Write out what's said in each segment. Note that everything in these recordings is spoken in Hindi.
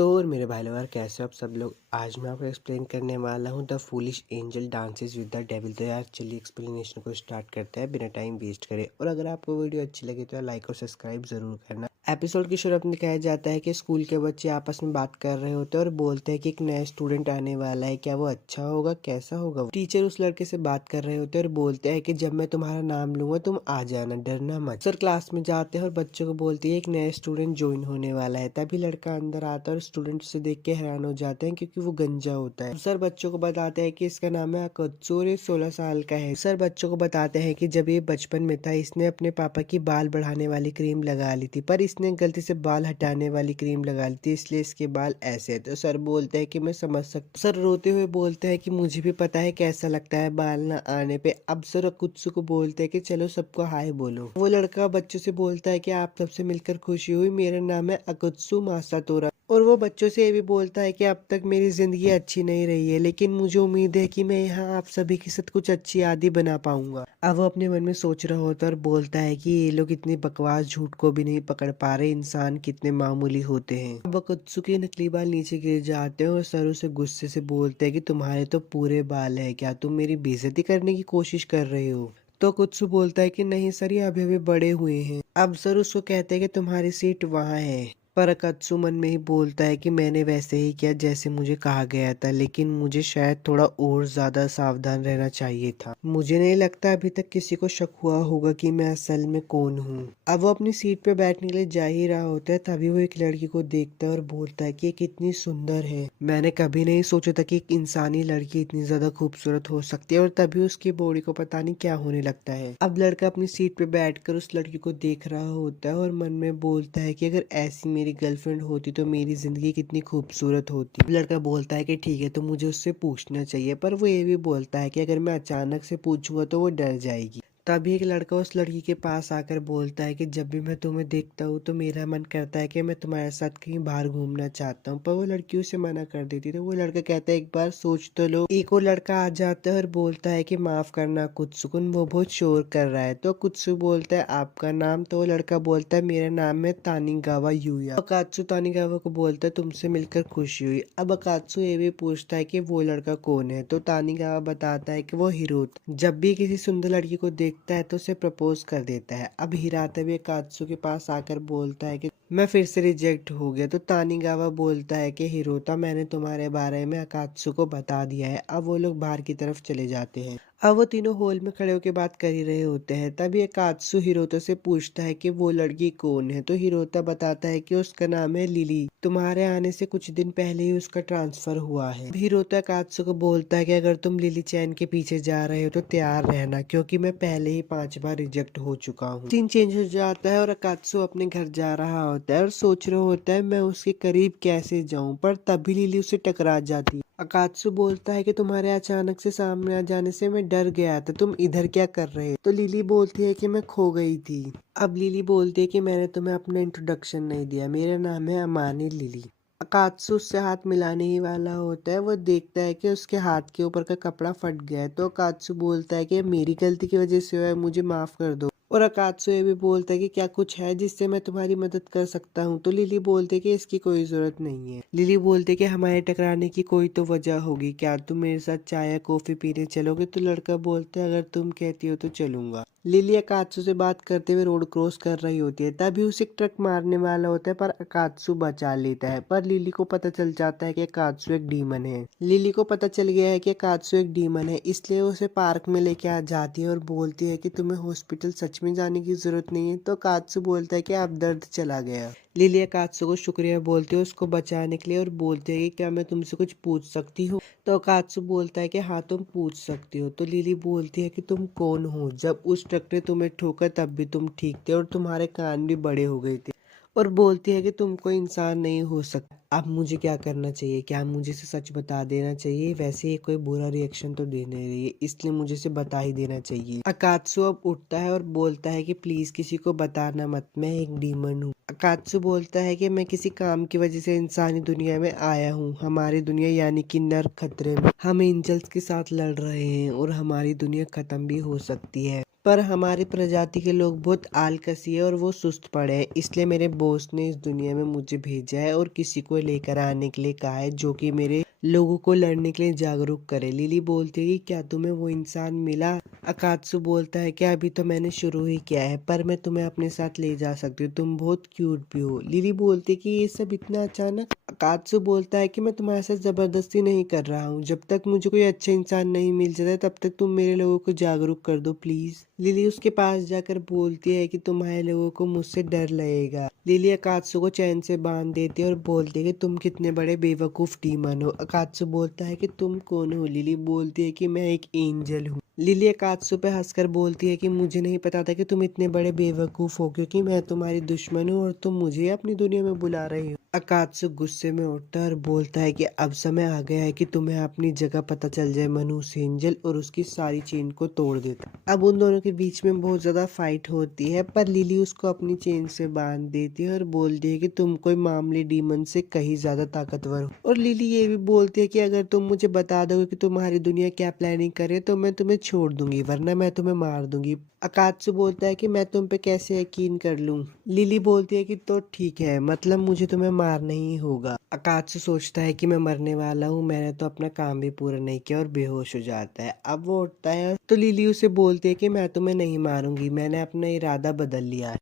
तो और मेरे भाई लोग यार कैसे हो आप सब लोग। आज मैं आपको एक्सप्लेन करने वाला हूँ the foolish angel dances with the devil. तो यार चलिए एक्सप्लेनेशन को स्टार्ट करते हैं बिना टाइम वेस्ट करे। और अगर आपको वीडियो अच्छी लगे तो यार लाइक और सब्सक्राइब जरूर करना। एपिसोड की शुरुआत में दिखाया जाता है कि स्कूल के बच्चे आपस में बात कर रहे होते हैं और बोलते हैं कि एक नया स्टूडेंट आने वाला है, क्या वो अच्छा होगा, कैसा होगा। टीचर उस लड़के से बात कर रहे होते हैं और बोलते हैं कि जब मैं तुम्हारा नाम लूंगा तुम आ जाना, डरना मत। सर क्लास में जाते हैं और बच्चों को बोलती है एक नया स्टूडेंट ज्वाइन होने वाला है। तभी लड़का अंदर आता है और स्टूडेंट से देख के हैरान हो जाते हैं क्योंकि वो गंजा होता है। सर बच्चों को बताते हैं कि इसका नाम है अकत्सु और ये 16 साल का है। सर बच्चों को बताते हैं कि जब ये बचपन में था इसने अपने पापा की बाल बढ़ाने वाली क्रीम लगा ली थी, पर इसने गलती से बाल हटाने वाली क्रीम लगा ली थी, इसलिए इसके बाल ऐसे है। तो सर बोलते हैं कि मैं समझ सकता। सर रोते हुए बोलते हैं कि मुझे भी पता है कैसा लगता है बाल ना आने पे। अब सर अकुत्सु को बोलते हैं कि चलो सबको हाय बोलो। वो लड़का बच्चों से बोलता है कि आप सबसे मिलकर खुशी हुई, मेरा नाम है अकुत्सु मासातोरा। और वो बच्चों से ये भी बोलता है कि अब तक मेरी जिंदगी अच्छी नहीं रही है, लेकिन मुझे उम्मीद है कि मैं यहाँ आप सभी के साथ कुछ अच्छी यादें बना पाऊंगा। अब वो अपने मन में सोच रहा होता है और बोलता है कि ये लोग इतनी बकवास झूठ को भी नहीं पकड़ पा रहे, इंसान कितने मामूली होते हैं। अब अकुत्सु के नकली बाल नीचे गिर जाते हैं और सर उसे गुस्से से बोलते हैं कि तुम्हारे तो पूरे बाल है, क्या तुम मेरी बेइज्जती करने की कोशिश कर रहे हो। तो कुत्सु बोलता है कि नहीं सर, ये अभी अभी बड़े हुए हैं। अब सर उसको कहते हैं कि तुम्हारी सीट वहाँ है। पर अकत्सु मन में ही बोलता है कि मैंने वैसे ही किया जैसे मुझे कहा गया था, लेकिन मुझे शायद थोड़ा और ज्यादा सावधान रहना चाहिए था। मुझे नहीं लगता अभी तक किसी को शक हुआ होगा कि मैं असल में कौन हूँ। अब वो अपनी सीट पे बैठने के लिए जा ही रहा होता है, तभी वो एक लड़की को देखता है और बोलता है कि ये कितनी सुंदर है। मैंने कभी नहीं सोचा था कि एक इंसानी लड़की इतनी ज्यादा खूबसूरत हो सकती है। और तभी उसकी बॉडी को पता नहीं क्या होने लगता है। अब लड़का अपनी सीट पे बैठकर उस लड़की को देख रहा होता है और मन में बोलता है कि अगर ऐसी मेरी गर्लफ्रेंड होती तो मेरी जिंदगी कितनी खूबसूरत होती। लड़का बोलता है कि ठीक है, तो मुझे उससे पूछना चाहिए। पर वो ये भी बोलता है कि अगर मैं अचानक से पूछूंगा तो वो डर जाएगी। तभी एक लड़का उस लड़की के पास आकर बोलता है कि जब भी मैं तुम्हें देखता हूँ तो मेरा मन करता है कि मैं तुम्हारे साथ कहीं बाहर घूमना चाहता हूँ। पर वो लड़की उसे मना कर देती। तो वो लड़का कहता है एक बार सोच तो लो। एक और लड़का आ जाता है और बोलता है कि माफ करना कुत्सुकुन, वो बहुत शोर कर रहा है। तो कुत्सु बोलता है आपका नाम। तो वो लड़का बोलता है मेरा नाम है तानिगावा यूया। अकात्सु तानिगावा को बोलता है तुमसे मिलकर खुशी हुई। अब अकात्सु ये भी पूछता है कि वो लड़का कौन है। तो तानिगावा बताता है कि वो हिरोता जब भी किसी सुंदर लड़की को देखता है तो उसे प्रपोज कर देता है। अब हिराता भी अकात्सु के पास आकर बोलता है कि मैं फिर से रिजेक्ट हो गया। तो तानिगावा बोलता है कि हिरोता, मैंने तुम्हारे बारे में अकात्सु को बता दिया है। अब वो लोग बाहर की तरफ चले जाते हैं। अब वो तीनों हॉल में खड़े होकर बात कर ही रहे होते हैं। तभी अकात्सु हिरोता से पूछता है कि वो लड़की कौन है। तो हिरोता बताता है कि उसका नाम है लिली, तुम्हारे आने से कुछ दिन पहले ही उसका ट्रांसफर हुआ है। हिरोता अकात्सु को बोलता है कि अगर तुम लिली चैन के पीछे जा रहे हो तो तैयार रहना, क्योंकि मैं पहले ही 5 बार रिजेक्ट हो चुका हूँ। सीन चेंज हो जाता है और अकात्सु अपने घर जा रहा होता है और सोच रहा होता है मैं उसके करीब कैसे जाऊं। पर तभी लिली उसे टकरा जाती है। अकात्सु बोलता है कि तुम्हारे अचानक से सामने आ जाने से मैं डर गया था, तुम इधर क्या कर रहे हो। तो लिली बोलती है कि मैं खो गई थी। अब लिली बोलती है कि मैंने तुम्हें अपना इंट्रोडक्शन नहीं दिया, मेरा नाम है अमानी लिली। अकात्सु उससे हाथ मिलाने ही वाला होता है। वो देखता है कि उसके हाथ के ऊपर का कपड़ा फट गया है। तो अकात्सु बोलता है कि मेरी गलती की वजह से हुआ है, मुझे माफ कर दो। और अकात्सु ये भी बोलता है कि क्या कुछ है जिससे मैं तुम्हारी मदद कर सकता हूँ। तो लिली बोलते है कि इसकी कोई जरूरत नहीं है। लिली बोलते कि हमारे टकराने की कोई तो वजह होगी, क्या तुम मेरे साथ चाय या कॉफी पीने चलोगे। तो लड़का बोलता है अगर तुम कहती हो तो चलूंगा। लिली अकात्सु से बात करते हुए रोड क्रॉस कर रही होती है। तभी उसे एक ट्रक मारने वाला होता है, पर अकात्सु बचा लेता है। पर लिली को पता चल जाता है कि अकात्सु एक डीमन है। लिली को पता चल गया है कि अकात्सु एक डीमन है, इसलिए उसे पार्क में लेके आ जाती है और बोलती है कि तुम्हें हॉस्पिटल सच में जाने की जरूरत नहीं है। तो अकात्सु बोलता है कि अब दर्द चला गया। लिली अकात्सु को शुक्रिया बोलती है उसको बचाने के लिए और बोलती है कि क्या मैं तुमसे कुछ पूछ सकती हूँ। तो अकात्सु बोलता है कि हाँ तुम पूछ सकती हो। तो लिली बोलती है कि तुम कौन हो, जब उस ट्रक ने तुम्हें ठोका तब भी तुम ठीक थे और तुम्हारे कान भी बड़े हो गए थे। और बोलती है कि तुम कोई इंसान नहीं हो सकता। अब मुझे क्या करना चाहिए, क्या मुझे से सच बता देना चाहिए। वैसे ही कोई बुरा रिएक्शन तो दे नहीं रही है, इसलिए मुझे से बता ही देना चाहिए। अकात्सु अब उठता है और बोलता है कि प्लीज किसी को बताना मत, मैं एक डीमन हूँ। अकात्सु बोलता है कि मैं किसी काम की वजह से इंसानी दुनिया में आया हूँ। हमारी दुनिया यानी कि नर्क खतरे में, हम एंजल्स के साथ लड़ रहे हैं और हमारी दुनिया खत्म भी हो सकती है। पर हमारी प्रजाति के लोग बहुत आलसी है और वो सुस्त पड़े हैं, इसलिए मेरे बॉस ने इस दुनिया में मुझे भेजा है और किसी को लेकर आने के लिए कहा है जो कि मेरे लोगों को लड़ने के लिए जागरूक करे। लिली बोलती है कि क्या तुम्हें वो इंसान मिला? अकात्सु बोलता है कि अभी तो मैंने शुरू ही किया है, पर मैं तुम्हें अपने साथ ले जा सकती हूँ, तुम बहुत क्यूट भी हो। लिली बोलती है कि ये सब इतना अचानक? अकात्सु बोलता है कि मैं तुम्हारे साथ जबरदस्ती नहीं कर रहा हूँ, जब तक मुझे कोई अच्छा इंसान नहीं मिल जाता तब तक तुम मेरे लोगों को जागरूक कर दो प्लीज। लिली उसके पास जाकर बोलती है कि तुम्हारे लोगों को मुझसे डर लगेगा। लिली अकात्सु को चैन से बांध देती है और बोलती है कि तुम कितने बड़े बेवकूफ डीमन हो। अकात्सु बोलता है कि तुम कौन हो? लिली बोलती है कि मैं एक एंजल हूँ। लिली अकात्सु पे हंसकर बोलती है कि मुझे नहीं पता था कि तुम इतने बड़े बेवकूफ हो, क्योंकि मैं तुम्हारी दुश्मन हूँ और तुम मुझे अपनी दुनिया में बुला रही हो। अकात्सु गुस्से में उठता है और बोलता है कि अब समय आ गया है कि तुम्हें अपनी जगह पता चल जाए। मनुष्य एंजल और उसकी सारी चेन को तोड़ देता। अब उन दोनों के बीच में बहुत ज्यादा फाइट होती है, पर लिली उसको अपनी चेन से बांध देती है और बोलती है कि तुम कोई मामूली डीमन से कहीं ज्यादा ताकतवर हो। और लिली ये भी बोलती है कि अगर तुम मुझे बता दोगे कि तुम्हारी दुनिया क्या प्लानिंग करे तो मैं तुम्हें छोड़ दूंगी, वरना मैं तुम्हें मार दूंगी। अकात्सु बोलता है कि मैं तुम पे कैसे यकीन कर लूं? लिली बोलती है कि तो ठीक है, मतलब मुझे तुम्हें मारना ही होगा। अकात्सु सोचता है कि मैं मरने वाला हूँ, मैंने तो अपना काम भी पूरा नहीं किया और बेहोश हो जाता है। अब वो उठता है तो लिली उसे बोलती है कि मैं तुम्हें नहीं मारूंगी, मैंने अपना इरादा बदल लिया है।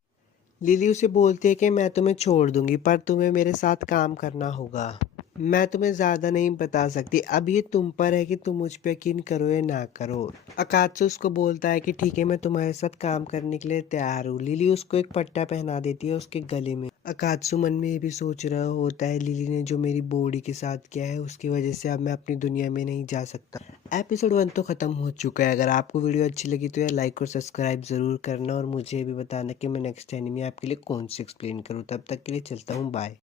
लिली उसे बोलती है कि मैं तुम्हें छोड़ दूंगी, पर तुम्हें मेरे साथ काम करना होगा। मैं तुम्हें ज्यादा नहीं बता सकती, अब ये तुम पर है कि तुम मुझ पे यकीन करो या ना करो। अकात्सु उसको बोलता है कि ठीक है, मैं तुम्हारे साथ काम करने के लिए तैयार हूँ। लिली उसको एक पट्टा पहना देती है उसके गले में। अकात्सु मन में ये भी सोच रहा होता है लिली ने जो मेरी बॉडी के साथ किया है उसकी वजह से अब मैं अपनी दुनिया में नहीं जा सकता। एपिसोड 1 तो खत्म हो चुका है। अगर आपको वीडियो अच्छी लगी तो यार लाइक और सब्सक्राइब जरूर करना और मुझे भी बताना कि मैं नेक्स्ट एनिमे आपके लिए कौन सी एक्सप्लेन करूँ। तब तक के लिए चलता हूँ, बाय।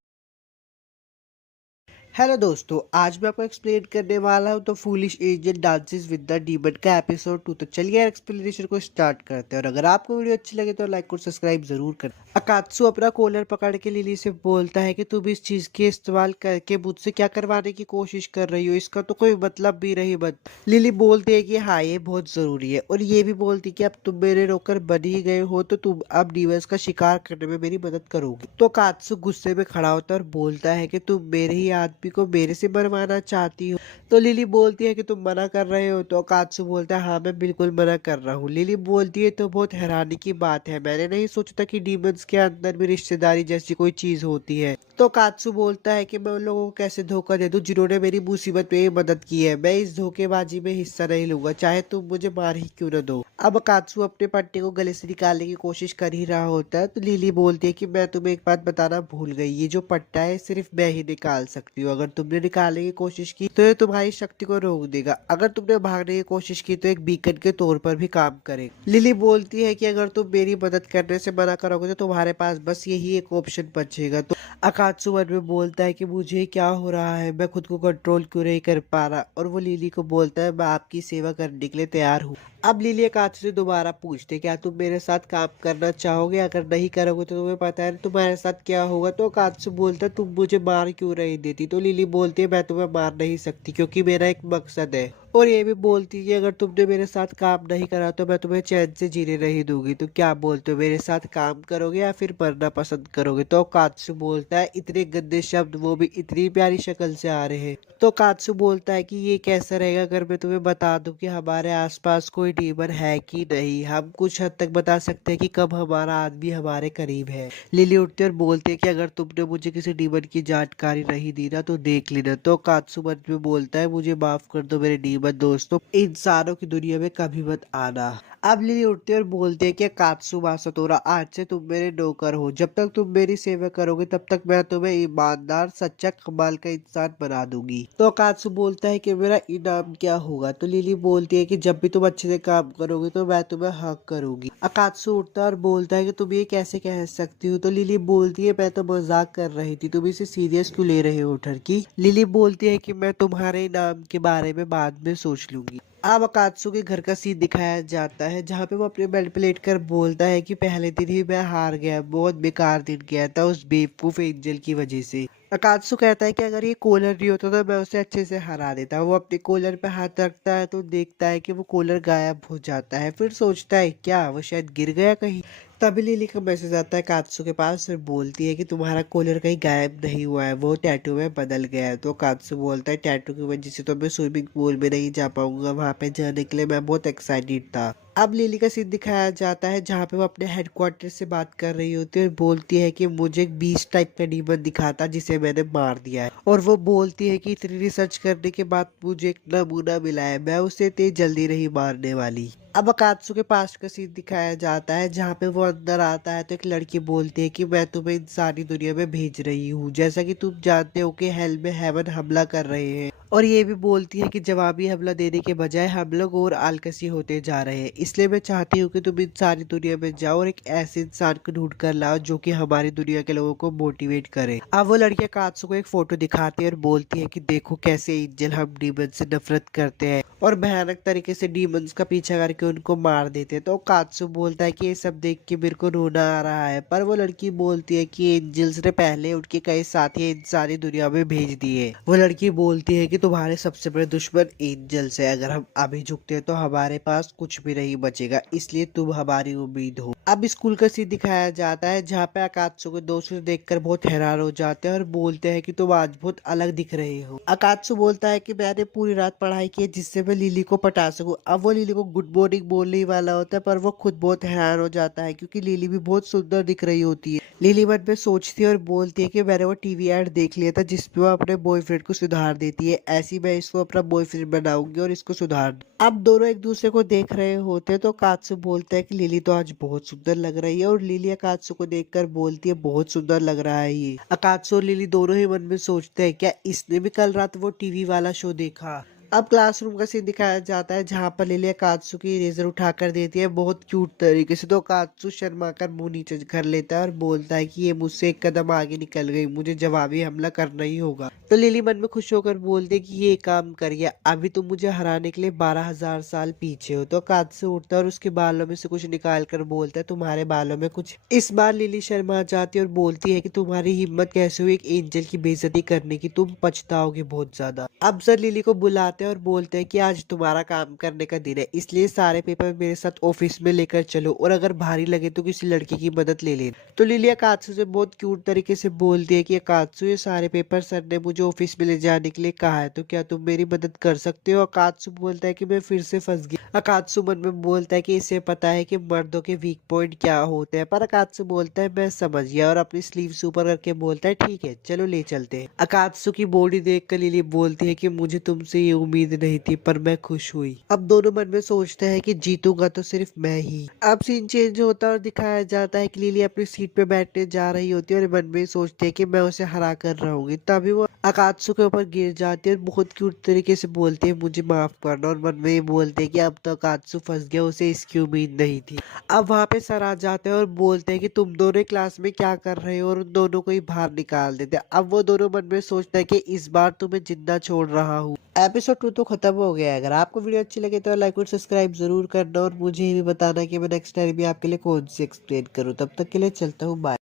हेलो दोस्तों, आज मैं आपको एक्सप्लेन करने वाला हूँ the foolish angel dances with the demon का एपिसोड 2। तो चलिए यार एक्सप्लेनेशन को स्टार्ट करते हैं, और अगर आपको वीडियो अच्छी लगे तो लाइक और सब्सक्राइब जरूर करें। अकात्सु अपना कॉलर पकड़ के लिली से बोलता है कि तुम इस चीज के इस्तेमाल करके मुझसे क्या करवाने की कोशिश कर रही हो, इसका तो कोई मतलब भी नहीं बन। लिली बोलती है कि हाँ ये बहुत जरूरी है, और ये भी बोलती कि अब तुम मेरे नौकर बन ही गए हो तो तुम अब डीमंस का शिकार करने में मेरी मदद करोगी। तो अकात्सु गुस्से में खड़ा होता है और बोलता है कि तुम मेरे ही आदमी को मेरे से मरवाना चाहती हो। तो लिली बोलती है कि तुम मना कर रहे हो। तो अकात्सु बोलता है हाँ मैं बिल्कुल मना कर रहा हूँ। लिली बोलती है तो बहुत हैरानी की बात है, मैंने नहीं सोचा था कि डीमंस के अंदर भी रिश्तेदारी जैसी कोई चीज होती है। तो अकात्सु बोलता है कि मैं उन लोगों को कैसे धोखा दे दूं जिन्होंने मेरी मुसीबत में मदद की है, मैं इस धोखेबाजी में हिस्सा नहीं लूंगा, चाहे तुम मुझे मार ही क्यों न दो। अब अकात्सु अपने पट्टे को गले से निकालने की कोशिश कर ही रहा होता है तो लिली बोलती है कि मैं तुम्हें एक बात बताना भूल गई, ये जो पट्टा है सिर्फ मैं ही निकाल सकती हूँ, अगर तुमने निकालने की कोशिश की तो ये तुम्हारी शक्ति को रोक देगा, अगर तुमने भागने की कोशिश की तो एक बीकन के तौर पर भी काम करेगा। लिली बोलती है कि अगर तुम मेरी मदद करने से मना करोगे तो तुम्हारे पास बस यही एक ऑप्शन बचेगा। तो अकात्सु मन में बोलता है कि मुझे क्या हो रहा है, मैं खुद को कंट्रोल क्यों नहीं कर पा रहा, और वो लिली को बोलता है मैं आपकी सेवा करने के लिए तैयार हूँ। अब लिली अकात्सु से दोबारा पूछते क्या तुम मेरे साथ काम करना चाहोगे, अगर नहीं करोगे तो तुम्हें पता है तुम्हारे साथ क्या होगा। तो अकात्सु बोलता तुम मुझे मार क्यों नहीं देती। तो लिली बोलती है मैं तुम्हें मार नहीं सकती क्योंकि मेरा एक मकसद है, और ये भी बोलती है कि अगर तुमने मेरे साथ काम नहीं करा तो मैं तुम्हें चैन से जीने नहीं दूंगी। तो क्या बोलते हो, मेरे साथ काम करोगे या फिर मरना पसंद करोगे। तो कात्सु बोलता है इतने गंदे शब्द वो भी इतनी प्यारी शक्ल से आ रहे हैं। तो कात्सु बोलता है कि ये कैसा रहेगा अगर मैं तुम्हें बता दूं कि हमारे आसपास कोई डीमन है कि नहीं, हम कुछ हद तक बता सकते हैं कि कब हमारा आदमी हमारे करीब है। लिली उठती है और बोलती है कि अगर तुमने मुझे किसी डीमन की जानकारी नहीं दी ना तो देख लेना। तो कात्सु मन में बोलता है मुझे माफ कर दो मेरे डीमन दोस्तों, इंसानों की दुनिया में कभी मत आना। अब लिली उठती है और बोलती है कि कात्सु मासातोरा आज से तुम मेरे नौकर हो, जब तक तुम मेरी सेवा करोगे तब तक मैं तुम्हें ईमानदार सच्चा कमाल का इंसान बना दूंगी। तो कात्सु बोलता है कि मेरा इनाम क्या होगा। तो लिली बोलती है कि जब भी तुम अच्छे से काम करोगे तो मैं तुम्हें हक करूंगी। अकात्सु उठता है और बोलता है कि तुम ये कैसे कह सकती हो। तो लिली बोलती है मैं तो मजाक कर रही थी, तुम इसे सीरियस क्यों ले रहे हो ठरकी। लिली बोलती है कि मैं तुम्हारे इनाम के बारे में बाद में सोच लूंगी। अब अकात्सु के घर का सीन दिखाया जाता है जहाँ पे वो अपने बेड पे लेटकर बोलता है कि पहले दिन ही मैं हार गया, बहुत बेकार दिन गया था उस बेवकूफ एंजल की वजह से। अकात्सु कहता है कि अगर ये कॉलर नहीं होता तो मैं उसे अच्छे से हरा देता। वो अपने कॉलर पे हाथ रखता है तो देखता है कि वो कॉलर गायब हो जाता है। फिर सोचता है क्या वो शायद गिर गया कहीं। तभी लिली का मैसेज आता है कात्सु के पास और बोलती है कि तुम्हारा कॉलर कहीं गायब नहीं हुआ है, वो टैटू में बदल गया है। तो कात्सु बोलता है टैटू की वजह से तो मैं स्विमिंग पूल में नहीं जा पाऊंगा, वहां पे जाने के लिए मैं बहुत एक्साइटेड था। अब लिली का सीन दिखाया जाता है जहाँ पे वो अपने हेडक्वार्टर से बात कर रही होती है और बोलती है कि मुझे एक बीस्ट टाइप का डीमन दिखा था जिसे मैंने मार दिया है। और वो बोलती है कि इतनी रिसर्च करने के बाद मुझे एक नमूना मिला है, मैं उसे इतनी जल्दी नहीं मारने वाली। अब अकात्सु के पास का सीन दिखाया जाता है जहाँ पे वो अंदर आता है तो एक लड़की बोलती है कि मैं तुम्हें इंसानी दुनिया में भेज रही हूँ, जैसा कि तुम जानते हो कि हेल में हेवन हमला कर रहे हैं। और ये भी बोलती है कि जवाबी हमला देने के बजाय हम लोग और आलकसी होते जा रहे हैं, इसलिए मैं चाहती हूँ कि तुम इंसानी दुनिया में जाओ और एक ऐसे इंसान को ढूंढ कर लाओ जो कि हमारी दुनिया के लोगों को मोटिवेट करे। अब वो लड़की अकात्सु को एक फोटो दिखाती है और बोलती है कि देखो कैसे एंजल हम डीमन से नफरत करते हैं और भयानक तरीके से डीमंस का पीछा करके उनको मार देते हैं। तो कात्सु बोलता है कि ये सब देख के मेरे को रोना आ रहा है, पर वो लड़की बोलती है कि एंजल्स ने पहले उनके कई साथी इंसानी दुनिया में भेज दिए। वो लड़की बोलती है कि तुम्हारे सबसे बड़े दुश्मन एंजल्स है, अगर हम अभी झुकते हैं तो हमारे पास कुछ भी नहीं बचेगा, इसलिए तुम हमारी उम्मीद हो। अब स्कूल का सीन दिखाया जाता है जहाँ पे अकात्सु के दोस्तों देखकर बहुत हैरान हो जाते हैं और बोलते हैं कि तुम आज बहुत अलग दिख रहे हो। अकात्सु बोलता है कि मैंने पूरी रात पढ़ाई की जिससे मैं लिली को पटा सकूं। अब वो लिली को गुड मॉर्निंग बोलने ही वाला होता है पर वो खुद बहुत हैरान हो जाता है क्योंकि लिली भी बहुत सुंदर दिख रही होती है। लिली मन में सोचती है और बोलती है कि मैंने वो टीवी एड देख लिया था जिसपे वो अपने बॉयफ्रेंड को सुधार देती है, ऐसी मैं इसको अपना बॉयफ्रेंड बनाऊंगी और इसको सुधार। अब दोनों एक दूसरे को देख रहे होते हैं तो कात्सु बोलता है कि लिली तो आज बहुत सुंदर लग रही है और लिली अकात्सु को देखकर बोलती है बहुत सुंदर लग रहा है ये। अकात्सु और लिली दोनों ही मन में सोचते हैं क्या इसने भी कल रात वो टीवी वाला शो देखा। अब क्लासरूम का सीन दिखाया जाता है जहाँ पर लिली कात्सु की इरेजर उठाकर देती है बहुत क्यूट तरीके से। तो कात्सु शर्मा कर मुंह नीचे कर लेता है और बोलता है कि ये मुझसे एक कदम आगे निकल गई, मुझे जवाबी हमला करना ही होगा। तो लिली मन में खुश होकर बोलती है कि ये काम करिए, अभी तुम मुझे हराने के लिए 12,000 साल पीछे हो। तो कात्सु उठता है और उसके बालों में से कुछ निकाल कर बोलता है तुम्हारे बालों में कुछ। इस बार लिली शर्मा जाती है और बोलती है कि तुम्हारी हिम्मत कैसे हुई एक एंजल की बेइज्जती करने की, तुम पछताओगे बहुत ज्यादा। अब सर लिली को बुलाते हैं और बोलते हैं कि आज तुम्हारा काम करने का दिन है, इसलिए सारे पेपर मेरे साथ ऑफिस में लेकर चलो और अगर भारी लगे तो किसी लड़की की मदद ले लेना। तो लिली अकात्सु से बहुत क्यूट तरीके से बोलती है कि अकात्सु ये सारे पेपर सर ने मुझे ऑफिस में ले जाने के लिए कहा है, तो क्या तुम मेरी मदद कर सकते हो। अकात्सु बोलता है कि मैं फिर से फंस गया। अकात्सु मन में बोलता है कि इसे पता है कि मर्दों के वीक पॉइंट क्या होते हैं, पर अकात्सु बोलता है मैं समझ गया और अपनी स्लीव्स ऊपर करके बोलता है ठीक है चलो ले चलते हैं। अकात्सु की बॉडी देखकर लिली बोलती है कि मुझे तुमसे ये उम्मीद नहीं थी पर मैं खुश हुई। अब दोनों मन में सोचते हैं कि जीतूंगा तो सिर्फ मैं ही। अब सीन चेंज होता है और दिखाया जाता है कि लिली अपनी सीट पे बैठने जा रही होती है और मन में सोचती है कि मैं उसे हरा कर रहूंगी। तभी वो अकात्सु के ऊपर गिर जाती है और बहुत क्यूट तरीके से बोलती है मुझे माफ करना, और मन में ये बोलते हैं कि अब तो अकात्सु फंस गया, उसे इसकी उम्मीद नहीं थी। अब वहाँ पे सर आ जाते हैं और बोलते हैं कि तुम दोनों क्लास में क्या कर रहे हो और उन दोनों को ही बाहर निकाल देते हैं। अब वो दोनों मन में सोचते हैं कि इस बार तुम्हें जिंदा छोड़ रहा हूँ। एपिसोड 2 तो खत्म हो गया है। अगर आपको वीडियो अच्छी लगे तो लाइक और सब्सक्राइब जरूर करना और मुझे ये भी बताना कि मैं नेक्स्ट टाइम भी आपके लिए कौन सी एक्सप्लेन करूँ। तब तक के लिए चलता हूँ, बाय।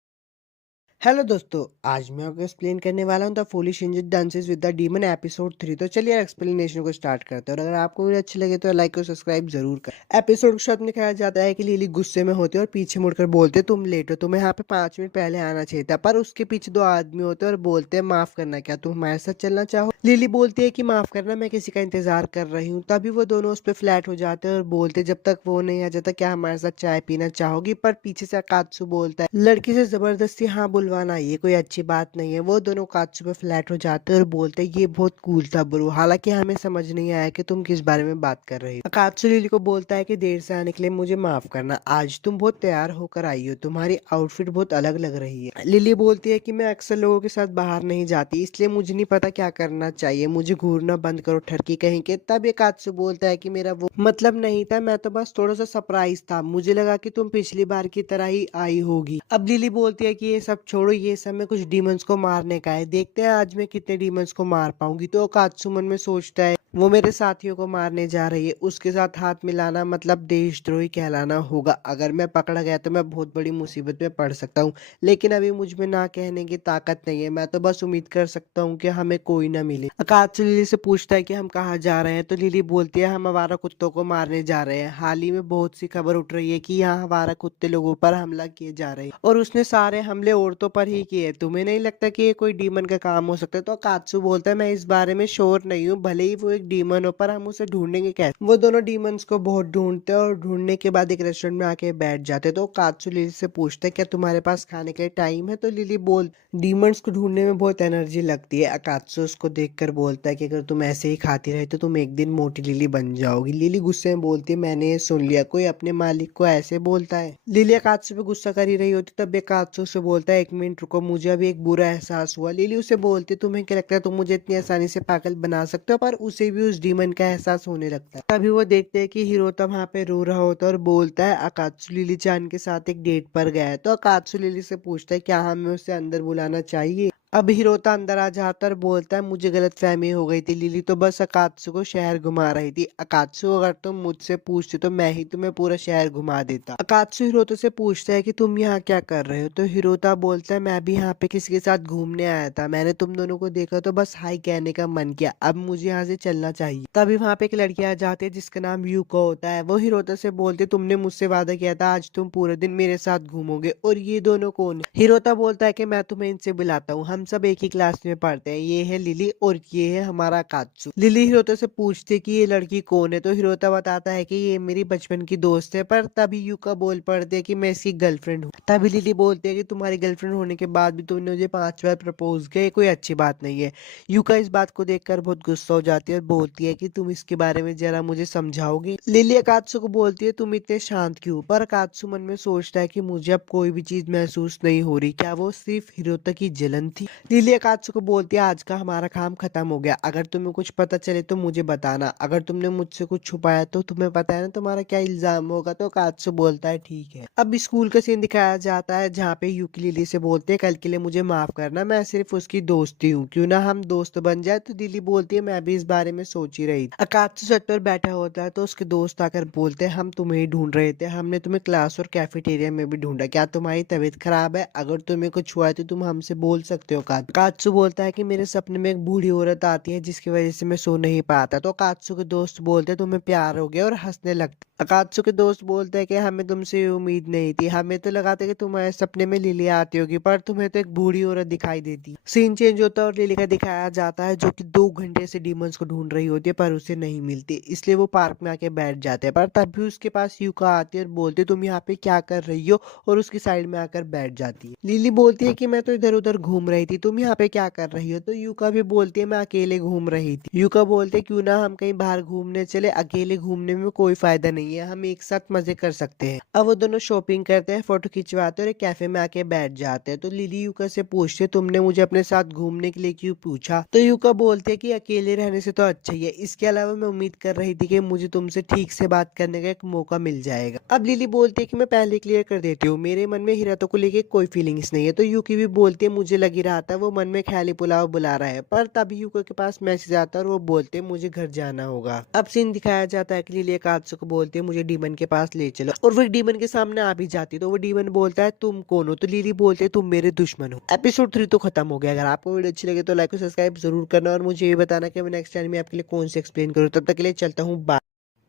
हेलो दोस्तों, आज मैं आपको एक्सप्लेन करने वाला हूँ the foolish angel dances with the demon episode 3। तो चलिए एक्सप्लेनेशन को स्टार्ट करते हैं और अगर आपको वीडियो अच्छी लगे तो लाइक और सब्सक्राइब जरूर कर। एपिसोड के साथ दिखाया जाता है कि लिली गुस्से में होती है और पीछे मुड़कर बोलते हैं तुम लेट हो, तुम्हें यहाँ पे 5 मिनट पहले आना चाहिए था। पर उसके पीछे 2 आदमी होते हैं और बोलते हैं माफ करना, क्या तुम हमारे साथ चलना चाहो। लिली बोलती है कि माफ करना, मैं किसी का इंतजार कर रही हूँ। तभी वो दोनों उस पर फ्लैट हो जाते हैं और बोलते जब तक वो नहीं आ जाता क्या हमारे साथ चाय पीना चाहोगी। पर पीछे से अकात्सु बोलता है लड़की से जबरदस्ती हाँ बुलवाना ये कोई अच्छी बात नहीं है। वो दोनों कात्सु पे फ्लैट हो जाते हैं और बोलते हैं ये बहुत कूल था ब्रो, हालांकि हमें समझ नहीं आया कि तुम किस बारे में बात कर रही हो। कात्सु लिली को बोलता है कि देर से आने के लिए मुझे माफ करना, आज तुम बहुत तैयार होकर आई हो, तुम्हारी आउटफिट बहुत अलग लग रही है। लिली बोलती है कि मैं अक्सर लोगों के साथ बाहर नहीं जाती इसलिए मुझे नहीं पता क्या करना चाहिए, मुझे घूरना बंद करो ठरकी कहीं के। तब ये कात्सु बोलता है कि मेरा वो मतलब नहीं था, मैं तो बस थोड़ा सा सरप्राइज था, मुझे लगा कि तुम पिछली बार की तरह ही आई होगी। अब लिली बोलती है कि ये सब छोड़ो, ये सब में कुछ डीमंस को मारने का है, देखते हैं आज मैं कितने डीमंस को मार पाऊंगी। तो कात्सु मन में सोचता है वो मेरे साथियों को मारने जा रही है, उसके साथ हाथ मिलाना मतलब देशद्रोही कहलाना होगा। अगर मैं पकड़ा गया तो मैं बहुत बड़ी मुसीबत में पड़ सकता हूँ, लेकिन अभी मुझ में ना कहने की ताकत नहीं है। मैं तो बस उम्मीद कर सकता हूँ कि हमें कोई ना मिले। आकाश लिली से पूछता है कि हम कहाँ जा रहे हैं, तो लिली बोलती है हम आवारा कुत्तों को मारने जा रहे हैं। हाल ही में बहुत सी खबर उठ रही है कि यहाँ आवारा कुत्ते लोगों पर हमला किए जा रहे हैं, और उसने सारे हमले औरतों पर ही किए। तुम्हें नहीं लगता कि ये कोई डीमन का काम हो सकता है? तो कात्सु बोलता है मैं इस बारे में श्योर नहीं हूँ, भले ही वो एक डीमन हो, पर हम उसे ढूंढेंगे कैसे? वो दोनों डीमंस को बहुत ढूंढते हैं और ढूंढने के बाद एक रेस्टोरेंट में आके बैठ जाते हैं। तो कात्सु लिली से पूछता है क्या तुम्हारे पास खाने के लिए टाइम है? तो लिली बोल डीमंस को ढूंढने में बहुत एनर्जी लगती है। अकात्सु उसको देखकर बोलता है कि अगर तुम ऐसे ही खाती रहे तो तुम एक दिन मोटी लिली बन जाओगी। लिली गुस्से में बोलती है मैंने ये सुन लिया, कोई अपने मालिक को ऐसे बोलता है? लिली अकात्सु पे गुस्सा कर ही रही होती तब अकात्सु से बोलता है एक मिनट रुको, मुझे अभी एक बुरा एहसास हुआ। लिली उसे बोलती है तुम्हें क्या लगता है तुम मुझे इतनी आसानी से पागल बना सकते हो? पर उसे भी उस डीमन का एहसास होने लगता है। तभी वो देखते हैं कि हिरोता वहां पे रो रहा होता है और बोलता है अकात्सु लिली चान के साथ एक डेट पर गया है। तो अकात्सु लिली से पूछता है क्या हमें उसे अंदर बुलाना चाहिए? अब हिरोता अंदर आ जाता और बोलता है मुझे गलतफहमी हो गई थी, लिली तो बस अकात्सु को शहर घुमा रही थी। अकात्सु अगर तुम मुझसे पूछते तो मैं ही तुम्हें पूरा शहर घुमा देता। अकात्सु हिरोता से पूछता है कि तुम यहाँ क्या कर रहे हो? तो हिरोता बोलता है मैं भी यहाँ पे किसी के साथ घूमने आया था, मैंने तुम दोनों को देखा तो बस हाई कहने का मन किया, अब मुझे यहाँ से चलना चाहिए। तभी वहाँ पे एक लड़की आ जाती है जिसका नाम यूको होता है। वो हिरोता से बोलती है तुमने मुझसे वादा किया था आज तुम पूरे दिन मेरे साथ घूमोगे, और ये दोनों कौन है? हिरोता बोलता है कि मैं तुम्हें इनसे बुलाता हूँ, हम सब एक ही क्लास में पढ़ते हैं, ये है लिली और ये है हमारा कात्सु। लिली हिरोता से पूछती है कि ये लड़की कौन है? तो हिरोता बताता है कि ये मेरी बचपन की दोस्त है, पर तभी यूका बोल पड़ती है कि मैं इसकी गर्लफ्रेंड हूँ। तभी लिली बोलती है कि तुम्हारी गर्लफ्रेंड होने के बाद भी तुमने मुझे 5 बार प्रपोज किया, ये कोई अच्छी बात नहीं है। यूका इस बात को देखकर बहुत गुस्सा हो जाती है और बोलती है कि तुम इसके बारे में जरा मुझे समझाओगी? लिली अकात्सु को बोलती है तुम इतने शांत क्यों? पर अकात्सु मन में सोचता है कि मुझे अब कोई भी चीज महसूस नहीं हो रही, क्या वो सिर्फ हिरोता की जलन थी? लिली अकात्सु को बोलती है आज का हमारा काम खत्म हो गया, अगर तुम्हें कुछ पता चले तो मुझे बताना, अगर तुमने मुझसे कुछ छुपाया तो तुम्हें पता है ना तुम्हारा क्या इल्जाम होगा। तो अकात्सु बोलता है ठीक है। अब स्कूल का सीन दिखाया जाता है जहाँ पे यूकी लिली से बोलते हैं कल के लिए मुझे माफ करना, मैं सिर्फ उसकी दोस्ती हूँ, क्यों ना हम दोस्त बन जाए? तो लिली बोलती है मैं भी इस बारे में सोच ही रही थी। अकात्सु छत पर बैठा होता है तो उसके दोस्त आकर बोलते हैं हम तुम्हें ही ढूंढ रहे थे, हमने तुम्हें क्लास और कैफेटेरिया में भी ढूंढा, क्या तुम्हारी तबीयत खराब है? अगर तुम्हें कुछ हुआ है तो तुम हमसे बोल सकते हो। कात्सु बोलता है कि मेरे सपने में एक बूढ़ी औरत आती है जिसकी वजह से मैं सो नहीं पाता। तो कात्सु के दोस्त बोलते हैं तुम्हें प्यार हो गया और हंसने लगते। अकात्सु के दोस्त बोलते हैं कि हमें तुमसे ये उम्मीद नहीं थी, हमें तो लगा था कि तुम्हारे सपने में लिली आती होगी, पर तुम्हें तो एक बूढ़ी औरत दिखाई देती। सीन चेंज होता है और लिली का दिखाया जाता है जो कि 2 घंटे से डीमंस को ढूंढ रही होती है पर उसे नहीं मिलती, इसलिए वो पार्क में आके बैठ जाते हैं। पर तब भी उसके पास यूका आती है और बोलती है तुम यहाँ पे क्या कर रही हो, और उसकी साइड में आकर बैठ जाती है। लिली बोलती है कि मैं तो इधर उधर घूम रही थी, तुम यहाँ पे क्या कर रही हो? तो यूका भी बोलती है मैं अकेले घूम रही थी। यूका बोलते हैं क्यों ना हम कहीं बाहर घूमने चले, अकेले घूमने में कोई फायदा नहीं है, हम एक साथ मजे कर सकते हैं। अब वो दोनों शॉपिंग करते हैं, फोटो खिंचवाते हैं और एक कैफे में आके बैठ जाते हैं। तो लिली यूका से पूछते तुमने मुझे अपने साथ घूमने के लिए क्यों पूछा? तो यूका बोलते है कि अकेले रहने से तो अच्छा ही है, इसके अलावा मैं उम्मीद कर रही थी कि मुझे तुमसे ठीक से बात करने का एक मौका मिल जाएगा। अब लिली बोलती है कि मैं पहले क्लियर कर देती हूँ, मेरे मन में हिरातो को लेके कोई फीलिंग्स नहीं है। तो यूकी भी बोलती है मुझे लग ही रहा था वो मन में ख्याली पुलाव बुला रहा है, पर तभी यूका के पास मैसेज आता है और वो बोलते हैं मुझे घर जाना होगा। अब सीन दिखाया जाता है कि लिली कात्सु को बोलती है मुझे डीमन के पास ले चलो, और वो डीमन के सामने आ भी जाती है। तो वो डीमन बोलता है तुम कौन हो? तो लिली बोलते है तुम मेरे दुश्मन हो। एपिसोड 3 तो खत्म हो गया। अगर आपको वीडियो अच्छी लगे तो लाइक और सब्सक्राइब जरूर करना, और मुझे ये बताना कि मैं नेक्स्ट टाइम में आपके लिए कौन से एक्सप्लेन करूँ। तब तक के लिए चलता हूँ, बाय।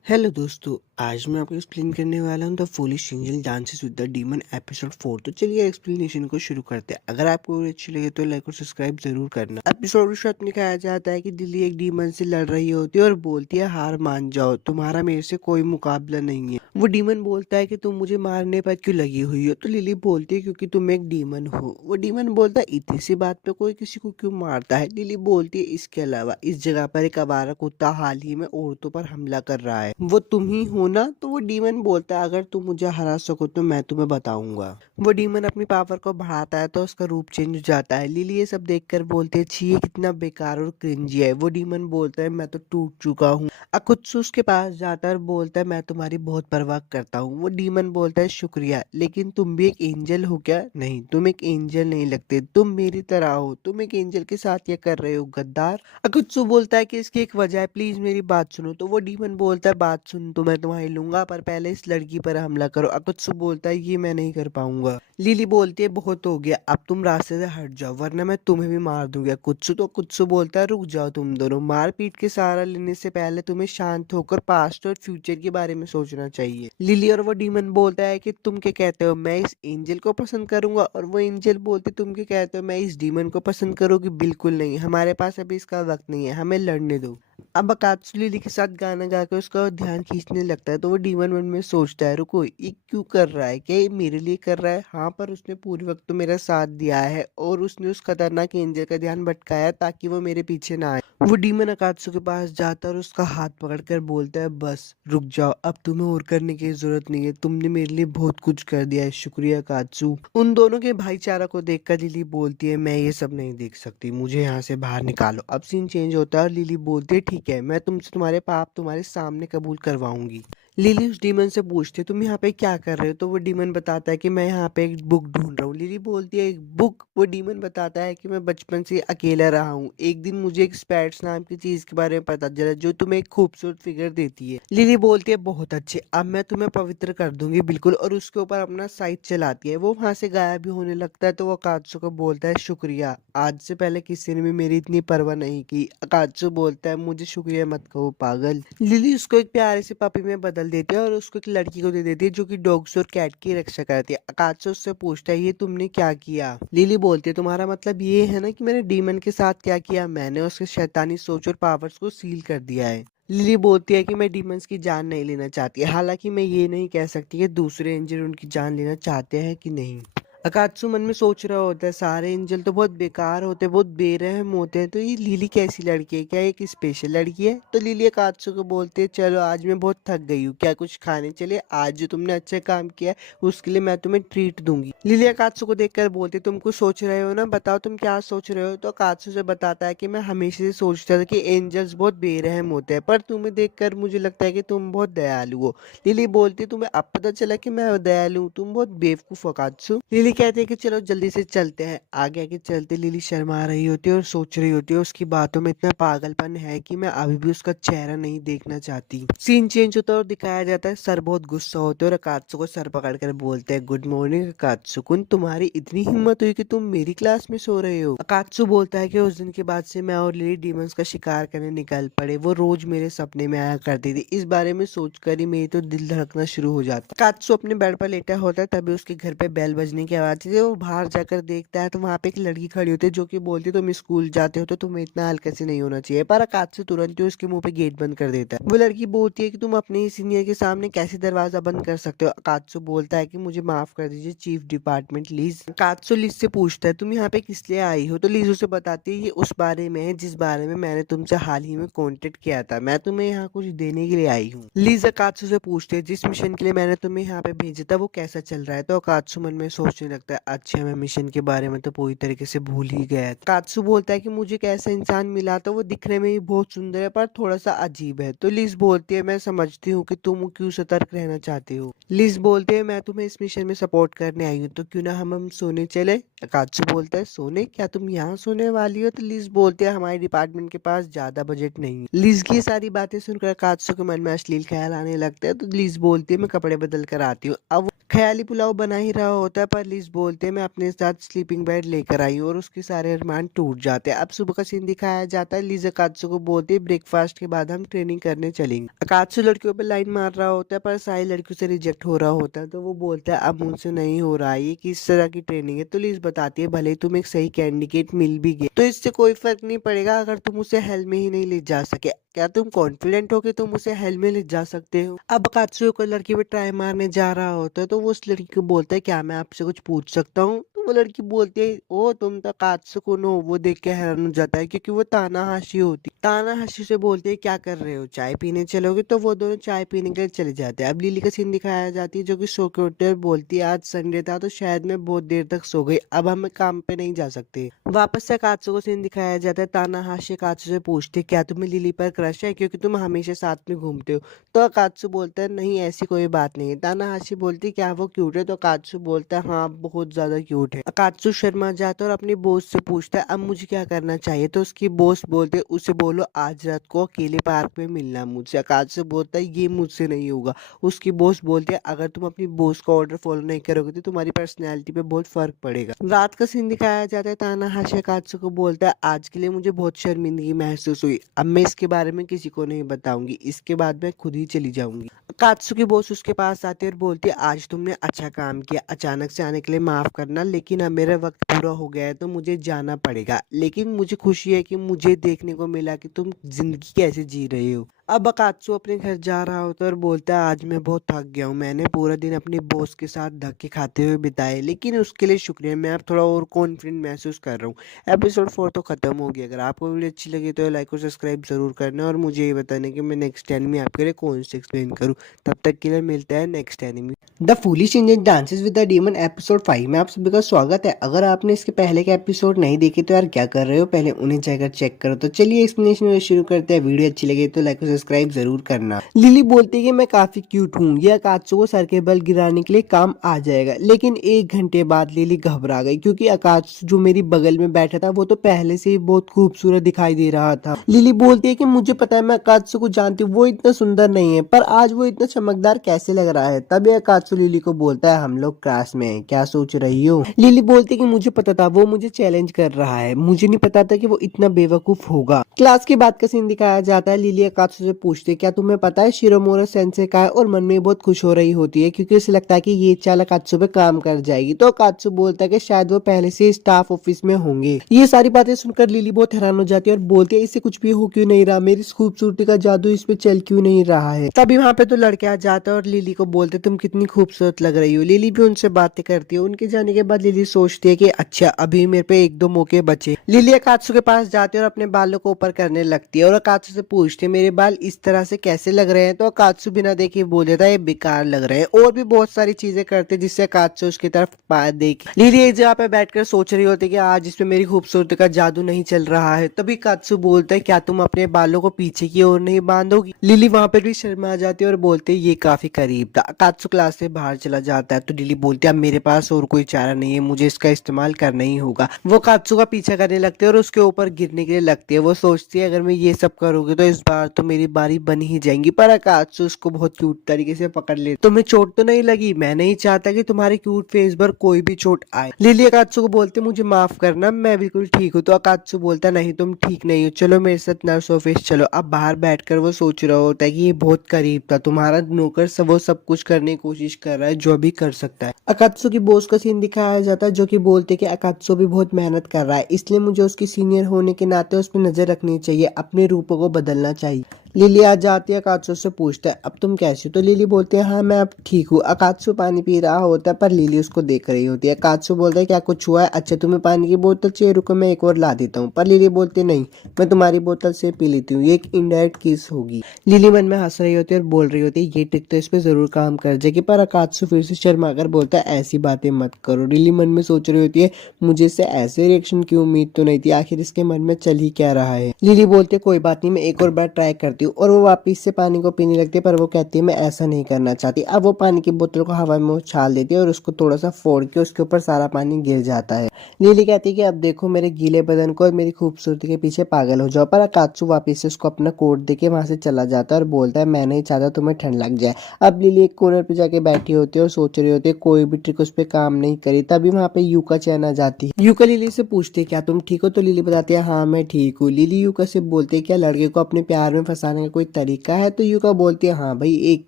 हेलो दोस्तों, आज मैं आपको एक्सप्लेन करने वाला हूँ the foolish angel dances with the demon episode 4। तो चलिए एक्सप्लेनेशन को शुरू करते हैं। अगर आपको वीडियो अच्छी लगे तो लाइक और सब्सक्राइब जरूर करना। एपिसोड के साथ दिखाया जाता है कि दिल्ली एक डीमन से लड़ रही होती है और बोलती है हार मान जाओ, तुम्हारा मेरे से कोई मुकाबला नहीं है। वो डीमन बोलता है कि तुम मुझे मारने पर क्यों लगी हुई हो? तो लिली बोलती है क्योंकि तुम एक डीमन हो। वो डीमन बोलता है इतनी सी बात पे कोई किसी को क्यों मारता है? लिली बोलती है इसके अलावा इस जगह पर एक आवारा कुत्ता हाल ही में औरतों पर हमला कर रहा है। है, वो तुम ही हो ना? तो वो डीमन बोलता है अगर तुम मुझे हरा सको तो मैं तुम्हें बताऊंगा। वो डीमन अपनी पावर को बढ़ाता है तो उसका रूप चेंज हो जाता है। लिली ये सब देखकर बोलती है छी ये कितना बेकार और क्रिंजी है। वो डीमन बोलता है मैं तो टूट चुका हूँ। अकुत्सु उसके पास जाता है और बोलता है मैं तुम्हारी बहुत परवाह करता हूँ। वो डीमन बोलता है शुक्रिया, लेकिन तुम भी एक एंजल हो क्या? नहीं, तुम एक एंजल नहीं लगते, तुम मेरी तरह हो। तुम एक एंजल के साथ ये कर रहे हो गद्दार। अकुत्सु बोलता है कि इसकी एक वजह है, प्लीज मेरी बात सुनो। तो वो डीमन बोलता है बात सुन तो मैं तुम्हारी लूंगा, पर पहले इस लड़की पर हमला करो। अकुत्सु बोलता है ये मैं नहीं कर पाऊंगा। लिली बोलती है बहुत हो गया, अब तुम रास्ते से हट जाओ वरना मैं तुम्हें भी मार दूंगा। कुत्सु बोलता है रुक जाओ तुम दोनों, मारपीट के सहारा लेने से पहले तुम्हें शांत होकर पास्ट और फ्यूचर के बारे में सोचना चाहिए। लिली और वो डीमन बोलता है कि तुम क्या कहते हो, मैं इस एंजल को पसंद करूंगा? और वो एंजल बोलते तुम क्या कहते हो, मैं इस डीमन को पसंद करूंगी? बिल्कुल नहीं, हमारे पास अभी इसका वक्त नहीं है, हमें लड़ने दो। अब अकात्सु लिली के साथ गाना गाकर उसका ध्यान खींचने लगता है तो वो डीमन मन में सोचता है रुको ये क्यों कर रहा है, क्या ये मेरे लिए कर रहा है? हाँ, पर उसने पूरे वक्त तो मेरा साथ दिया है और उसने उस खतरनाक एंजल का ध्यान भटकाया ताकि वो मेरे पीछे ना आए। वो डीमन अकात्सु के पास जाता है और उसका हाथ पकड़कर बोलता है बस रुक जाओ, अब तुम्हें और करने की जरूरत नहीं है, तुमने मेरे लिए बहुत कुछ कर दिया है, शुक्रिया अकात्सु। उन दोनों के भाईचारा को देखकर लिली बोलती है मैं ये सब नहीं देख सकती, मुझे यहाँ से बाहर निकालो। अब सीन चेंज होता है और लिली बोलती है ठीक है, मैं तुमसे तुम्हारे पाप तुम्हारे सामने कबूल करवाऊंगी। लिली उस डीमन से पूछती है तुम यहाँ पे क्या कर रहे हो? तो वो डीमन बताता है कि मैं यहाँ पे एक बुक ढूंढ रहा हूँ। लिली बोलती है एक बुक? वो डीमन बताता है कि मैं बचपन से अकेला रहा हूँ, एक दिन मुझे एक स्पैट्स नाम की चीज के बारे में पता चला जो तुम्हें एक खूबसूरत फिगर देती है। लिली बोलती है बहुत अच्छे, अब मैं तुम्हें पवित्र कर दूंगी बिल्कुल, और उसके ऊपर अपना साइट चलाती है। वो वहां से गायब भी होने लगता है तो वो अकात्सु को बोलता है शुक्रिया, आज से पहले किसी ने भी मेरी इतनी परवाह नहीं की। अकात्सु बोलता है मुझे शुक्रिया मत कहो पागल। लिली उसको एक प्यारे से पपी में बदल देती है और उसको एक लड़की को दे देती है जो कि डॉग्स और कैट की रक्षा करती है। अकात्सु उससे पूछता है ये तुमने क्या किया? लिली बोलती है तुम्हारा मतलब ये है ना कि मैंने डीमन के साथ क्या किया? मैंने उसके शैतानी सोच और पावर्स को सील कर दिया है। लिली बोलती है कि मैं डीमंस की जान नहीं लेना चाहती, हालांकि मैं ये नहीं कह सकती कि दूसरे एंजल उनकी जान लेना चाहते हैं कि नहीं। अकात्सु मन में सोच रहा होता है सारे एंजल तो बहुत बेकार होते हैं, बहुत बेरहम होते हैं, तो ये लिली कैसी लड़की है, क्या एक स्पेशल लड़की है? तो लिली अकात्सु को बोलती है चलो आज मैं बहुत थक गई हूँ, क्या कुछ खाने चले? आज जो तुमने अच्छा काम किया है उसके लिए मैं तुम्हें ट्रीट दूंगी। लिली अकात्सु को देखकर बोलती है तुम कुछ सोच रहे हो ना, बताओ तुम क्या सोच रहे हो? तो अकात्सु से बताता है कि मैं हमेशा से सोचता था कि एंजल्स बहुत बेरहम होते हैं, पर तुम्हें देखकर मुझे लगता है कि तुम बहुत दयालु हो। लिली बोलती तुम्हें अब पता चला कि मैं दयालु हूँ, तुम बहुत बेवकूफ हो अकात्सु। लिली कहती है कि चलो जल्दी से चलते हैं। आगे आगे चलते लिली शर्मा रही होती है और सोच रही होती है उसकी बातों में इतना पागलपन है कि मैं अभी भी उसका चेहरा नहीं देखना चाहती। सीन चेंज होता है और दिखाया जाता है सर बहुत गुस्सा होते हैं और अकात्सु को सर पकड़ कर बोलते हैं गुड मॉर्निंग अकात्सु कुन, तुम्हारी इतनी हिम्मत हुई कि तुम मेरी क्लास में सो रहे हो? अकात्सु बोलता है कि उस दिन के बाद से मैं और लिली डीमंस का शिकार करने निकल पड़े, वो रोज मेरे सपने में आया करती थी। इस बारे में सोचकर ही मेरी तो दिल धड़कना शुरू हो जाता। अकात्सु अपने बेड पर लेटा होता है तभी उसके घर पे बेल बजने की आवाज आती है। वो बाहर जाकर देखता है तो वहाँ पे एक लड़की खड़ी होती है जो कि बोलती है तुम स्कूल जाते हो तो तुम्हें इतना हल्का से नहीं होना चाहिए, पर अकात्सु तुरंत ही उसके मुंह पे गेट बंद कर देता है। वो लड़की बोलती है कि तुम अपने ही सीनियर के सामने कैसे दरवाजा बंद कर सकते हो? अकात्सु बोलता है कि मुझे माफ कर दीजिए चीफ डिपार्टमेंट लिज। अकात्सु लिज से पूछता है तुम यहाँ पे किस लिए आई हो? तो लिज उसे बताती है ये उस बारे में है जिस बारे में मैंने तुमसे हाल ही में कॉन्टेक्ट किया था, मैं तुम्हें यहाँ कुछ देने के लिए आई हूँ। लिज अकात्सु से पूछती है जिस मिशन के लिए मैंने तुम्हें यहाँ पे भेजा था वो कैसा चल रहा है? तो अकात्सु मन में सोचने लगता है अच्छा मैं मिशन के बारे में तो पूरी तरीके से भूल ही गया। अकात्सु बोलता है कि मुझे एक ऐसा इंसान मिला था वो दिखने में ही बहुत सुंदर है पर थोड़ा सा अजीब है। तो लिज बोलती है मैं समझती हूँ कि तुम क्यों सतर्क रहना चाहती हो। लिज बोलते है मैं तुम्हें इस मिशन में सपोर्ट करने आई हूँ, तो क्यों ना हम सोने चले? अकात्सु बोलता है सोने? क्या तुम यहाँ सोने वाली हो? तो लिज बोलते है हमारे डिपार्टमेंट के पास ज्यादा बजट नहीं है। लिज की ये सारी बातें सुनकर अकात्सु के मन में अश्लील ख्याल आने लगते हैं तो लिज बोलती है मैं कपड़े बदल कर आती हूँ। अब ख्याली पुलाव बना ही रहा होता है पर लिज बोलते हैं मैं अपने साथ स्लीपिंग बेड लेकर आई हूँ और उसके सारे अरमान टूट जाते हैं। अब सुबह का सीन दिखाया जाता है। लिज अकात्सु को बोलती है ब्रेकफास्ट के बाद हम ट्रेनिंग करने चलेंगे। अकात्सु लड़कियों पर लाइन मार रहा होता है पर सारी लड़कियों से रिजेक्ट हो रहा होता है तो वो बोलता है अब मुझसे नहीं हो रहा है, ये किस तरह की ट्रेनिंग है? तो लिज बताती है भले ही तुम एक सही कैंडिडेट मिल भी गए तो इससे कोई फर्क नहीं पड़ेगा अगर तुम उसे हेल में ही नहीं ले जा सके। क्या तुम कॉन्फिडेंट हो कि तुम उसे हेल में ले जा सकते हो? अब अकात्सु को लड़की पे ट्राई मारने जा रहा होता है तो वो उस लड़की को बोलता है क्या मैं आपसे कुछ पूछ सकता हूँ? तो वो लड़की बोलती है ओ तुम तो कात्सुकुन हो। वो देख के हैरान हो जाता है क्योंकि वो तानाहाशी होती। तानाहाशी से बोलते है क्या कर रहे हो, चाय पीने चलोगे? तो वो दोनों चाय पीने के लिए चले जाते हैं। अब लिली का सीन दिखाया जाती है जो कि सो के उठते है और बोलती है आज संडे था तो शायद मैं बहुत देर तक सो गई, अब हम काम पे नहीं जा सकते। वापस से कात्सु को सीन दिखाया जाता है। तानाहाशी कात्सु से पूछते है क्या तुम्हें लिली पर क्रश है क्योंकि तुम हमेशा साथ में घूमते हो? तो अकात्सु बोलता है नहीं ऐसी कोई बात नहीं है। तानाहाशी बोलती है क्या वो क्यूट है? तो अकात्सु बोलता है हाँ बहुत ज्यादा क्यूट है। अकात्सु शर्मा जाता है और अपनी बॉस से पूछता है अब मुझे क्या करना चाहिए? तो उसकी बॉस बोलते है उसे बोलो आज रात को अकेले पार्क में मिलना मुझसे। अकात्सु बोलता है ये मुझसे नहीं होगा। उसकी बॉस बोलती है अगर तुम अपनी बॉस का ऑर्डर फॉलो नहीं करोगे तो तुम्हारी पर्सनैलिटी पे बहुत फर्क पड़ेगा। रात का सीन दिखाया जाता है। तानाहाशी अकात्सु को बोलता है आज के लिए मुझे बहुत शर्मिंदगी महसूस हुई, अब मैं इसके बारे में किसी को नहीं बताऊंगी, इसके बाद मैं खुद ही चली जाऊंगी। कात्सु की बॉस उसके पास आती है और बोलती है आज तुमने अच्छा काम किया, अचानक से आने के लिए माफ करना, लेकिन अब मेरा वक्त पूरा हो गया है तो मुझे जाना पड़ेगा। लेकिन मुझे खुशी है कि मुझे देखने को मिला कि तुम जिंदगी कैसे जी रहे हो। अब अकात्सु अपने घर जा रहा होता है और बोलता है आज मैं बहुत थक गया हूँ, मैंने पूरा दिन अपने बॉस के साथ धक्के खाते हुए बिताए, लेकिन उसके लिए शुक्रिया, मैं अब थोड़ा और कॉन्फिडेंट महसूस कर रहा हूँ। एपिसोड 4 तो खत्म हो गया। अगर आपको वीडियो अच्छी लगी तो लाइक और सब्सक्राइब जरूर करना और मुझे ये बताना कि मैं नेक्स्ट एनिमी आपके लिए कौन से एक्सप्लेन करूँ। तब तक के लिए मिलता है next enemy the foolish Indian dances with the demon episode 5 में आप सभी का स्वागत है। अगर आपने इसके पहले के एपिसोड नहीं देखे तो यार क्या कर रहे हो, पहले उन्हें जाकर चेक करो। तो चलिए एक्सप्लेनेशन शुरू करते हैं। वीडियो अच्छी लगी तो लाइक और सब्सक्राइब जरूर करना। लिली बोलती है कि मैं काफी क्यूट हूँ, यह अकात्सु को सर के बल गिराने के लिए काम आ जाएगा। लेकिन 1 घंटे बाद लिली घबरा गई क्योंकि अकात्सु जो मेरी बगल में बैठा था वो तो पहले से ही बहुत खूबसूरत दिखाई दे रहा था। लिली बोलती है कि मुझे पता है, मैं अकात्सु को जानती हूँ, वो इतना सुंदर नहीं है, पर आज वो इतना चमकदार कैसे लग रहा है। तभी अकात्सु लिली को बोलता है हम लोग क्लास में हैं, क्या सोच रही हो? लिली बोलती है कि मुझे पता था, वो मुझे चैलेंज कर रहा है, मुझे नहीं पता था कि वो इतना बेवकूफ होगा। क्लास के बाद का सीन दिखाया जाता है। लिली अकात्सु से पूछती है क्या तुम्हें पता है शिरोमोरा सेंसे का है, और मन में बहुत खुश हो रही होती है क्योंकि उसे लगता है कि ये चाल अकात्सु पे काम कर जाएगी। तो अकात्सु बोलता है कि शायद वो पहले से स्टाफ ऑफिस में होंगे। ये सारी बातें सुनकर लिली बहुत हैरान हो जाती है और बोलती है इससे कुछ भी हो क्यों नहीं रहा, मेरी खूबसूरती का जादू इस पे चल क्यों नहीं रहा है। तभी वहाँ पे तो लड़के आ जाते हैं और लिली को बोलते तुम कितनी खूबसूरत लग रही हो। लिली भी उनसे बातें करती है। उनके जाने के बाद लिली सोचती है कि अच्छा अभी मेरे पे 1-2 मौके बचे। लिली अकात्सु के पास जाती है और अपने बालों को ऊपर करने लगती है और अकात्सु से पूछती है मेरे बाल इस तरह से कैसे लग रहे हैं। तो अकात्सु बिना देखे बोल देता है ये बेकार लग रहे हैं। और भी बहुत सारी चीजें करते जिससे अकात्सु उसकी तरफ देख। लिली एक जगह पे बैठकर सोच रही होती है कि आज इसमें मेरी खूबसूरती का जादू नहीं चल रहा है। तभी अकात्सु बोलता है क्या तुम अपने बालों को पीछे की ओर नहीं बांधोगी? लिली वहां पर भी शर्मा जाती है और बोलते ये काफी करीब था। अकात्सु क्लास से बाहर चला जाता है तो लिली बोलती है अब मेरे पास और कोई चारा नहीं है, मुझे इसका इस्तेमाल करना ही होगा। वो अकात्सु का पीछा करने लगती है और उसके ऊपर गिरने के लिए लगती है। वो सोचती है अगर मैं ये सब करूंगी तो इस बार तो मेरी बारी बन ही जाएंगी, पर अकात्सु उसको बहुत क्यूट तरीके से पकड़ ले। तुम्हें चोट तो नहीं लगी? मैं नहीं चाहता कि तुम्हारे क्यूट फेस पर कोई भी चोट आए। लिली अकात्सु को बोलते मुझे माफ करना, मैं बिल्कुल ठीक हूँ। तो अकात्सु बोलता नहीं तुम ठीक नहीं हो, चलो मेरे साथ नर्स ऑफिस चलो। अब बाहर बैठकर वो सोच रहा होता है कि ये बहुत करीब था, तुम्हारा नौकर वो सब कुछ करने की कोशिश कर रहा है जो भी कर सकता है। अकात्सु की बॉस का सीन दिखाया जाता है जो कि बोलते कि अकात्सु भी बहुत मेहनत कर रहा है, इसलिए मुझे उसकी सीनियर होने के नाते उस पर नजर रखनी चाहिए, अपने रूपों को बदलना चाहिए। लिली आ जाती है, अकात्सु से पूछता है अब तुम कैसी हो? तो लिली बोलती है हाँ मैं अब ठीक हूँ। अकात्सु पानी पी रहा होता है पर लिली उसको देख रही होती है। अकात्सु बोलता है क्या कुछ हुआ है? अच्छा तुम्हें पानी की बोतल चाहिए, रुको मैं एक और ला देता हूँ। पर लिली बोलती है नहीं, मैं तुम्हारी बोतल से पी लेती हूँ, ये एक इनडायरेक्ट किस होगी। लिली मन में हंस रही होती है और बोल रही होती है ये ट्रिक तो इस पे जरूर काम कर जाएगी। पर अकात्सु फिर से शर्मा कर बोलता है ऐसी बातें मत करो। लिली मन में सोच रही होती है मुझे इससे ऐसे रिएक्शन की उम्मीद तो नहीं थी, आखिर इसके मन में चल ही क्या रहा है। लिली बोलती है कोई बात नहीं, मैं एक और बार ट्राई करती हूँ। और वो वापिस से पानी को पीने लगती है पर वो कहती है मैं ऐसा नहीं करना चाहती। अब वो पानी की बोतल को हवा में उछाल देती है और उसको थोड़ा सा फोड़ के उसके ऊपर सारा पानी गिर जाता है। लिली कहती है कि अब देखो मेरे गीले बदन को और मेरी खूबसूरती के पीछे पागल हो जाओ। पर अकात्सु वापिस से उसको अपना कोट देके वहां से चला जाता है और बोलता है मैं नहीं चाहता तुम्हें ठंड लग जाए। अब लिली एक कॉर्नर पे जाके बैठी होती है और सोच रही होती है कोई भी ट्रिक उस पर काम नहीं करी। तभी वहां पे यूका चैन आ जाती है। यूका लिली से पूछती है क्या तुम ठीक हो? तो लिली बताती है हाँ मैं ठीक हूँ। लिली यूका से बोलती है क्या लड़के को अपने प्यार में फंसाने बताने का कोई तरीका है? तो युका बोलती है हाँ भाई एक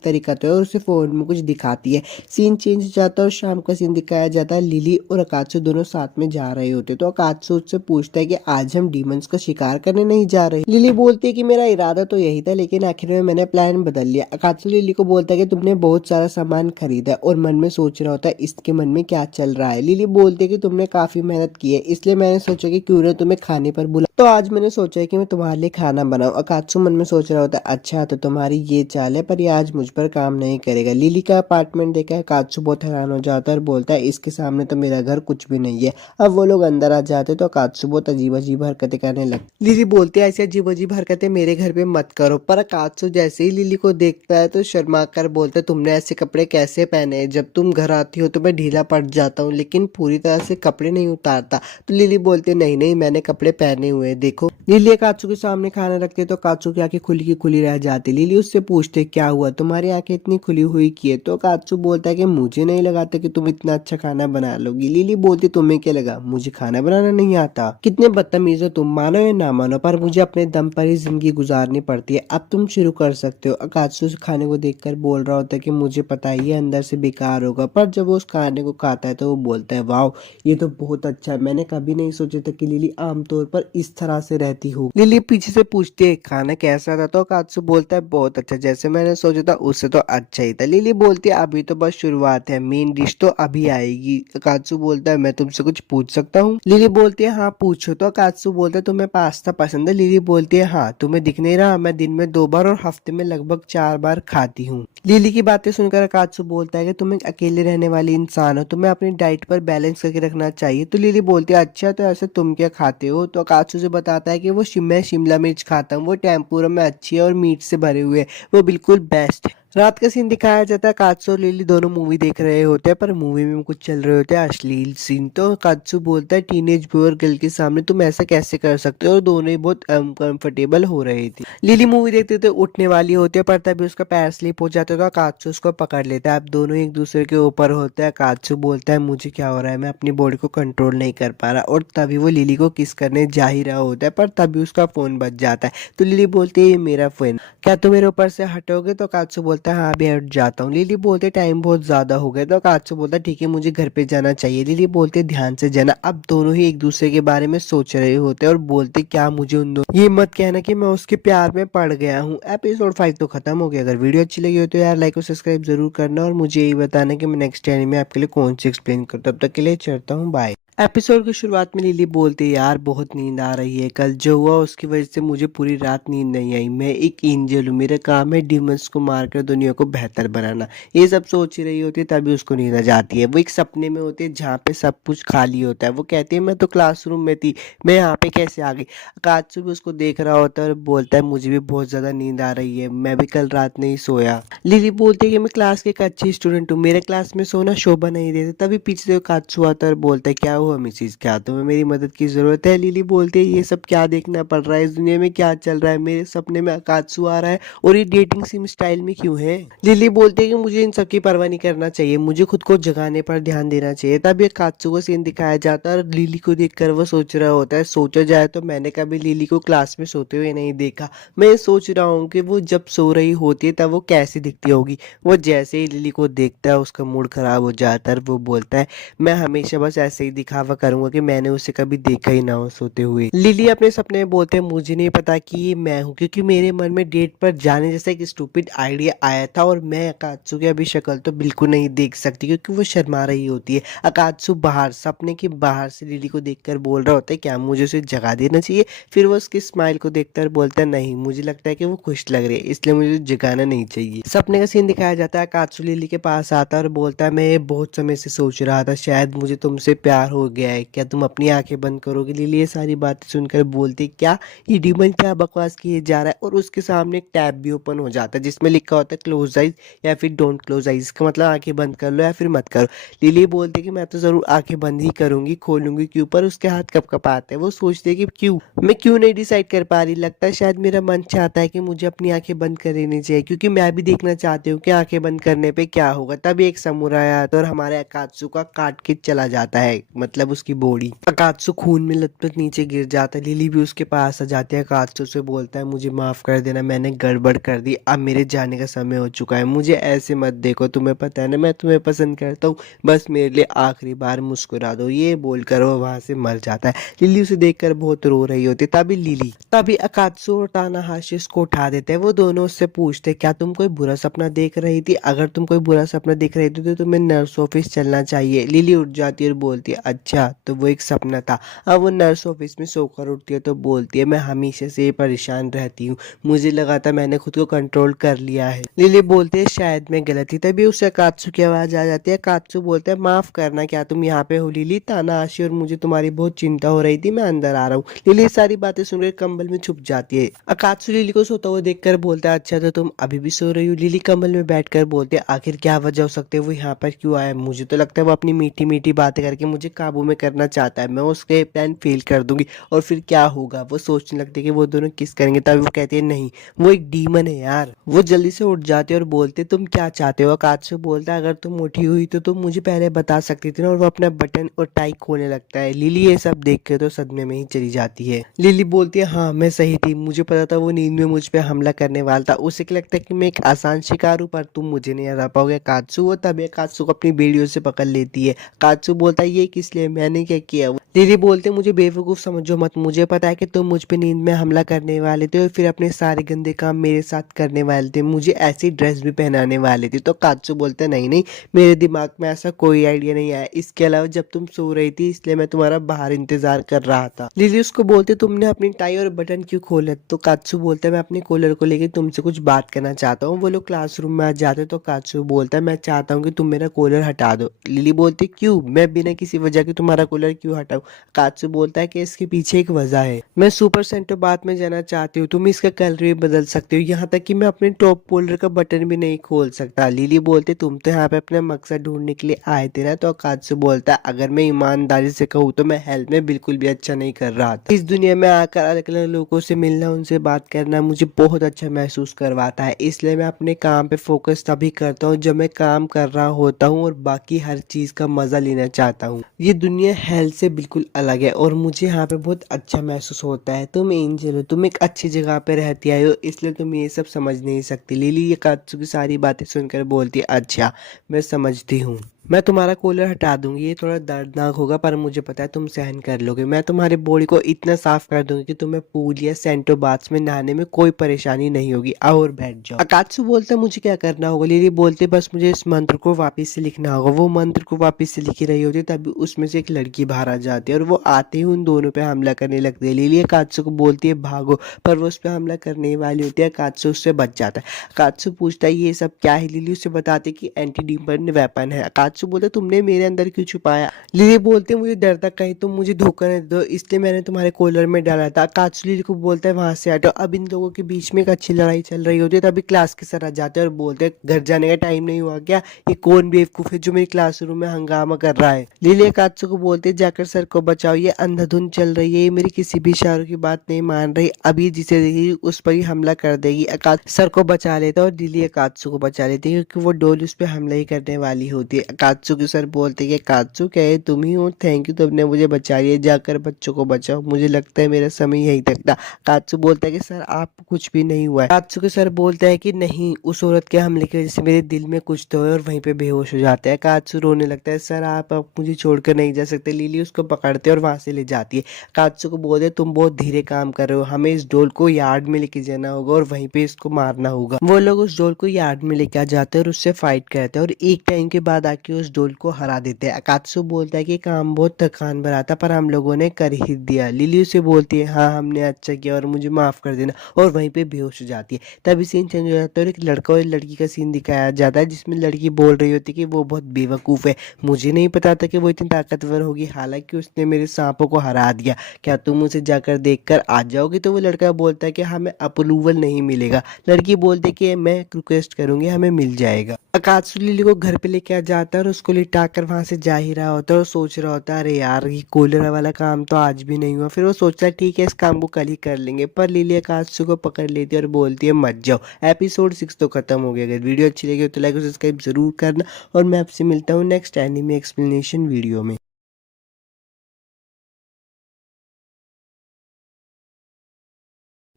तरीका तो है, और उसे फोन में कुछ दिखाती है। सीन चेंज हो जाता है और शाम का सीन दिखाया जाता है। लिली और अकात्सु दोनों साथ में जा रहे होते, तो अकात्सु उससे पूछता है कि आज हम डीमंस का शिकार करने नहीं जा रहे। लिली बोलती है कि मेरा इरादा तो यही था, लेकिन आखिर में मैंने प्लान बदल लिया। अकात्सु लिली को बोलता है कि तुमने बहुत सारा सामान खरीदा है, और मन में सोच रहा होता है इसके मन में क्या चल रहा है। लिली बोलती है कि तुमने काफी मेहनत की है, इसलिए मैंने सोचा कि क्यों ना तुम्हें खाने पर बुला, तो आज मैंने सोचा है कि मैं तुम्हारे लिए खाना बनाऊं। अकात्सु मन में सोच रहा होता है अच्छा तो तुम्हारी ये चाल है, पर ये आज मुझ पर काम नहीं करेगा। लिली का अपार्टमेंट देखा है अकात्सु बहुत हैरान हो जाता है और बोलता है इसके सामने तो मेरा घर कुछ भी नहीं है। अब वो लोग अंदर आ जाते तो अकात्सु बहुत अजीब अजीब हरकतें करने लगती। लिली बोलती है ऐसी अजीब अजीब हरकतें मेरे घर पे मत करो, पर अकात्सु जैसे ही लिली को देखता है तो शर्मा कर बोलता है तुमने ऐसे कपड़े कैसे पहने हैं? जब तुम घर आती हो तो मैं ढीला पड़ जाता हूँ, लेकिन पूरी तरह से कपड़े नहीं उतारता। तो लिली बोलती है नहीं नहीं मैंने कपड़े पहने हुए हैं, देखो। लिली काचू के सामने खाना रखते है तो काचू की आंखें खुली की खुली रह जाती। लिली उससे पूछते क्या हुआ, तुम्हारी आंखें इतनी खुली हुई की है? तो काचू बोलता है कि मुझे नहीं लगाता कि तुम इतना अच्छा खाना बना लोगी। लिली बोलती तुम्हें क्या लगा मुझे खाना बनाना नहीं आता? कितने बदतमीज हो तुम, मानो या ना मानो, पर मुझे अपने दम पर ही जिंदगी गुजारनी पड़ती है। अब तुम शुरू कर सकते हो। काचू खाने को देखकर बोल रहा होता है कि मुझे पता है ये अंदर से बेकार होगा, पर जब वो उस खाने को खाता है तो वो बोलता है वाह ये तो बहुत अच्छा है, मैंने कभी नहीं सोचा था कि लिली आमतौर पर इस तरह से रहती हो। लिली पीछे से पूछती है खाना कैसा था, तो कात्सु बोलता है बहुत अच्छा, जैसे मैंने सोचा था उससे तो अच्छा ही था। लिली बोलती है अभी तो बस शुरुआत है, मेन डिश तो अभी आएगी। कात्सु बोलता है मैं तुमसे कुछ पूछ सकता हूँ? लिली बोलती है हाँ पूछो। तो कात्सु बोलता है तुम्हें पास्ता पसंद है? लिली बोलती है हाँ, तुम्हें दिख नहीं रहा मैं दिन में 2 बार और हफ्ते में लगभग 4 बार खाती हूँ। लिली की बातें सुनकर कात्सु बोलता है कि तुम एक अकेले रहने वाली इंसान हो, तुम्हें अपनी डाइट पर बैलेंस करके रखना चाहिए। तो लिली बोलती है अच्छा तो ऐसे तुम क्या खाते हो? तो कात्सु से बताता है कि वो मैं शिमला मिर्च खाता हूँ, वो टेम्पुरा में अच्छी है और मीट से भरे हुए है, वो बिल्कुल बेस्ट है। रात का सीन दिखाया जाता है। कात्सु और लिली दोनों मूवी देख रहे होते हैं, पर मूवी में कुछ चल रहे होते हैं अश्लील सीन। तो कात्सु बोलता है टीनेज बॉय और गर्ल के सामने तुम ऐसा कैसे कर सकते हो, और दोनों ही बहुत अनकंफर्टेबल हो रही थी। लिली मूवी देखते थे उठने वाली होती है, पर तभी उसका पैर स्लिप हो जाता है तो कात्सु उसको पकड़ लेता है। अब दोनों एक दूसरे के ऊपर होते हैं। कात्सु बोलता है मुझे क्या हो रहा है, मैं अपनी बॉडी को कंट्रोल नहीं कर पा रहा, और तभी वो लिली को किस करने जा ही रहा होता है, पर तभी उसका फोन बज जाता है। तो लिली बोलती है ये मेरा फोन, क्या तुम मेरे ऊपर से हटोगे? तो कात्सु बोलता है हाँ अभी हट जाता हूँ। लिली बोलते टाइम बहुत ज्यादा हो गया। तो कात्सु बोलता है ठीक है मुझे घर पे जाना चाहिए। लिली बोलते ध्यान से जाना। अब दोनों ही एक दूसरे के बारे में सोच रहे होते हैं और बोलते क्या मुझे उन दोनों ये मत कहना कि मैं उसके प्यार में पड़ गया हूँ। एपिसोड 5 तो खत्म हो गया। अगर वीडियो अच्छी लगी हो तो यार लाइक और सब्सक्राइब जरूर करना, और मुझे यही बताना कि मैं नेक्स्ट टाइम में आपके लिए कौन सी एक्सप्लेन करता हूँ। तब तक के लिए चलता हूँ, बाय। एपिसोड की शुरुआत में लिली बोलती है यार बहुत नींद आ रही है, कल जो हुआ उसकी वजह से मुझे पूरी रात नींद नहीं आई। मैं एक एंजल हूँ, मेरा काम है डिमंस को मारकर दुनिया को बेहतर बनाना। ये सब सोच ही रही होती है तभी उसको नींद आ जाती है। वो एक सपने में होती है जहाँ पे सब कुछ खाली होता है। वो कहती है मैं तो क्लासरूम में थी, मैं यहाँ पे कैसे आ गई? कात्सु भी उसको देख रहा होता है और बोलता है मुझे भी बहुत ज्यादा नींद आ रही है, मैं भी कल रात नहीं सोया। लिली बोलती है कि मैं क्लास की एक अच्छी स्टूडेंट हूँ, मेरे क्लास में सोना शोभा नहीं देता। तभी पीछे से कात्सु आता है और बोलता है क्या हुआ मिसिस, क्या तुम्हें मेरी मदद की जरूरत है? लिली बोलती है ये सब क्या देखना पड़ रहा है, इस दुनिया में क्या चल रहा है, मेरे सपने में कात्सु आ रहा है और ये डेटिंग सिम स्टाइल में क्यों है? लिली बोलती है कि मुझे इन सब की परवाह नहीं करना चाहिए, मुझे खुद को जगाने पर ध्यान देना चाहिए। तभी कात्सु का सीन दिखाया जाता है और लिली को देखकर वो सोच रहा होता है सोचा जाए तो मैंने कभी लिली को क्लास में सोते हुए नहीं देखा। मैं सोच रहा हूँ कि वो जब सो रही होती है तब वो कैसी दिखती होगी। वो जैसे ही लिली को देखता है उसका मूड खराब हो जाता है। वो बोलता है मैं हमेशा बस ऐसे ही दिखावा करूंगा कि मैंने उसे कभी देखा ही ना हो सोते हुए। लिली अपने सपने में बोलते हैं मुझे नहीं पता कि ये मैं हूँ, क्योंकि मेरे मन में डेट पर जाने जैसा एक स्टूपिड आइडिया आया था, और मैं अकात्सु की अभी शक्ल तो बिल्कुल नहीं देख सकती क्योंकि वो शर्मा रही होती है। अकात्सु बाहर सपने के बाहर से लिली को देखकर बोल रहा होता है क्या मुझे उसे जगा देना चाहिए? फिर वो उसकी स्माइल को देखकर बोलता है नहीं, मुझे लगता है कि वो खुश लग रही है इसलिए मुझे जगाना नहीं चाहिए। सपने का सीन दिखाया जाता है। अकात्सु लिली के पास आता है और बोलता है मैं ये बहुत समय से सोच रहा था, शायद मुझे तुमसे प्यार हो गया है, क्या तुम अपनी आंखें बंद करोगे? लिली ये सारी बातें सुनकर बोलती क्या ये डीमन क्या बकवास किए जा रहा है, और उसके सामने एक टैब भी ओपन हो जाता है जिसमें लिखा होता है क्लोज आइज या फिर डोंट क्लोज आइज, इसका मतलब आंखें बंद कर लो या फिर मत करो। लिली बोलती है कि मैं तो जरूर आंखें बंद ही करूंगी, खोलूंगी क्यों? पर उसके हाथ कपकपाते हैं। वो सोचते है कि क्यों मैं क्यों नहीं डिसाइड कर पा रही, लगता है शायद मेरा मन चाहता है कि मुझे अपनी आंखें बंद कर लेनी चाहिए, क्योंकि मैं भी देखना चाहती हूँ कि आंखें बंद करने पे क्या होगा। तभी एक समुराई आता है और हमारे अकात्सु का काट के चला जाता है, मतलब मतलब उसकी बॉडी। अकात्सु खून में लथपथ नीचे गिर जाता है। लिली भी उसके पास आ जाती है। अकात्सु से बोलता है मुझे माफ कर देना, मैंने गड़बड़ कर दी, अब मेरे जाने का समय हो चुका है, मुझे ऐसे मत देखो, तुम्हें पता है ना मैं तुम्हें पसंद करता हूँ, बस मेरे लिए आखिरी बार मुस्कुरा दो, ये बोलकर वो वहां से मर जाता है। लिली उसे देखकर बहुत रो रही होती है। तभी अकात्सु और तानाहाशी उसको उठा देते हैं। वो दोनों उससे पूछते क्या तुम कोई बुरा सपना देख रही थी? अगर तुम कोई बुरा सपना देख रही थी तो तुम्हें नर्स ऑफिस चलना चाहिए। लिली उठ जाती है और बोलती है अच्छा तो वो एक सपना था। अब वो नर्स ऑफिस में सोकर उठती है तो बोलती है मैं हमेशा से परेशान रहती हूँ, मुझे लगा था मैंने खुद को कंट्रोल कर लिया है। लिली बोलती है शायद मैं गलत थी। तभी उसे अकात्सु की आवाज आ जाती है। अकात्सु बोलता है माफ करना, क्या तुम यहाँ पे हो लिली? तानाहाशी और मुझे तुम्हारी बहुत चिंता हो रही थी, मैं अंदर आ रहा हूँ। लिली सारी बातें सुनकर कंबल में छुप जाती है। अकात्सु लिली को सोता हुआ देखकर बोलता है अच्छा तो तुम अभी भी सो रही हो? लिली कंबल में बैठकर बोलती है आखिर क्या वजह हो सकती है, वो यहाँ पर क्यों आया? मुझे तो लगता है वो अपनी मीठी मीठी बातें करके मुझे काबू में करना चाहता है, मैं उसके प्लान फेल कर दूंगी और फिर क्या होगा। वो सोचने लगती है कि वो दोनों किस करेंगे। तभी वो कहती है नहीं वो एक डीमन है यार। वो जल्दी से उठ जाते हैं और बोलते तुम क्या चाहते हो? अकात्सु बोलता है अगर तुम उठी हुई तो तुम मुझे पहले बता सकती थी ना। और वो अपना बटन और टाई खोलने लगता है। लिली ये सब देख के तो सदमे में ही चली जाती है। लिली बोलती है हाँ मैं सही थी, मुझे पता था वो नींद में मुझ पे हमला करने वाला था, उसे क्या लगता है कि मैं एक आसान शिकार हूँ पर तुम मुझे नहीं हरा पाओगे कात्सु। वो तभी कात्सु को अपनी बेड़ियों से पकड़ लेती है। कात्सु बोलता है ये किस लिए, मैंने क्या किया? लिली बोलते मुझे बेवकूफ समझो मत, मुझे पता है कि तुम मुझ पे नींद में हमला करने वाले थे और फिर अपने सारे गंदे काम मेरे साथ करने वाले थे, मुझे ऐसी ड्रेस भी पहनाने वाले थे। तो कात्सु बोलते नहीं नहीं मेरे दिमाग में ऐसा कोई आइडिया नहीं आया, इसके अलावा जब तुम सो रही थी इसलिए मैं तुम्हारा बाहर इंतजार कर रहा था। लिली उसको बोलते तुमने अपनी टाई और बटन क्यों खोला? तो कात्सु बोलता है मैं अपने कॉलर को लेकर तुमसे कुछ बात करना चाहता हूँ। वो लोग क्लासरूम में आ जाते तो कात्सु बोलता है मैं चाहता हूँ कि तुम मेरा कॉलर हटा दो। लिली बोलती क्यों, मैं बिना किसी वजह के तुम्हारा कॉलर क्यों हटाऊं? कात्सु बोलता है कि इसके पीछे एक वजह है, मैं सुपर सेंटो बात में जाना चाहती हूँ, तुम इसका कलर भी बदल सकते हो, यहाँ तक कि मैं अपने टॉप कॉलर का बटन भी नहीं खोल सकता। लिली बोलते तुम तो यहाँ पे अपना मकसद ढूंढने के लिए आए थे ना। तो कात्सु बोलता है अगर मैं ईमानदारी से कहूँ तो मैं हेल्थ में बिल्कुल भी अच्छा नहीं कर रहा था। इस दुनिया में आकर अलग अलग लोगों से मिलना, उनसे बात करना मुझे बहुत अच्छा महसूस करवाता है, इसलिए मैं अपने काम पे फोकस तभी करता हूँ जब मैं काम कर रहा होता हूँ और बाकी हर चीज का मजा लेना चाहता हूँ। ये दुनिया हेल्थ से बिल्कुल अलग है और मुझे यहाँ पे बहुत अच्छा महसूस होता है। तुम एंजल हो, तुम एक अच्छी जगह पे रहती आई हो, इसलिए तुम ये सब समझ नहीं सकती। लिली ये कात्सु की सारी बातें सुनकर बोलती है अच्छा मैं समझती हूँ, मैं तुम्हारा कॉलर हटा दूंगी, ये थोड़ा दर्दनाक होगा पर मुझे पता है तुम सहन कर लोगे। मैं तुम्हारी बॉडी को इतना साफ कर दूंगी कि तुम्हें पूल या सेंटो बाथ्स में नहाने में कोई परेशानी नहीं होगी, आओ और बैठ जाओ। अकात्सु बोलता है मुझे क्या करना होगा? लिली बोलते बस मुझे इस मंत्र को वापस से लिखना होगा। वो मंत्र को वापस से लिखी रही होती तभी उसमें से एक लड़की बाहर आ जाती है और वो आते ही उन दोनों पे हमला करने लगती है। लिली अकात्सु को बोलती है भागो, पर वो उस पर हमला करने वाली होती है। अकात्सु उससे बच जाता है। अकात्सु पूछता है ये सब क्या है? लिली उसे बताती है कि एंटी डीमन वेपन है। अकात्सु बोलता तुमने मेरे अंदर क्यों छुपाया? लिली बोलते मुझे डर था कहीं तुम मुझे धोखा न दो, इसलिए मैंने तुम्हारे कॉलर में डाला था। अकात्सु लिली को बोलता है वहां से हटो। अब इन लोगों के बीच में एक अच्छी लड़ाई चल रही होती है तभी क्लास के सर आ जाते हैं और बोलते हैं घर जाने का टाइम नहीं हुआ क्या? ये कौन बेवकूफ है जो मेरे क्लासरूम में हंगामा कर रहा है? लिली अकात्सु को बोलते जाकर सर को बचाओ, ये अंधाधुंध चल रही है, ये मेरी किसी भी इशारों की बात नहीं मान रही, अभी जिसे देखी उस पर ही हमला कर देगी। अकात्सु सर को बचा लेता है और लिली अकात्सु को बचा लेती है क्योंकि वो डोल उस पर हमला ही करने वाली होती है। अकात्सु के सर बोलते हैं अकात्सु कहे तुम ही हो, थैंक यू तुमने मुझे बचा लिया, जाकर बच्चों को बचाओ, मुझे लगता है मेरा समय यहीं तक था। अकात्सु बोलता है कि सर आपको कुछ भी नहीं हुआ है। अकात्सु के सर बोलता है कि नहीं, उस औरत के हमले की वजह से मेरे दिल में कुछ तो है और वहीं पे बेहोश हो जाता है। अकात्सु रोने लगता है सर आप अब मुझे छोड़कर नहीं जा सकते। लिली उसको पकड़ते और वहां से ले जाती है। अकात्सु को बोलते तुम बहुत धीरे काम कर रहे हो, हमें इस डोल को यार्ड में लेके जाना होगा और वहीं पे इसको मारना होगा। वो लोग उस डोल को यार्ड में लेके आ जाते हैं और उससे फाइट करते हैं और एक टाइम के बाद आके उस डोल को हरा देते हैं। अकात्सु बोलता है कि काम बहुत थकान भरा था पर हम लोगों ने कर ही दिया। लिली उसे बोलती है हाँ हमने अच्छा किया और मुझे माफ कर देना, और वहीं पे बेहोश हो जाती है। तभी सीन चेंज हो जाता है और एक लड़का और लड़की का सीन दिखाया जाता है जिसमें लड़की बोल रही होती है कि वो बहुत बेवकूफ़ है, मुझे नहीं पता था कि वो इतनी ताकतवर होगी, हालांकि उसने मेरे सांपों को हरा दिया, क्या तुम उसे जाकर देख कर आ जाओगी? तो वो लड़का बोलता है कि हमें अप्रूवल नहीं मिलेगा। लड़की बोलती है कि मैं रिक्वेस्ट करूंगी, हमें मिल जाएगा। अकात्सु लिली को घर पे लेके आ जाता है और उसको लिटा कर वहां से जा ही रहा होता है और सोच रहा होता है अरे यार ये कूलर वाला काम तो आज भी नहीं हुआ। फिर वो सोचता है ठीक है इस काम को कल ही कर लेंगे, पर लिली अकात्सु को पकड़ लेती है और बोलती है मत जाओ। एपिसोड 6 तो खत्म हो गया। अगर वीडियो अच्छी लगी हो तो लाइक और सब्सक्राइब जरूर करना और मैं आपसे मिलता हूँ नेक्स्ट एनिमे एक्सप्लेनेशन वीडियो में।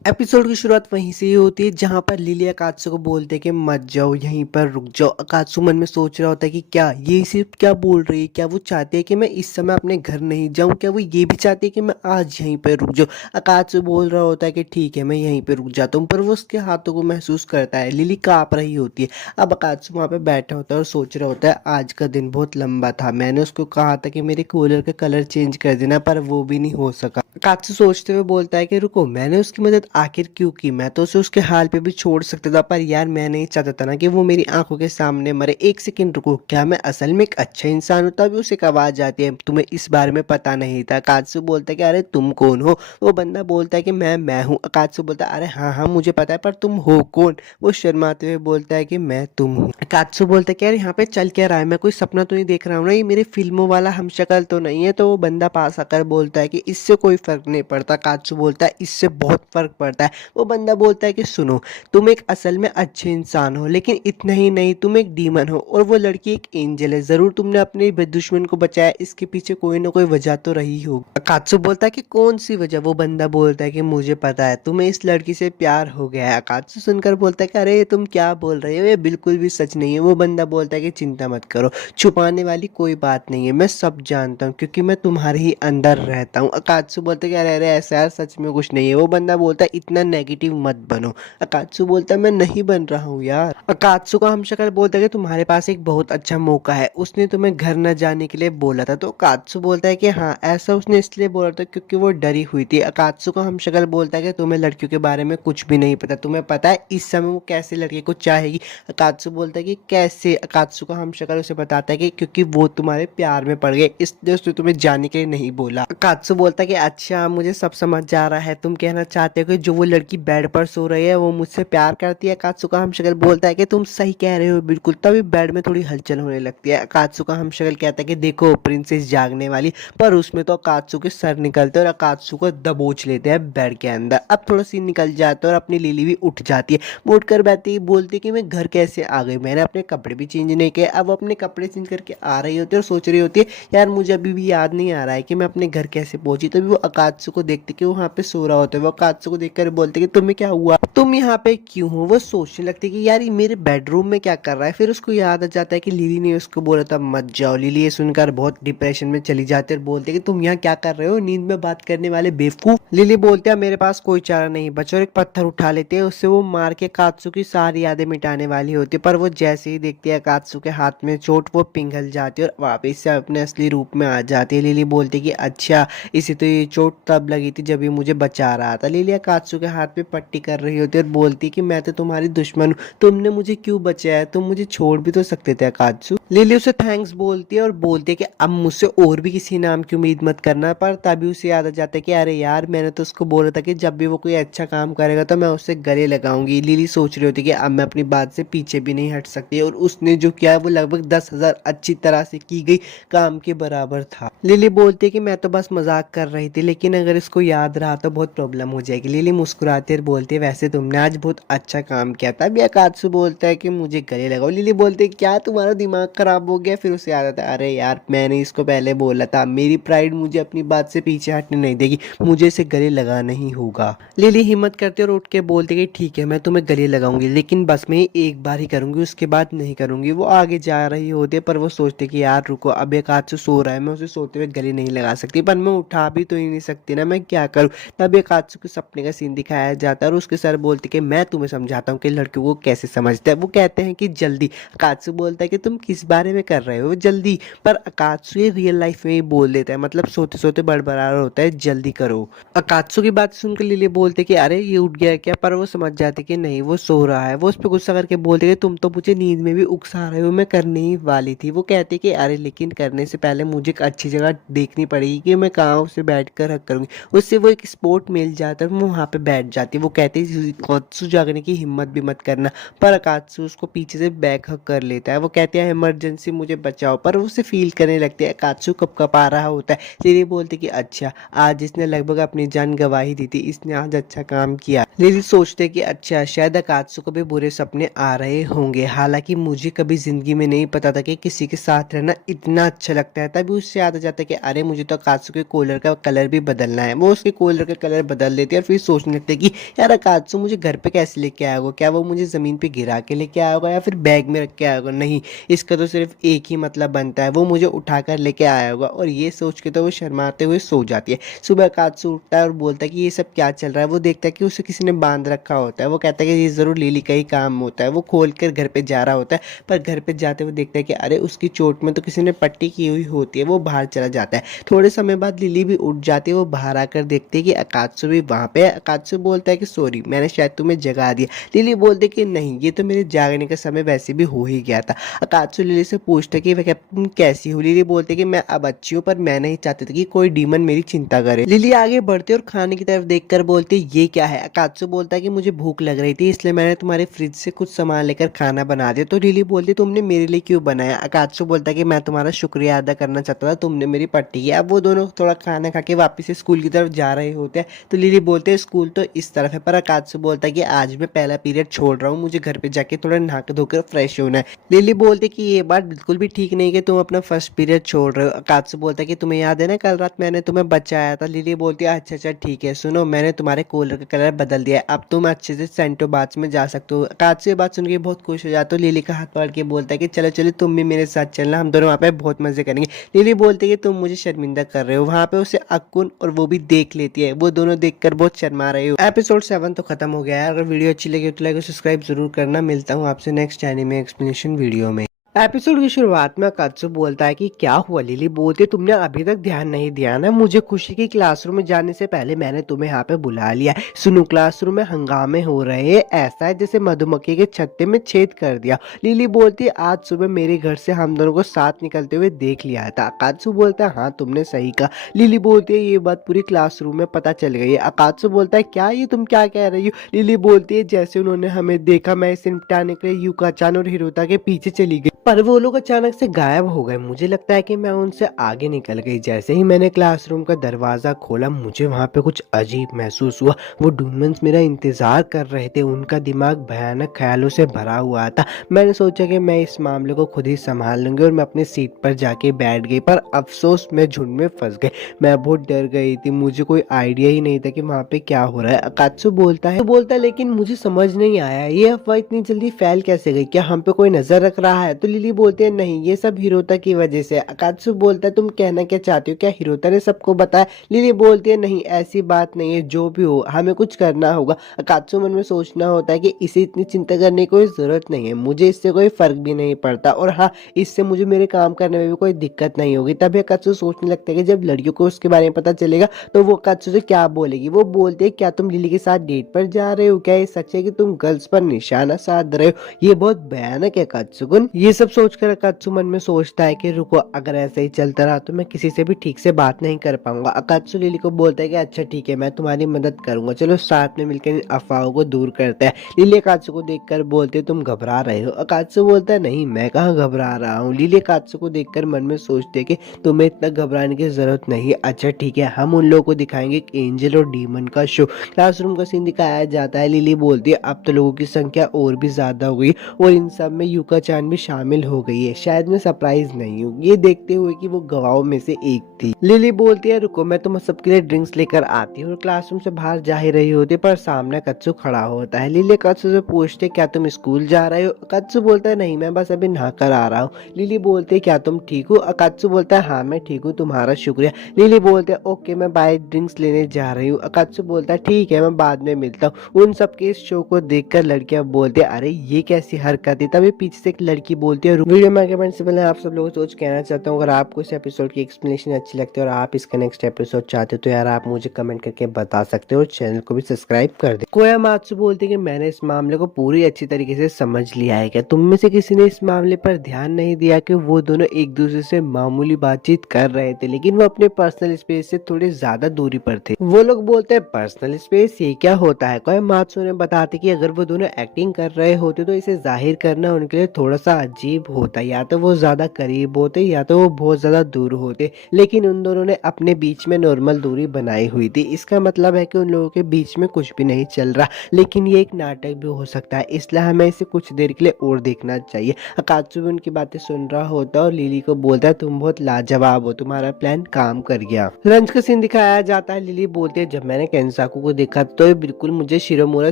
एपिसोड की शुरुआत वहीं से ही होती है जहां पर लिली अकात्सु को बोलते हैं कि मत जाओ, यहीं पर रुक जाओ। अकात्सु मन में सोच रहा होता है कि क्या ये सिर्फ क्या बोल रही है, क्या वो चाहती है कि मैं इस समय अपने घर नहीं जाऊं, क्या वो ये भी चाहती है कि मैं आज यहीं पर रुक जाऊं। अकात्सु बोल रहा होता है कि ठीक है मैं यहीं पर रुक जाता हूँ, पर वो उसके हाथों को महसूस करता है। लिली कांप रही होती है। अब अकात्सु वहां पर बैठा होता है और सोच रहा होता है आज का दिन बहुत लंबा था, मैंने उसको कहा था कि मेरे कूलर का कलर चेंज कर देना, पर वो भी नहीं हो सका। अकात्सु सोचते हुए बोलता है कि रुको, मैंने उसकी मदद आखिर क्यों की, मैं तो उसे उसके हाल पे भी छोड़ सकता था, पर यार मैं नहीं चाहता था ना कि वो मेरी आंखों के सामने मरे। एक सेकंड रुको, क्या मैं असल में एक अच्छा इंसान हूँ? तभी उसे एक आवाज आती है, तुम्हें इस बारे में पता नहीं था। अकात्सु बोलता है कि अरे तुम कौन हो? वो बंदा बोलता है कि मैं हूँ। अकात्सु बोलता है अरे हाँ हाँ मुझे पता है, पर तुम हो कौन? वो शर्माते हुए बोलता है कि मैं तुम हूँ। अकात्सु बोलता है कि यार यहाँ पे चल क्या रहा है, मैं कोई सपना तो नहीं देख रहा हूँ ना, ये मेरे फिल्मों वाला हमशक्ल तो नहीं है। तो वो बंदा पास आकर बोलता है कि इससे कोई फर्क नहीं पड़ता। अकात्सु बोलता है इससे बहुत फर्क पड़ता है। वो बंदा बोलता है कि सुनो, तुम एक असल में अच्छे इंसान हो, लेकिन इतना ही नहीं, तुम एक डीमन हो और वो लड़की एक एंजल है। जरूर तुमने अपने दुश्मन को बचाया, इसके पीछे कोई ना कोई वजह तो रही होगी। अकात्सु बोलता है कि कौन सी वजह? वो बंदा बोलता है कि मुझे पता है, तुम्हें इस लड़की से प्यार हो गया है। अकात्सु सुनकर बोलता है कि अरे तुम क्या बोल रहे हो, ये बिल्कुल भी सच नहीं है। वो बंदा बोलता है कि चिंता मत करो, छुपाने वाली कोई बात नहीं है, मैं सब जानता हूँ क्योंकि मैं तुम्हारे ही अंदर रहता हूँ। अकात्सु बोलता है कि अरे अरे ऐसा यार सच में कुछ नहीं है। वो बंदा बोलता है इतना नेगेटिव मत बनो। अकात्सु बोलता है मैं नहीं बन रहा हूँ यार। अकात्सु का हमशक्ल बोलता है कि तुम्हारे पास एक बहुत अच्छा मौका है, उसने तुम्हें घर न जाने के लिए बोला था। तो अकात्सु बोलता है कि हाँ ऐसा उसने इसलिए बोला था क्योंकि वो डरी हुई थी। अकात्सु का हमशक्ल बोलता है कि तुम्हें लड़कियों के बारे में कुछ भी नहीं पता, तुम्हें पता है इस समय वो कैसे लड़के को चाहेगी। अकात्सु बोलता है कि कैसे? अकात्सु का हमशक्ल उसे बताता है कि क्योंकि वो तुम्हारे प्यार में पड़ गए, इसलिए उसने तुम्हें जाने के लिए नहीं बोला। अकात्सु बोलता है कि अच्छा मुझे सब समझ जा रहा है, तुम कहना चाहते हो कि जो वो लड़की बेड पर सो रही है वो मुझसे प्यार करती है। अकात्सु का हमशक्ल बोलता है कि तुम सही कह रहे हो बिल्कुल। तभी बेड में थोड़ी हलचल होने लगती है। अकात्सु का हमशक्ल कहता है कि देखो प्रिंसेस जागने वाली, पर उसमें तो अकात्सु के सर निकलते हैं और अकात्सु को दबोच लेते हैं बेड के अंदर। अब थोड़ा सीन निकल जाता है और अपनी लिली भी उठ जाती है। वो उठ कर बैठती है, बोलती है कि मैं घर कैसे आ गई, मैंने अपने कपड़े भी चेंज नहीं किए। अब वो अपने कपड़े चेंज करके आ रही होती है और सोच रही होती है यार मुझे अभी भी याद नहीं आ रहा है कि मैं अपने घर कैसे पहुंची। तभी वो अकात्सु को देखती कि वो वहाँ पे सो रहा होता है। वो अकात्सु को देखकर बोलते कि तुम्हें क्या हुआ, तुम यहाँ पे क्यों हो? वो सोचने लगती कि यार ये मेरे बेडरूम में क्या कर रहा है। फिर उसको याद आ जाता है कि लिली ने उसको बोला था मत जाओ। लिली ये सुनकर बहुत डिप्रेशन में चली जाती है और बोलते कि तुम यहाँ क्या कर रहे हो, नींद में बात करने वाले बेवकूफ। लिली बोलते हैं मेरे पास कोई चारा नहीं बचा, और एक पत्थर उठा लेते हैं, उससे वो मार के अकात्सु की सारी यादें मिटाने वाली होती है। पर वो जैसे ही देखती है अकात्सु के हाथ में चोट, वो पिघल जाती है और वापस से अपने असली रूप में आ जाती है। लिली बोलती कि अच्छा इसे तो ये चोट तब लगी थी जब ये मुझे बचा रहा था। लिली अकात्सु के हाथ पे पट्टी कर रही होती है और बोलती कि मैं तो तुम्हारी दुश्मन हूँ, तुमने मुझे क्यों बचाया, तुम मुझे छोड़ भी तो सकते थे अकात्सु। लिली उसे थैंक्स बोलती है और बोलती है कि अब मुझसे और भी किसी नाम की उम्मीद मत करना। पर तभी उसे याद आ जाता है कि अरे यार मैंने तो उसको बोला था कि जब भी वो कोई अच्छा काम करेगा तो मैं उससे गले लगाऊंगी। लिली सोच रही होती कि अब मैं अपनी बात से पीछे भी नहीं हट सकती, और उसने जो किया वो लगभग 10,000 अच्छी तरह से की गई काम के बराबर था। लिली बोलती है कि मैं तो बस मजाक कर रही थी, लेकिन अगर इसको याद रहा तो बहुत प्रॉब्लम हो जाएगी। लिली मुस्कुराती है और बोलती है वैसे तुमने आज बहुत अच्छा काम किया था। अभी अकात्सु बोलता है कि मुझे गले लगाओ। लिली बोलती है क्या तुम्हारा दिमाग खराब हो गया? फिर उसे याद आता है अरे यार मैंने इसको पहले बोला था, मेरी प्राइड मुझे अपनी बात से पीछे हटने नहीं देगी, मुझे इसे गले लगाना ही होगा। लिली हिम्मत करती है और उठ के बोलती है कि ठीक है मैं तुम्हें गले लगाऊंगी, लेकिन बस मैं एक बार ही करूंगी, उसके बाद नहीं करूंगी। वो आगे जा रही होती है पर वो सोचते कि यार रुको, अब एक अकात्सु सो रहा है, मैं उसे सोते हुए गले नहीं लगा सकती, पर मैं उठा भी तो ही नहीं सकती ना, मैं क्या करूं। तब एक अकात्सु के सपने का सीन दिखाया जाता है और उसके सर बोलते कि मैं तुम्हें समझाता हूँ कि लड़कियों को कैसे समझता है। वो कहते हैं कि जल्दी। अकात्सु बोलता है कि तुम किस बारे में कर रहे हो जल्दी, पर अकात्सु ये रियल लाइफ में ही बोल देता है, मतलब सोते सोते बड़बड़ा रहा होता है जल्दी करो। अकात्सु की बात सुनकर लिली बोलते कि अरे ये उठ गया क्या, पर वो समझ जाते कि नहीं वो सो रहा है। वो उस पर गुस्सा करके बोलते कि तुम तो मुझे नींद में भी उकसा रहे हो, मैं करने ही वाली थी। वो कहते कि अरे लेकिन करने से पहले मुझे एक अच्छी जगह देखनी पड़ेगी कि मैं कहाँ उसे बैठ कर हक करूंगी। उससे वो एक स्पॉट मिल जाता है, वो वहाँ पे बैठ जाती है। वो कहती है अकात्सु जागने की हिम्मत भी मत करना, पर अकात्सु उसको पीछे से बैक हक कर लेता है। वो कहते हैं इमरजेंसी मुझे बचाओ, पर उसे फील करने लगती है। अकात्सु कपकपा रहा होता है। लिली बोलती कि अच्छा आज इसने लगभग अपनी जान गंवा ही दी थी, इसने आज अच्छा काम किया। लिली सोचते कि अच्छा शायद अकात्सु को भी बुरे सपने आ रहे होंगे, हालांकि मुझे कभी जिंदगी में नहीं पता था कि किसी के साथ रहना इतना अच्छा लगता है। तभी उससे याद आ जाता है कि अरे मुझे तो अकात्सु के कॉलर का कलर भी बदलना है। वो उसके कॉलर का कलर बदल देती है और फिर सोचने लगते हैं कि यार अकात्सु मुझे घर पे कैसे लेके आया होगा, क्या वो मुझे ज़मीन पे गिरा के लेके आया होगा या फिर बैग में रख के आया होगा। नहीं, इसका तो सिर्फ एक ही मतलब बनता है, वो मुझे उठाकर लेके आया होगा। और ये सोच के तो वो शर्माते हुए सो जाती है। सुबह अकात्सु उठता है और बोलता है कि ये सब क्या चल रहा है। वो देखता है कि उसे किसी ने बांध रखा होता है। वो कहता है कि ये ज़रूर लिली का ही काम होता है। वो खोल कर घर पे जा रहा होता है, पर घर पे जाते हुए देखता है कि अरे उसकी चोट में तो किसी ने पट्टी की हुई होती है। वो बाहर चला जाता है। थोड़े समय बाद लिली भी उठ जाती है। वो बाहर आकर देखती है कि अकात्सु भी वहाँ पे है। अकात्सु बोलता है कि सॉरी, मैंने शायद तुम्हें जगा दिया। लिली बोलती है कि नहीं, ये तो मेरे जागने का समय वैसे भी हो ही गया था। अकात्सु लिली से पूछता है कि वह तुम कैसी हो। लिली बोलती है कि मैं अब अच्छी हूँ, पर मैं नहीं चाहती थी कि कोई डीमन मेरी चिंता करे। लिली आगे बढ़ती है और खाने की तरफ देखकर बोलती है ये क्या है। अकात्सु बोलता है कि मुझे भूख लग रही थी, इसलिए मैंने तुम्हारे फ्रिज से कुछ सामान लेकर खाना बना दिया। तो लिली बोलती है तुमने मेरे लिए क्यों बनाया। अकात्सु बोलता है कि मैं तुम्हारा शुक्रिया अदा करना चाहता था, तुमने मेरी पट्टी की। अब वो दोनों थोड़ा खाना खा के वापस स्कूल की तरफ जा रहे होते हैं। तो लिली बोलते हैं स्कूल तो इस तरफ है, पर अकात्सु बोलता है कि आज मैं पहला पीरियड छोड़ रहा हूँ, मुझे घर पे जाके थोड़ा नहा के धोकर फ्रेश होना है। लिली बोलती है कि ये बात बिल्कुल भी ठीक नहीं कि तुम अपना फर्स्ट पीरियड छोड़ रहे हो। अकात्सु बोलता है कि तुम्हें याद है ना कल रात मैंने तुम्हें बचाया था। लिली बोलती है अच्छा अच्छा ठीक है, सुनो मैंने तुम्हारे कॉलर का कलर बदल दिया है, अब तुम अच्छे से सेंटो बाथ में जा सकते हो। अकात्सु ये बात सुन के बहुत खुश हो जाता है। लिली का हाथ पकड़ के बोलता है कि चलो चलो तुम भी मेरे साथ चलना, हम दोनों वहाँ पे बहुत मजे करेंगे। लिली बोलती है कि तुम मुझे शर्मिंदा कर रहे हो। वहाँ पे उसे अक्कुन और वो भी देख लेती है। वो दोनों देखकर बहुत शर्मा रहे हो। एपिसोड 7 तो खत्म हो गया है। अगर वीडियो अच्छी लगी तो लाइक और सब्सक्राइब जरूर करना। मिलता हूँ आपसे नेक्स्ट एनीमे एक्सप्लेनेशन वीडियो में। एपिसोड की शुरुआत में अकात्सु बोलता है कि क्या हुआ। लिली बोलती है तुमने अभी तक ध्यान नहीं दिया ना, मुझे खुशी की क्लासरूम में जाने से पहले मैंने तुम्हें यहाँ पे बुला लिया। सुनो क्लासरूम में हंगामे हो रहे हैं, ऐसा है जैसे मधुमक्खी के छत्ते में छेद कर दिया। लिली बोलती है आज सुबह मेरे घर से हम दोनों को साथ निकलते हुए देख लिया था। अकात्सु बोलता है हाँ तुमने सही कहा। लिली बोलती है ये बात पूरी क्लासरूम में पता चल गई है। अकात्सु बोलता है क्या ये तुम क्या कह रही हो। लिली बोलती है जैसे उन्होंने हमें देखा मैं इसे निपटाने के लिए युका-चान और हिरोता के पीछे चली गई, पर वो लोग अचानक से गायब हो गए। मुझे लगता है कि मैं उनसे आगे निकल गई। जैसे ही मैंने क्लासरूम का दरवाजा खोला मुझे वहाँ पे कुछ अजीब महसूस हुआ। वो डूमन्स मेरा इंतजार कर रहे थे। उनका दिमाग भयानक ख्यालों से भरा हुआ था। मैंने सोचा कि मैं इस मामले को खुद ही संभाल लूंगी और मैं अपनी सीट पर जाके बैठ गई, पर अफसोस मैं झुंड में फंस गई। मैं बहुत डर गई थी, मुझे कोई आइडिया ही नहीं था कि वहाँ पे क्या हो रहा है। अकात्सु बोलता है लेकिन मुझे समझ नहीं आया ये अफवाह इतनी जल्दी फैल कैसे गई, क्या हम पे कोई नजर रख रहा है। तो लिली बोलते हैं नहीं ये सब हिरोता की वजह से। अकात्सु बोलता है तुम कहना क्या चाहती हो, क्या हिरोता ने सबको बताया। लिली बोलती है नहीं ऐसी बात नहीं है, जो भी हो हमें कुछ करना होगा। अकात्सु मन में सोचना होता है कि इसे इतनी चिंता करने की कोई जरूरत नहीं है, मुझे इससे कोई फर्क भी नहीं पड़ता, और हाँ इससे मुझे मेरे काम करने में भी कोई दिक्कत नहीं होगी। तभी अकात्सु सोचने लगता है कि जब लड़कियों को उसके बारे में पता चलेगा तो वो अकात्सु से क्या बोलेगी। वो बोलते है क्या तुम लिली के साथ डेट पर जा रहे हो, क्या ये सच है कि तुम गर्ल्स पर निशाना साध रहे हो। ये बहुत भयानक है अकात्सुगुन। ये सब सोचकर अकात्सु मन में सोचता है कि रुको अगर ऐसे ही चलता रहा तो मैं किसी से भी ठीक से बात नहीं कर पाऊंगा। अकात्सु लिली को बोलता है कि अच्छा ठीक है मैं तुम्हारी मदद करूंगा, चलो साथ में मिलकर इन अफवाहों को दूर करते हैं। लिली अकात्सु को देखकर बोलते तुम घबरा रहे हो। अकात्सु बोलता है नहीं मैं कहाँ घबरा रहा हूँ। लिली अकात्सु को देखकर मन में सोचते कि तुम्हें इतना घबराने की जरूरत नहीं है। अच्छा ठीक है हम उन लोगों को दिखाएंगे एक एंजल और डीमन का शो। क्लासरूम का सीन दिखाया जाता है। लिली बोलती है अब तो लोगों की संख्या और भी ज्यादा हो गई और इन सब में युका-चान भी शामिल हो गई है, शायद मैं सरप्राइज नहीं हूँ, ये देखते हुए कि वो गवाहों में से एक थी। लिली बोलती है रुको मैं तुम सबके लिए ड्रिंक्स लेकर आती हूँ। और क्लासरूम से बाहर जा ही रही होती पर सामने अकात्सु खड़ा होता है। लिली अकात्सु से पूछते क्या तुम स्कूल जा रहे हो। अकात्सु बोलता है नहीं मैं बस अभी नहा कर आ रहा हूँ। लिली बोलती है क्या तुम ठीक हो। अकात्सु बोलता है हाँ मैं ठीक हूँ, तुम्हारा शुक्रिया। लिली बोलते है ओके मैं बाय ड्रिंक्स लेने जा रही हूँ। अकात्सु बोलता है ठीक है मैं बाद में मिलता हूँ। उन सबके इस शो को देखकर लड़कियां बोलते है अरे ये कैसी हरकत है। तभी पीछे से एक लड़की बोलती है वीडियो में आगे बढ़ने से पहले आप सब लोगों को सोच कहना चाहता हूँ अगर आपको इस एपिसोड की एक्सप्लेनेशन अच्छी लगती है और आप इसका नेक्स्ट एपिसोड चाहते हो तो यार आप मुझे कमेंट करके बता सकते हो और चैनल को भी सब्सक्राइब कर दे। कोयामात्सु बोलते हैं कि मैंने इस मामले को पूरी अच्छी तरीके से समझ लिया है। क्या तुम में से किसी ने इस मामले पर ध्यान नहीं दिया कि वो दोनों एक दूसरे से मामूली बातचीत कर रहे थे लेकिन वो अपने पर्सनल स्पेस से थोड़ी ज्यादा दूरी पर थे। वो लोग बोलते हैं पर्सनल स्पेस ये क्या होता है। कोयामात्सु ने बताते कि अगर वो दोनों एक्टिंग कर रहे होते तो इसे जाहिर करना उनके लिए थोड़ा सा अजीब अजीब होता, या तो वो ज़्यादा करीब होते या तो वो बहुत ज़्यादा दूर होते, लेकिन उन दोनों ने अपने बीच में नॉर्मल दूरी बनाई हुई थी। इसका मतलब है कि उन लोगों के बीच में कुछ भी नहीं चल रहा, लेकिन ये एक नाटक भी हो सकता है, इसलिए हमें इसे कुछ देर के लिए और देखना चाहिए। अकात्सु भी उनकी बातें सुन रहा होता है और लिली को बोलता है तुम बहुत लाजवाब हो, तुम्हारा प्लान काम कर गया। लंच का सीन दिखाया जाता है। लिली बोलती है जब मैंने केंसाकू को देखा तो ये बिल्कुल मुझे शिरोमुरा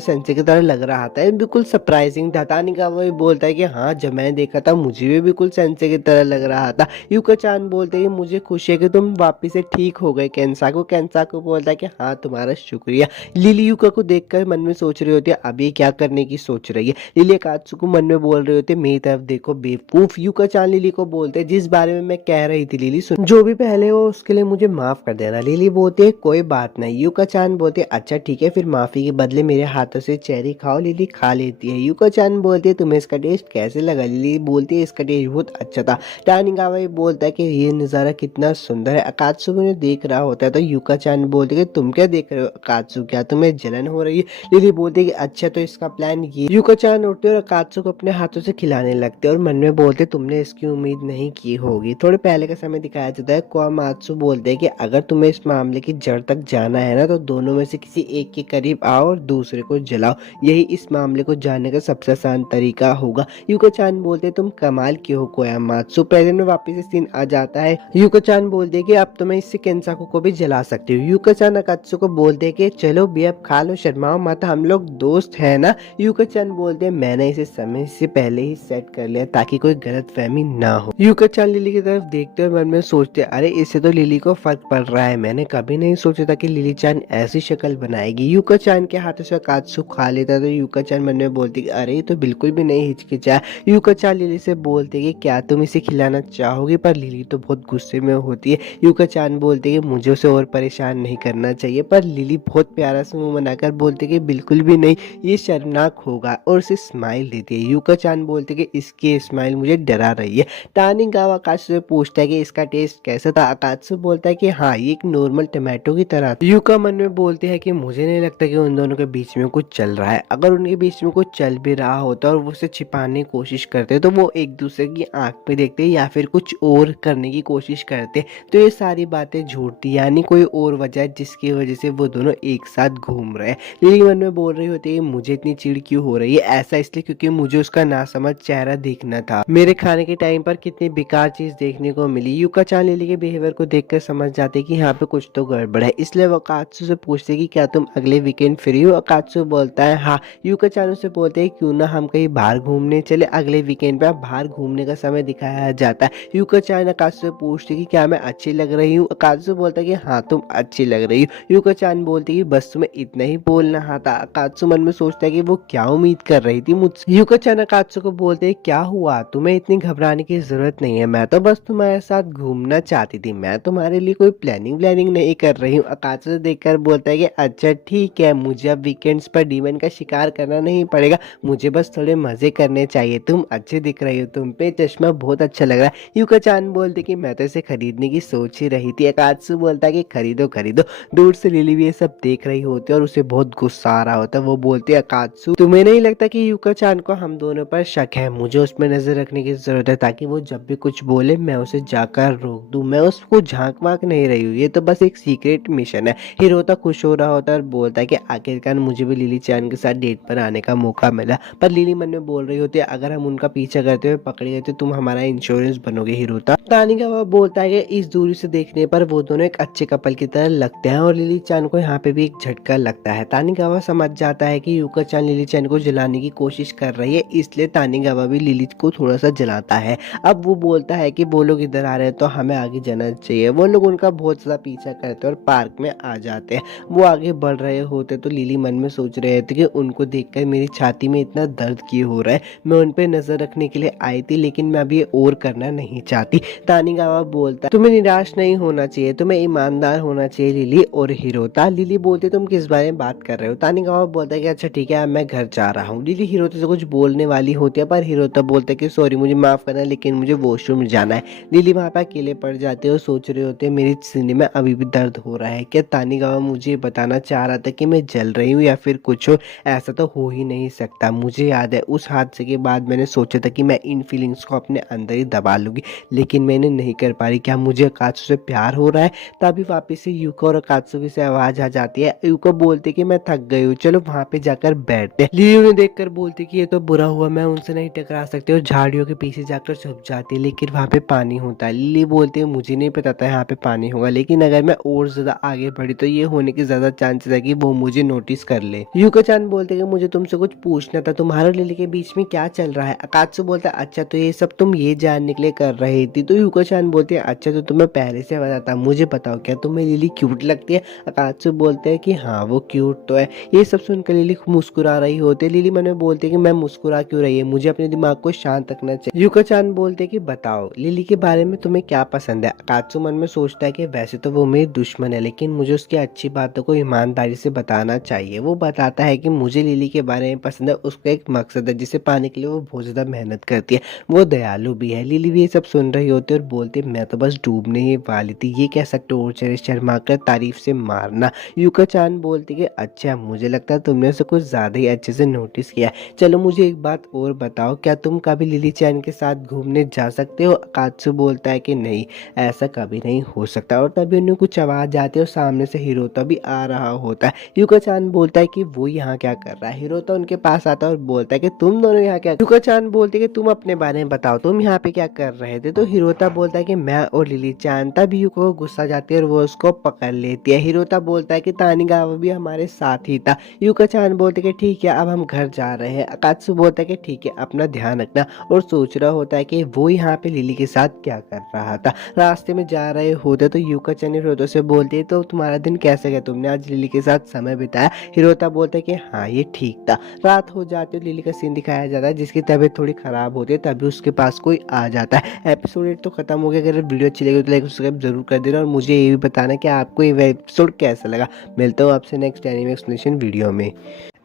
सेंसे की तरह लग रहा था, ये बिल्कुल सरप्राइजिंग था। तानिकावा भी बोलता है कि हाँ, जब मैंने देखा था मुझे भी बिल्कुल सेंसे की तरह लग रहा था। यूका चान बोलते हैं मुझे खुशी है कि तुम वापिस से ठीक हो गए। केंसाकू बोलता है कि हाँ, तुम्हारा शुक्रिया। लिली यूका को देखकर मन में सोच रही होती है अब ये क्या करने की सोच रही है। लिली अकात्सु को मन में बोल रहे होते मेरी तरफ देखो बेवकूफ। यूका चान लिली को बोलते जिस बारे में मैं कह रही थी लिली सुन, जो भी पहले हो उसके लिए मुझे माफ कर देना। लिली बोलती है कोई बात नहीं। यूका चान बोलते अच्छा ठीक है, फिर माफी के बदले मेरे हाथों से चेरी खाओ। लिली खा लेती है। यूका चान बोलती है तुम्हें इसका टेस्ट कैसे लगा। लिली बोलती है इसका टेस्ट बहुत अच्छा था। टानिगावा भी बोलता है कि ये नज़ारा कितना सुंदर है। अकात्सु उन्हें देख रहा होता है तो यूका चान बोलती है तुम क्या देख रहे हो अकात्सु, क्या तुम्हें जलन हो रही है। लिली बोलती है कि अच्छा तो इसका प्लान ये। यूका चान उठते और अकात्सु को अपने हाथों से खिलाने लगते और मन में बोलते तुमने इसकी उम्मीद नहीं की होगी। थोड़े पहले का समय दिखाया जाता है। कोआमात्सु बोलते हैं कि अगर तुम्हें इस मामले की जड़ तक जाना है ना तो दोनों में से किसी एक के करीब आओ और दूसरे को जलाओ, यही इस मामले को जानने का सबसे आसान तरीका होगा। यूका चान बोलते तुम कमाल की हो कोयामात्सु। प्रेजेंट में वापस सीन आ जाता है। यूका चान बोलते कि अब तो मैं इससे केंसाकू को भी जला सकती हूँ। यूका चान अकात्सु को बोलते कि चलो भी अब खा लो, शर्माओ मत, हम लोग दोस्त है ना। यूका चान बोलते मैंने इसे समय से पहले ही सेट कर लिया ताकि कोई गलत फहमी ना हो। यूका चान लिली की तरफ देखते और मन में सोचते अरे इससे तो लिली को फर्क पड़ रहा है, मैंने कभी नहीं सोचा था कि लिली चान ऐसी शक्ल बनाएगी। यूका चान के हाथों से अकात्सु खा लेता तो यूका चान मन में बोलती अरे तो बिल्कुल भी नहीं हिचकिचाया। यूका चान लिली से बोलते कि क्या तुम इसे खिलाना चाहोगी, पर लिली तो बहुत गुस्से में होती है। यूका चान बोलते कि मुझे उसे और परेशान नहीं करना चाहिए, पर लिली बहुत प्यारा सा मुंह बनाकर बोलते कि बिल्कुल भी नहीं, ये शर्मनाक होगा, और उसे स्माइल देती है। यूका चान बोलते कि इसकी स्माइल मुझे डरा रही है। टानिगावा अकात्सु से पूछता है कि इसका टेस्ट कैसा था। अकात्सु बोलता है कि हाँ, ये एक नॉर्मल टमाटो की तरह था। यूका मन में बोलते हैं कि मुझे नहीं लगता कि उन दोनों के बीच में कुछ चल रहा है, अगर उनके बीच में कुछ चल भी रहा होता और वो उसे छिपाने की कोशिश करते तो वो एक दूसरे की आंख पे देखते या फिर कुछ और करने की कोशिश करते, तो ये सारी बातें झूठ थी, यानी कोई और वजह है जिसकी वजह से वो दोनों एक साथ घूम रहे हैं। लिली मन में बोल रही होती है मुझे इतनी चिढ़ क्यों हो रही है, ऐसा इसलिए क्योंकि मुझे उसका नासमझ चेहरा देखना था। मेरे खाने के टाइम पर कितनी बेकार चीज देखने को मिली। यूका चान लिली के बिहेवियर को देखकर समझ जाते कि यहाँ पे कुछ तो गड़बड़ है, इसलिए वो अकात्सु से पूछते कि क्या तुम अगले वीकेंड फ्री हो। अकात्सु बोलता है हाँ। यूका चान से बोलते हैं क्यों ना हम कहीं बाहर घूमने चले, अगले वीकेंड पे बाहर घूमने का समय दिखाया जाता है। यूका चान अकात्सु से पूछते कि क्या मैं अच्छी लग रही हूँ। अकात्सु बोलता है कि हाँ, तुम अच्छी लग रही हो। यूका चान बोलती है कि बस तुम्हें इतना ही बोलना आता। अकात्सु मन में सोचता है कि वो क्या उम्मीद कर रही थी मुझसे। यूका चान अकात्सु को बोलते हैं क्या हुआ, तुम्हें इतनी घबराने की जरूरत नहीं है, मैं तो बस तुम्हारे साथ घूमना चाहती थी, मैं तुम्हारे लिए कोई प्लानिंग नहीं कर रही हूँ। अकात्सु देखकर बोलता है कि अच्छा ठीक है, मुझे अब वीकेंड्स पर डीमन का शिकार करना नहीं पड़ेगा, मुझे बस थोड़े मजे करने चाहिए। तुम अच्छी दिख रही हो, तुम पे चश्मा बहुत अच्छा लग रहा है। यूका चान बोलते कि मैं तो इसे खरीदने की सोच ही रही थी। अकात्सु बोलता है कि खरीदो खरीदो। दूर से लिली भी ये सब देख रही होती है और उसे बहुत गुस्सा आ रहा होता है। वो बोलती है अकात्सु तुम्हें नहीं लगता कि यूका चान को हम दोनों पर शक है, मुझे उसमें नजर रखने की जरूरत है ताकि वो जब भी कुछ बोले मैं उसे जाकर रोक दूं, मैं उसको झांक वाक नहीं रही हूँ, ये तो बस एक सीक्रेट मिशन है। हिरोता खुश हो रहा होता है और बोलता है कि आखिरकार मुझे भी लिली चान के साथ डेट पर आने का मौका मिला, पर लिली मन में बोल रही होती है अगर हम उनका पीछा करते हुए पकड़े गए तो तुम हमारा इंश्योरेंस बनोगे हिरोता। तानिगावा बोलता है कि इस दूरी से देखने पर वो दोनों एक अच्छे कपल की तरह लगते हैं और लिली चान को यहाँ पे भी एक झटका लगता है। तानिगावा समझ जाता है कि यूका चान लिली चान को जलाने की कोशिश कर रही है, इसलिए तानिगावा भी लिली को थोड़ा सा जलाता है। अब वो बोलता है कि वो लोग इधर आ रहे हैं तो हमें आगे जाना चाहिए। वो लोग उनका बहुत ज्यादा पीछा करते हैं और पार्क में आ जाते हैं। वो आगे बढ़ रहे होते तो लिली मन में सोच रहे थे कि उनको देखकर मेरी छाती में इतना दर्द क्यों हो रहा है, मैं उन पे नजर रखने के लिए आई थी लेकिन मैं अभी और करना नहीं चाहती। तानिगावा बोलता तुम्हें निराश नहीं होना चाहिए, तुम्हें ईमानदार होना चाहिए लिली और हिरोता। लिली बोलते तुम किस बारे में बात कर रहे हो। तानिगावा बोलता है कि अच्छा ठीक है, मैं घर जा रहा हूँ। लिली हिरोता से कुछ बोलने वाली होती है पर हिरोता बोलता है कि सॉरी मुझे माफ करना लेकिन मुझे वॉशरूम जाना है। लिली वहां पर अकेले पड़ जाते और सोच रहे होते मेरे सीने में अभी भी दर्द हो रहा है, क्या तानिगावा मुझे बताना चाह रहा था कि मैं जल रही हूँ या फिर कुछ और, ऐसा तो हो ही नहीं सकता। मुझे याद है उस हादसे के बाद मैंने सोचा था कि मैं इन फीलिंग्स को अपने अंदर ही दबा लूँगी, लेकिन मैंने नहीं कर पा रही। क्या मुझे अकात्सु से प्यार हो रहा है? तभी वापस से यूको और अकात्सुकी से आवाज़ आ जाती है। यूको बोलती कि मैं थक गई हूँ, चलो वहाँ पे जाकर बैठते हैं। लिली उन्हें देखकर बोलती कि ये तो बुरा हुआ, मैं उनसे नहीं टकरा सकती, और झाड़ियों के पीछे जाकर छुप जाती है। लेकिन वहाँ पे पानी होता है। लिली बोलती है मुझे नहीं पता था यहाँ पे पानी होगा, लेकिन अगर मैं और ज़्यादा आगे बढ़ी तो ये होने की ज़्यादा चांसेस है कि वो मुझे नोटिस कर ले। यूको चान बोलते कि मुझे तुमसे कुछ पूछना था, तुम्हारे और लिली के बीच में क्या चल रहा है? अकात्सु बोलता है अच्छा तो ये सब तुम ये जानने के लिए कर रही थी? तो यूको चान बोलती है अच्छा तो तुम्हें पहले से पता था, मुझे बताओ क्या तुम्हें लिली क्यूट लगती है? अकात्सु बोलते हैं कि हाँ वो क्यूट तो है। ये सब सुनकर लिली मुस्कुरा रही होती है। लिली मन में बोलती है कि मैं मुस्कुरा क्यों रही है, मुझे अपने दिमाग को शांत रखना चाहिए। यूको चान बोलते हैं कि बताओ लिली के बारे में तुम्हें क्या पसंद है? अकात्सु मन में सोचता है कि वैसे तो वो मेरी दुश्मन है, लेकिन मुझे उसकी अच्छी बातों को ईमानदारी से बताना चाहिए। वो बताता है कि मुझे लिली के बारे में पसंद है, उसका एक मकसद है जिसे पाने के लिए वो बहुत ज़्यादा मेहनत करती है, वो दयालु भी है। लिली भी ये सब सुन रही होती है और बोलती है मैं तो बस डूबने ही वाली थी, ये कैसा टॉर्चर है, शर्मा कर तारीफ से मारना। यूको चान बोलती कि अच्छा मुझे लगता है तुमने उसे कुछ ज़्यादा ही अच्छे से नोटिस किया है। चलो मुझे एक बात और बताओ, क्या तुम कभी लिली चैन के साथ घूमने जा सकते हो? अकात्सु बोलता है कि नहीं, ऐसा कभी नहीं हो सकता। और तभी उन्हें कुछ आवाज़ आती है और सामने से हिरोता भी आ रहा होता है। यूको चान बोलता है कि वो यहाँ क्या कर रहा है? हिरोता उनके पास आता है और बोलता है कि तुम दोनों यहाँ क्या? यूको चान बोलते कि तुम अपने बारे में बताओ, तुम यहाँ पे क्या कर रहे थे? तो हिरोता बोलता है कि मैं और लिली चान। तभी यूको को गुस्सा जाती है और वो उसको पकड़ लेती है। हिरोता बोलता है कि तानिगावा भी हमारे साथ ही था। यूको चान बोलते कि ठीक है अब हम घर जा रहे हैं। अकात्सु बोलता है कि ठीक है अपना ध्यान रखना, और सोच रहा होता है कि वो यहाँ पे लिली के साथ क्या कर रहा था। रास्ते में जा रहे होते तो यूको चान हिरोता से बोलती है तो तुम्हारा दिन कैसे गया, तुमने आज लिली के साथ समय बिताया? हिरोता बोलता है कि हाँ ये ठीक था। रात हो जाती है, लिली का सीन दिखाया जाता है जिसकी तबीयत थोड़ी खराब होती है, तभी उसके पास कोई आ जाता है। एपिसोड 8 तो खत्म हो गया। अगर वीडियो अच्छी लगी तो लाइक सब्सक्राइब जरूर कर देना, और मुझे ये भी बताना कि आपको ये एपिसोड कैसा लगा। मिलता हूँ आपसे नेक्स्ट एनीमे एक्सप्लेनेशन वीडियो में।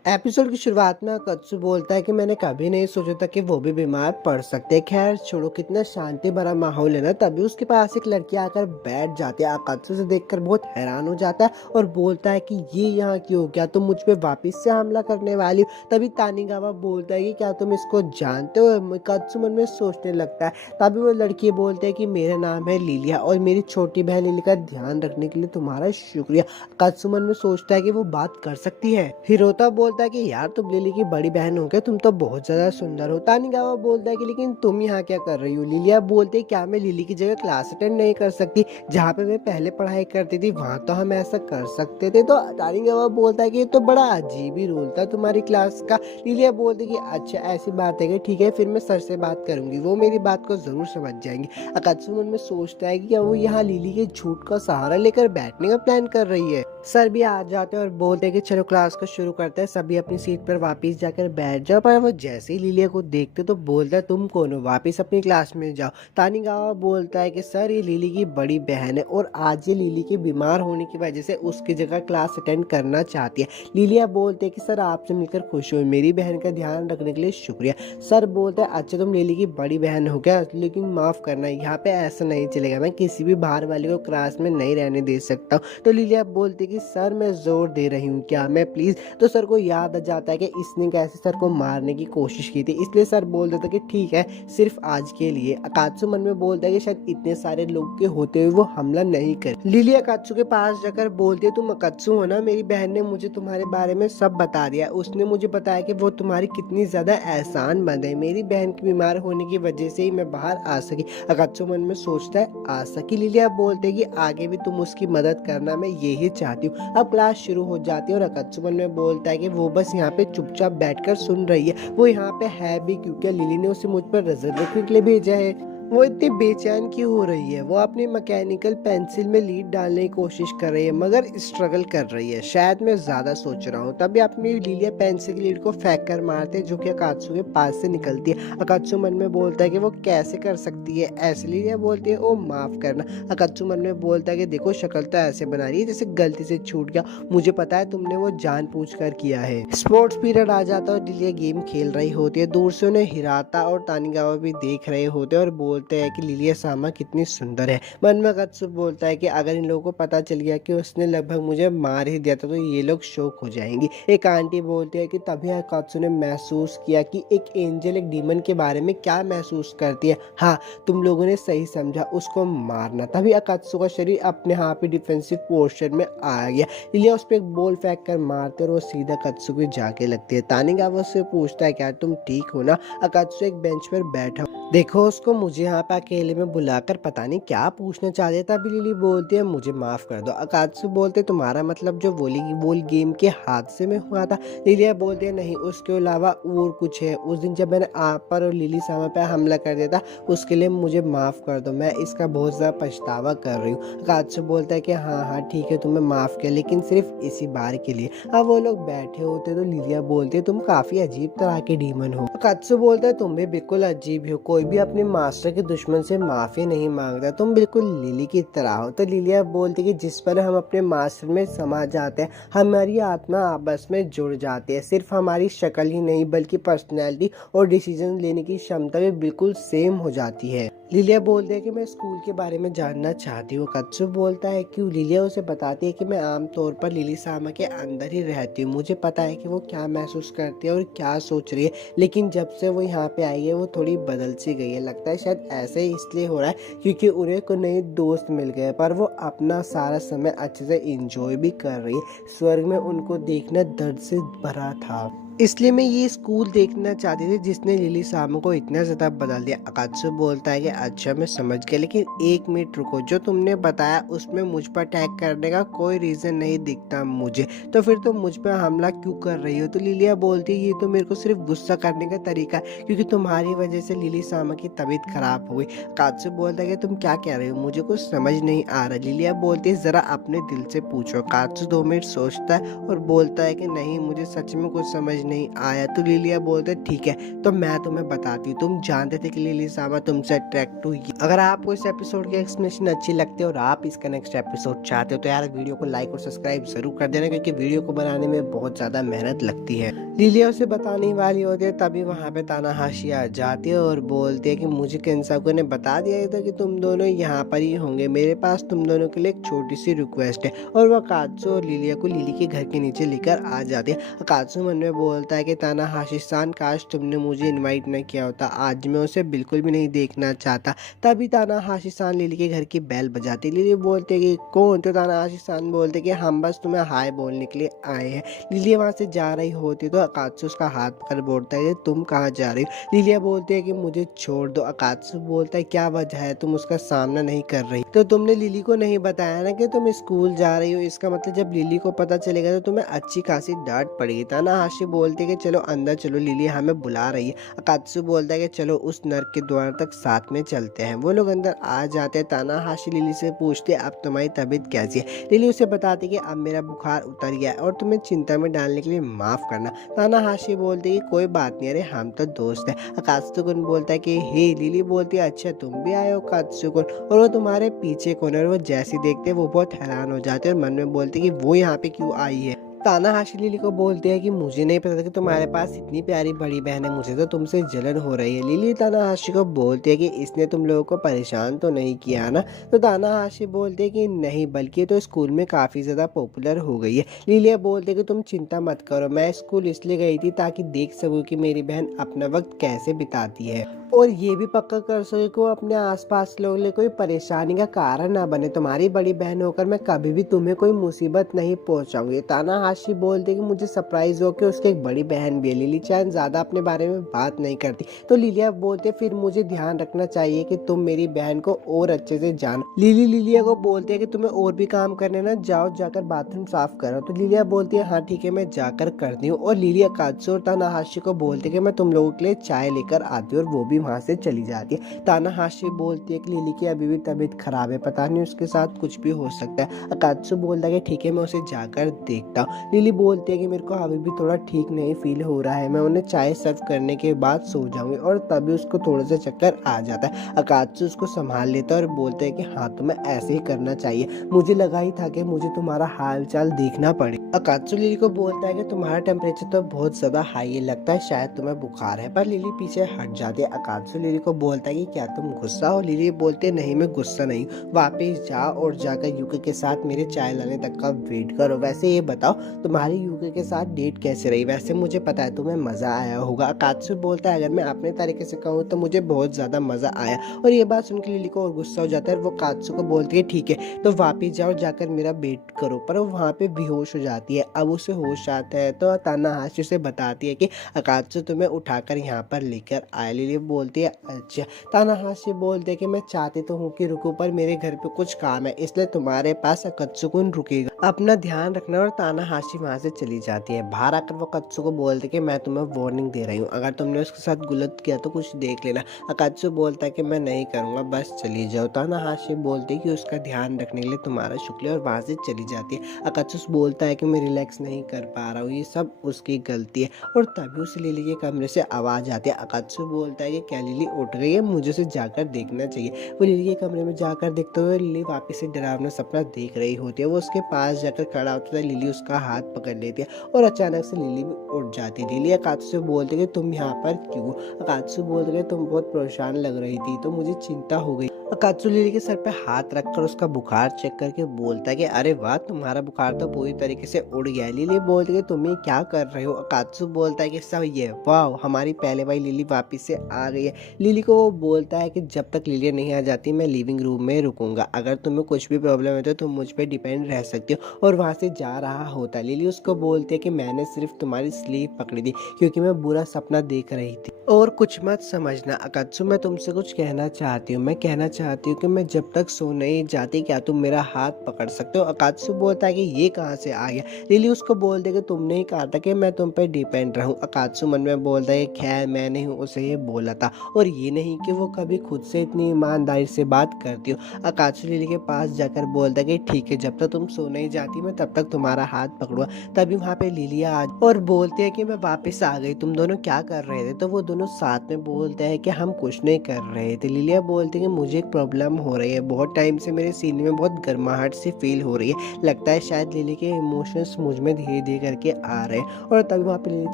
एपिसोड की शुरुआत में अकात्सु बोलता है कि मैंने कभी नहीं सोचा था कि वो भी बीमार पड़ सकते हैं। खैर छोड़ो, कितना शांति भरा माहौल है ना। तभी उसके पास एक लड़की आकर बैठ जाती है। अकात्सु से देखकर बहुत हैरान हो जाता है और बोलता है कि ये यहाँ क्यों, क्या तुम मुझ पे वापस से हमला करने वाली हो? तभी तानिगावा बोलता है कि क्या तुम इसको जानते हो? अकात्सु मन में सोचने लगता है। तभी वो लड़की बोलते है कि मेरा नाम है लिलिया और मेरी छोटी बहन लिली का ध्यान रखने के लिए तुम्हारा शुक्रिया। अकात्सु मन में सोचता है कि वो बात कर सकती है। हिरोता बोलता है कि यार तुम लिली की बड़ी बहन हो क्या, तुम तो बहुत ज्यादा सुंदर हो। तानिगावा बोलता है कि लेकिन तुम यहाँ क्या कर रही हो? लिलिया बोलते है क्या मैं लिली की जगह क्लास अटेंड नहीं कर सकती? जहाँ पे मैं पहले पढ़ाई करती थी वहाँ तो हम ऐसा कर सकते थे। तो तानिगावा बोलता है कि ये तो बड़ा अजीब ही रूल था तुम्हारी क्लास का। लिलिया बोलती कि अच्छा ऐसी बात है कि ठीक है फिर मैं सर से बात करूंगी, वो मेरी बात को जरूर समझ जाएंगे। अकात्सु मन में सोचता है कि क्या वो यहाँ लिली के झूठ का सहारा लेकर बैठने का प्लान कर रही है। सर भी आ जाते हैं और बोलते हैं कि चलो क्लास को शुरू करते हैं, सभी अपनी सीट पर वापस जाकर बैठ जाओ। पर वो जैसे ही लिलिया को देखते तो बोलता है तुम कौन हो, वापस अपनी क्लास में जाओ। तानिगावा बोलता है कि सर ये लिली की बड़ी बहन है और आज ये लिली के बीमार होने की वजह से उसकी जगह क्लास अटेंड करना चाहती है। लिलिया बोलते है कि सर आपसे मिलकर खुश हुई, मेरी बहन का ध्यान रखने के लिए शुक्रिया। सर बोलते हैं अच्छा तुम लिली की बड़ी बहन हो क्या, लेकिन माफ करना यहाँ पे ऐसा नहीं चलेगा, मैं किसी भी बाहर वाले को क्लास में नहीं रहने दे सकता हूँ। तो लिलिया बोलती कि सर मैं जोर दे रही हूँ क्या, मैं प्लीज। तो सर को याद आ जाता है कि इसने कैसे सर को मारने की कोशिश की थी, इसलिए सर बोल देता कि ठीक है सिर्फ आज के लिए। अकात्सु मन में बोलता है कि शायद इतने सारे लोग के होते हुए वो हमला नहीं कर। लिली अकात्सु के पास जाकर बोलती है तुम अकात्सु हो ना, मेरी बहन ने मुझे तुम्हारे बारे में सब बता दिया, उसने मुझे बताया कि वो तुम्हारी कितनी ज्यादा एहसान मंद है, मेरी बहन के बीमार होने की वजह से ही मैं बाहर आ सकी। अकात्सु मन में सोचता है आ सकी। लिलिया बोलते है कि आगे भी तुम उसकी मदद करना, मैं यही चाहती हूँ। अब क्लास शुरू हो जाती है और अकात्सु मन में बोलता है कि वो बस यहाँ पे चुपचाप बैठकर सुन रही है, वो यहाँ पे है भी क्योंकि लिली ने उसे मुझ पर नजर रखने के लिए भेजा है। वो इतनी बेचैन क्यों हो रही है? वो अपनी मैकेनिकल पेंसिल में लीड डालने की कोशिश कर रही है मगर स्ट्रगल कर रही है, शायद मैं ज्यादा सोच रहा हूँ। तभी अपनी लिलिया पेंसिल की लीड को फेंक कर मारते हैं जो कि अकात्सु के पास से निकलती है। अकात्सु मन में बोलता है कि वो कैसे कर सकती है ऐसे। लिलिया बोलती है ओ माफ करना। अकात्सु मन में बोलता है कि देखो शक्ल तो ऐसे बना रही है जैसे गलती से छूट गया, मुझे पता है तुमने वो जानबूझकर किया है। स्पोर्ट्स पीरियड आ जाता है और लिलिया गेम खेल रही होती है। दूर से उन्हें हिराता और तानिगावा भी देख रहे होते हैं और बोलते हैं कि लिलिया सामा कितनी सुंदर है। मन में अकात्सु बोलता है कि अगर इन लोगों को पता चल गया कि उसने लगभग मुझे मार ही दिया था तो ये लोग शौक हो जाएंगी। एक आंटी बोलती है कि तभी अकात्सु ने महसूस किया कि एक एंजल एक डीमन के बारे में क्या महसूस करती है। हाँ, तुम लोगों ने सही समझा, उसको मारना। तभी अकात्सु का शरीर अपने आप ही डिफेंसिव पोस्चर में आ गया। लिलिया उस पर एक बॉल फेंक कर मारते और वो सीधा अकात्सु को जाके लगती है। तानिगावा उससे पूछता है क्या तुम ठीक हो ना। अकात्सु एक बेंच पर बैठा, देखो उसको मुझे यहाँ पे अकेले में बुलाकर पता नहीं क्या पूछना चाहते। तभी लिली बोलती है मुझे माफ कर दो। अकात्सु बोलते तुम्हारा मतलब जो वॉलीबॉल गेम के हादसे में हुआ था। लिलिया बोलती है नहीं, उसके अलावा और कुछ है। उस दिन जब मैंने आप पर और लिली सामा पे हमला कर दिया था उसके लिए मुझे माफ कर दो, मैं इसका बहुत ज़्यादा पछतावा कर रही हूँ। अकात्सु बोलता है कि हाँ हाँ ठीक है, तुम्हें माफ किया लेकिन सिर्फ इसी बार के लिए। अब वो लोग बैठे होते तो लिलिया बोलती है तुम काफी अजीब तरह के डीमन हो। अकात्सु बोलता है तुम भी बिल्कुल अजीब हो, कोई भी अपने मास्टर के दुश्मन से माफी नहीं मांगता, तुम बिल्कुल लिली की तरह हो। तो लिलिया बोलती है कि जिस पर हम अपने मास्टर में समा जाते हैं हमारी आत्मा आपस में जुड़ जाती है। सिर्फ हमारी शक्ल ही नहीं बल्कि पर्सनैलिटी और डिसीजन लेने की क्षमता भी बिल्कुल सेम हो जाती है। लिलिया बोलती है कि मैं स्कूल के बारे में जानना चाहती हूँ। अकात्सु बोलता है कि लिलिया उसे बताती है कि मैं आमतौर पर लिली सामा के अंदर ही रहती हूँ, मुझे पता है कि वो क्या महसूस करती है और क्या सोच रही है, लेकिन जब से वो यहाँ पे आई है वो थोड़ी बदल सी गई है। लगता है शायद ऐसे ही इसलिए हो रहा है क्योंकि उन्हें कोई नए दोस्त मिल गए, पर वो अपना सारा समय अच्छे से इंजॉय भी कर रही है। स्वर्ग में उनको देखना दर्द से भरा था, इसलिए मैं ये स्कूल देखना चाहती थी जिसने लिली सामा को इतना ज़्यादा बदल दिया। अकात्सु बोलता है कि अच्छा मैं समझ गया, लेकिन एक मिनट रुको, जो तुमने बताया उसमें मुझ पर अटैक करने का कोई रीज़न नहीं दिखता मुझे, तो फिर तुम मुझ पर हमला क्यों कर रही हो। तो लिलिया बोलती है ये तो मेरे को सिर्फ गुस्सा करने का तरीका है क्योंकि तुम्हारी वजह से लिली सामा की तबीयत खराब हो गई। अकात्सु बोलता है कि तुम क्या कह रहे हो, मुझे कुछ समझ नहीं आ रहा। लिलिया बोलती है ज़रा अपने दिल से पूछो। अकात्सु 2 मिनट सोचता है और बोलता है कि नहीं, मुझे सच में कुछ समझ नहीं आया। तो लिलिया बोलते ठीक है तो मैं तुम्हें बताती हूँ, तुम जानते थे कि लिली सामा तुमसे अट्रैक्ट हुई। अगर आपको इस एपिसोड की एक्सप्लेनेशन अच्छी लगती है और आप इसका नेक्स्ट एपिसोड चाहते हो तो यार वीडियो को लाइक और सब्सक्राइब जरूर कर देना क्योंकि वीडियो को बनाने में बहुत ज्यादा मेहनत लगती है। लिलिया उसे बताने वाली होती है तभी वहाँ पे तानाहाशी आ जाती है और बोलती है कि मुझे केंसाकू ने बता दिया था कि तुम दोनों यहाँ पर ही होंगे, मेरे पास तुम दोनों के लिए एक छोटी सी रिक्वेस्ट है। और वह अकात्सु और लिलिया को लिली के घर के नीचे लेकर आ जाती है। अकात्सु मन में बोलता है कि तानाहाशी-सान काश तुमने मुझे इनवाइट न किया होता, आज मैं उसे बिल्कुल भी नहीं देखना चाहता। तभी तानाहाशी-सान लिली के घर की बेल बजाती। लिली बोलते कि कौन। तो तानाहाशी-सान बोलते कि हम बस तुम्हें हाय बोलने के लिए आए हैं। लिली वहाँ से जा रही होती तो अकात्सु उसका हाथ पकड़ बोलता है तुम कहाँ जा रही हो। लिलिया बोलती है कि मुझे छोड़ दो। अकात्सु बोलता है क्या वजह है, तुम उसका सामना नहीं कर रही। तो तुमने लिली को नहीं बताया ना कि तुम स्कूल जा रही हो, इसका मतलब जब लिली को पता चलेगा तो तुम्हें अच्छी खासी डांट पड़ेगी। तानाहाशी बोलते कि चलो अंदर चलो, लिली हमें बुला रही है। अकात्सु बोलता है कि चलो उस नर्क के द्वार तक साथ में चलते हैं। वो लोग अंदर आ जाते हैं। तानाहाशी लिली से पूछते अब तुम्हारी तबीयत कैसी है। लिली उसे बताती कि अब मेरा बुखार उतर गया और तुम्हें चिंता में डालने के लिए माफ करना। तानाहाशी बोलती कि कोई बात नहीं, अरे हम तो दोस्त हैं। अकात्सु बोलता है कि हे। लिली बोलती है अच्छा तुम भी आए हो अकात्सु। और वो तुम्हारे पीछे कौन है। और वो जैसे देखते वो बहुत हैरान हो जाते हैं और मन में बोलते कि वो यहाँ पे क्यों आई है। तानाहाशी लिली को बोलते हैं कि मुझे नहीं पता था कि तुम्हारे पास इतनी प्यारी बड़ी बहन है, मुझे तो तुमसे जलन हो रही है। लिली तानाहाशी को बोलती है कि इसने तुम लोगों को परेशान तो नहीं किया ना। तो तानाहाशी बोलते हैं कि नहीं, बल्कि तो स्कूल में काफ़ी ज़्यादा पॉपुलर हो गई है। लिलिया बोलते कि तुम चिंता मत करो, मैं स्कूल इसलिए गई थी ताकि देख सकूँ कि मेरी बहन अपना वक्त कैसे बिताती है और ये भी पक्का कर सके कि वो अपने आसपास लोगों के लिए कोई परेशानी का कारण ना बने। तुम्हारी बड़ी बहन होकर मैं कभी भी तुम्हें कोई मुसीबत नहीं पहुंचाऊंगी। तानाहाशी बोलते कि मुझे सरप्राइज हो कि उसकी एक बड़ी बहन भी है। लिली चान ज्यादा अपने बारे में बात नहीं करती। तो लिलिया बोलते फिर मुझे ध्यान रखना चाहिए कि तुम मेरी बहन को और अच्छे से जानो। लिली लिलिया को बोलते है कि तुम्हें और भी काम करने ना, जाओ जाकर बाथरूम साफ करो। तो लिलिया बोलती है हाँ ठीक है मैं जाकर करती हूँ। और लिलिया अकात्सु और तानाहाशी को बोलते कि मैं तुम लोगों के लिए चाय लेकर आती हूँ और वो भी वहाँ से चली जाती है। तानाहाशी बोलती है कि लिली की अभी भी तबीयत खराब है, पता नहीं उसके साथ कुछ भी हो सकता है। अकात्सु बोलता है कि ठीक है मैं उसे जाकर देखता हूँ। लिली बोलती है कि मेरे को अभी भी थोड़ा ठीक नहीं फील हो रहा है, मैं उन्हें चाय सर्व करने के बाद सो जाऊंगी। और तभी उसको थोड़ा सा चक्कर आ जाता है। अकात्सु उसको संभाल लेता है और बोलता है कि हाँ तुम्हें ऐसे ही करना चाहिए, मुझे लगा ही था कि मुझे तुम्हारा हाल चाल देखना पड़े। अकात्सु लिली को बोलता है कि तुम्हारा टेम्परेचर तो बहुत ज्यादा हाई लगता है, शायद तुम्हें बुखार है। पर लिली पीछे हट जाती है। अकात्सु लिली को बोलता है कि क्या तुम गुस्सा हो। लिली बोलती है नहीं, मैं गुस्सा नहीं, वापस जाओ और जाकर यूके के साथ मेरे चाय लाने तक का वेट करो। वैसे ये बताओ तुम्हारी यूके के साथ डेट कैसे रही? वैसे मुझे पता है तुम्हें मज़ा आया होगा। अकात्सु बोलता है अगर मैं अपने तरीके से कहूँ तो मुझे बहुत ज़्यादा मज़ा आया। और ये बात सुनकर लिली को और गुस्सा हो जाता है। वो अकात्सु को बोलती है ठीक है तो वापस जाओ, जाकर मेरा वेट करो। पर वो वहाँ पे बेहोश हो जाती है। अब उसे होश आता है तो तानाहाशी उसे बताती है कि अकात्सु तुम्हें उठाकर यहाँ पर लेकर आया। लिली बोलती है अच्छा। तानाहाशी बोलते कि मैं चाहती तो हूँ कि रुको, पर मेरे घर पे कुछ काम है इसलिए तुम्हारे पास अकात्सु रुकेगा, अपना ध्यान रखना। और तानाहाशी वहाँ से चली जाती है। बाहर आकर वो अकात्सु को बोलते कि मैं तुम्हें वार्निंग दे रही हूँ, अगर तुमने उसके साथ गलत किया तो कुछ देख लेना। अकात्सु बोलता है कि मैं नहीं करूँगा, बस चली जाओ। तानाहाशी बोलती है कि उसका ध्यान रखने के लिए तुम्हारा शुक्रिया, और वहाँ से चली जाती है। अकात्सु बोलता है कि मैं रिलैक्स नहीं कर पा रहा हूँ, ये सब उसकी गलती है। और तभी उस लिली के कमरे से आवाज़ आती है। अकात्सु बोलता है कि क्या लिली उठ गई है, मुझे उसे जाकर देखना चाहिए। वो लिली के कमरे में जाकर देखते हुए लिली वापस से डरावना सपना देख रही होती है। वो उसके पास जाकर खड़ा होता है। लिली उसका हाथ पकड़ लेती है और अचानक से लिली भी उठ जाती है। लिली अकात्सु से बोलती है कि तुम यहाँ पर क्यों? अकात्सु बोलते कि तुम बहुत परेशान लग रही थी तो मुझे चिंता हो गई। अकात्सु लिली के सर पे हाथ रखकर उसका बुखार चेक करके बोलता है कि अरे वाह, तुम्हारा बुखार तो पूरी तरीके से उड़ गया है। लिली बोलती है कि तुम ये क्या कर रहे हो? अकात्सु बोलता है कि सब ये वाह, हमारी पहले भाई लिली वापस से आ गई है। लिली को वो बोलता है कि जब तक लिली नहीं आ जाती मैं लिविंग रूम में रुकूंगा, अगर तुम्हें कुछ भी प्रॉब्लम है तो तुम मुझ पर डिपेंड रह सकती हो। और वहाँ से जा रहा होता है। लिली उसको बोलती है कि मैंने सिर्फ तुम्हारी स्लीव पकड़ी थी क्योंकि मैं बुरा सपना देख रही थी, और कुछ मत समझना। अकात्सु मैं तुमसे कुछ कहना चाहती हूँ, मैं कहना चाहती हूँ कि मैं जब तक सो नहीं जाती क्या तुम मेरा हाथ पकड़ सकते हो? अकात्सु बोलता है कि ये कहाँ से आ गया? लिली उसको बोल दे कि तुमने ही कहा था कि मैं तुम पे डिपेंड रहूं। अकात्सु मन में बोलता है खैर मैं नहीं हूँ उसे ये बोला था, और ये नहीं कि वो कभी खुद से इतनी ईमानदारी से बात करती हो। अकात्सु लिली के पास जाकर बोलता है कि ठीक है, जब तक तुम सो नहीं जाती मैं तब तक तुम्हारा हाथ पकड़ूंगा। तभी वहाँ पे लिली आ और बोलती है कि मैं वापस आ गई, तुम दोनों क्या कर रहे थे? तो वो दोनों साथ में बोलते हैं कि हम कुछ नहीं कर रहे थे। लिलिया बोलती है कि मुझे एक प्रॉब्लम हो रही है, बहुत टाइम से मेरे सीने में बहुत गर्माहट सी फील हो रही है, लगता है शायद लिली के इमोशंस मुझ में धीरे धीरे करके आ रहे हैं। और तभी वहाँ पे लिली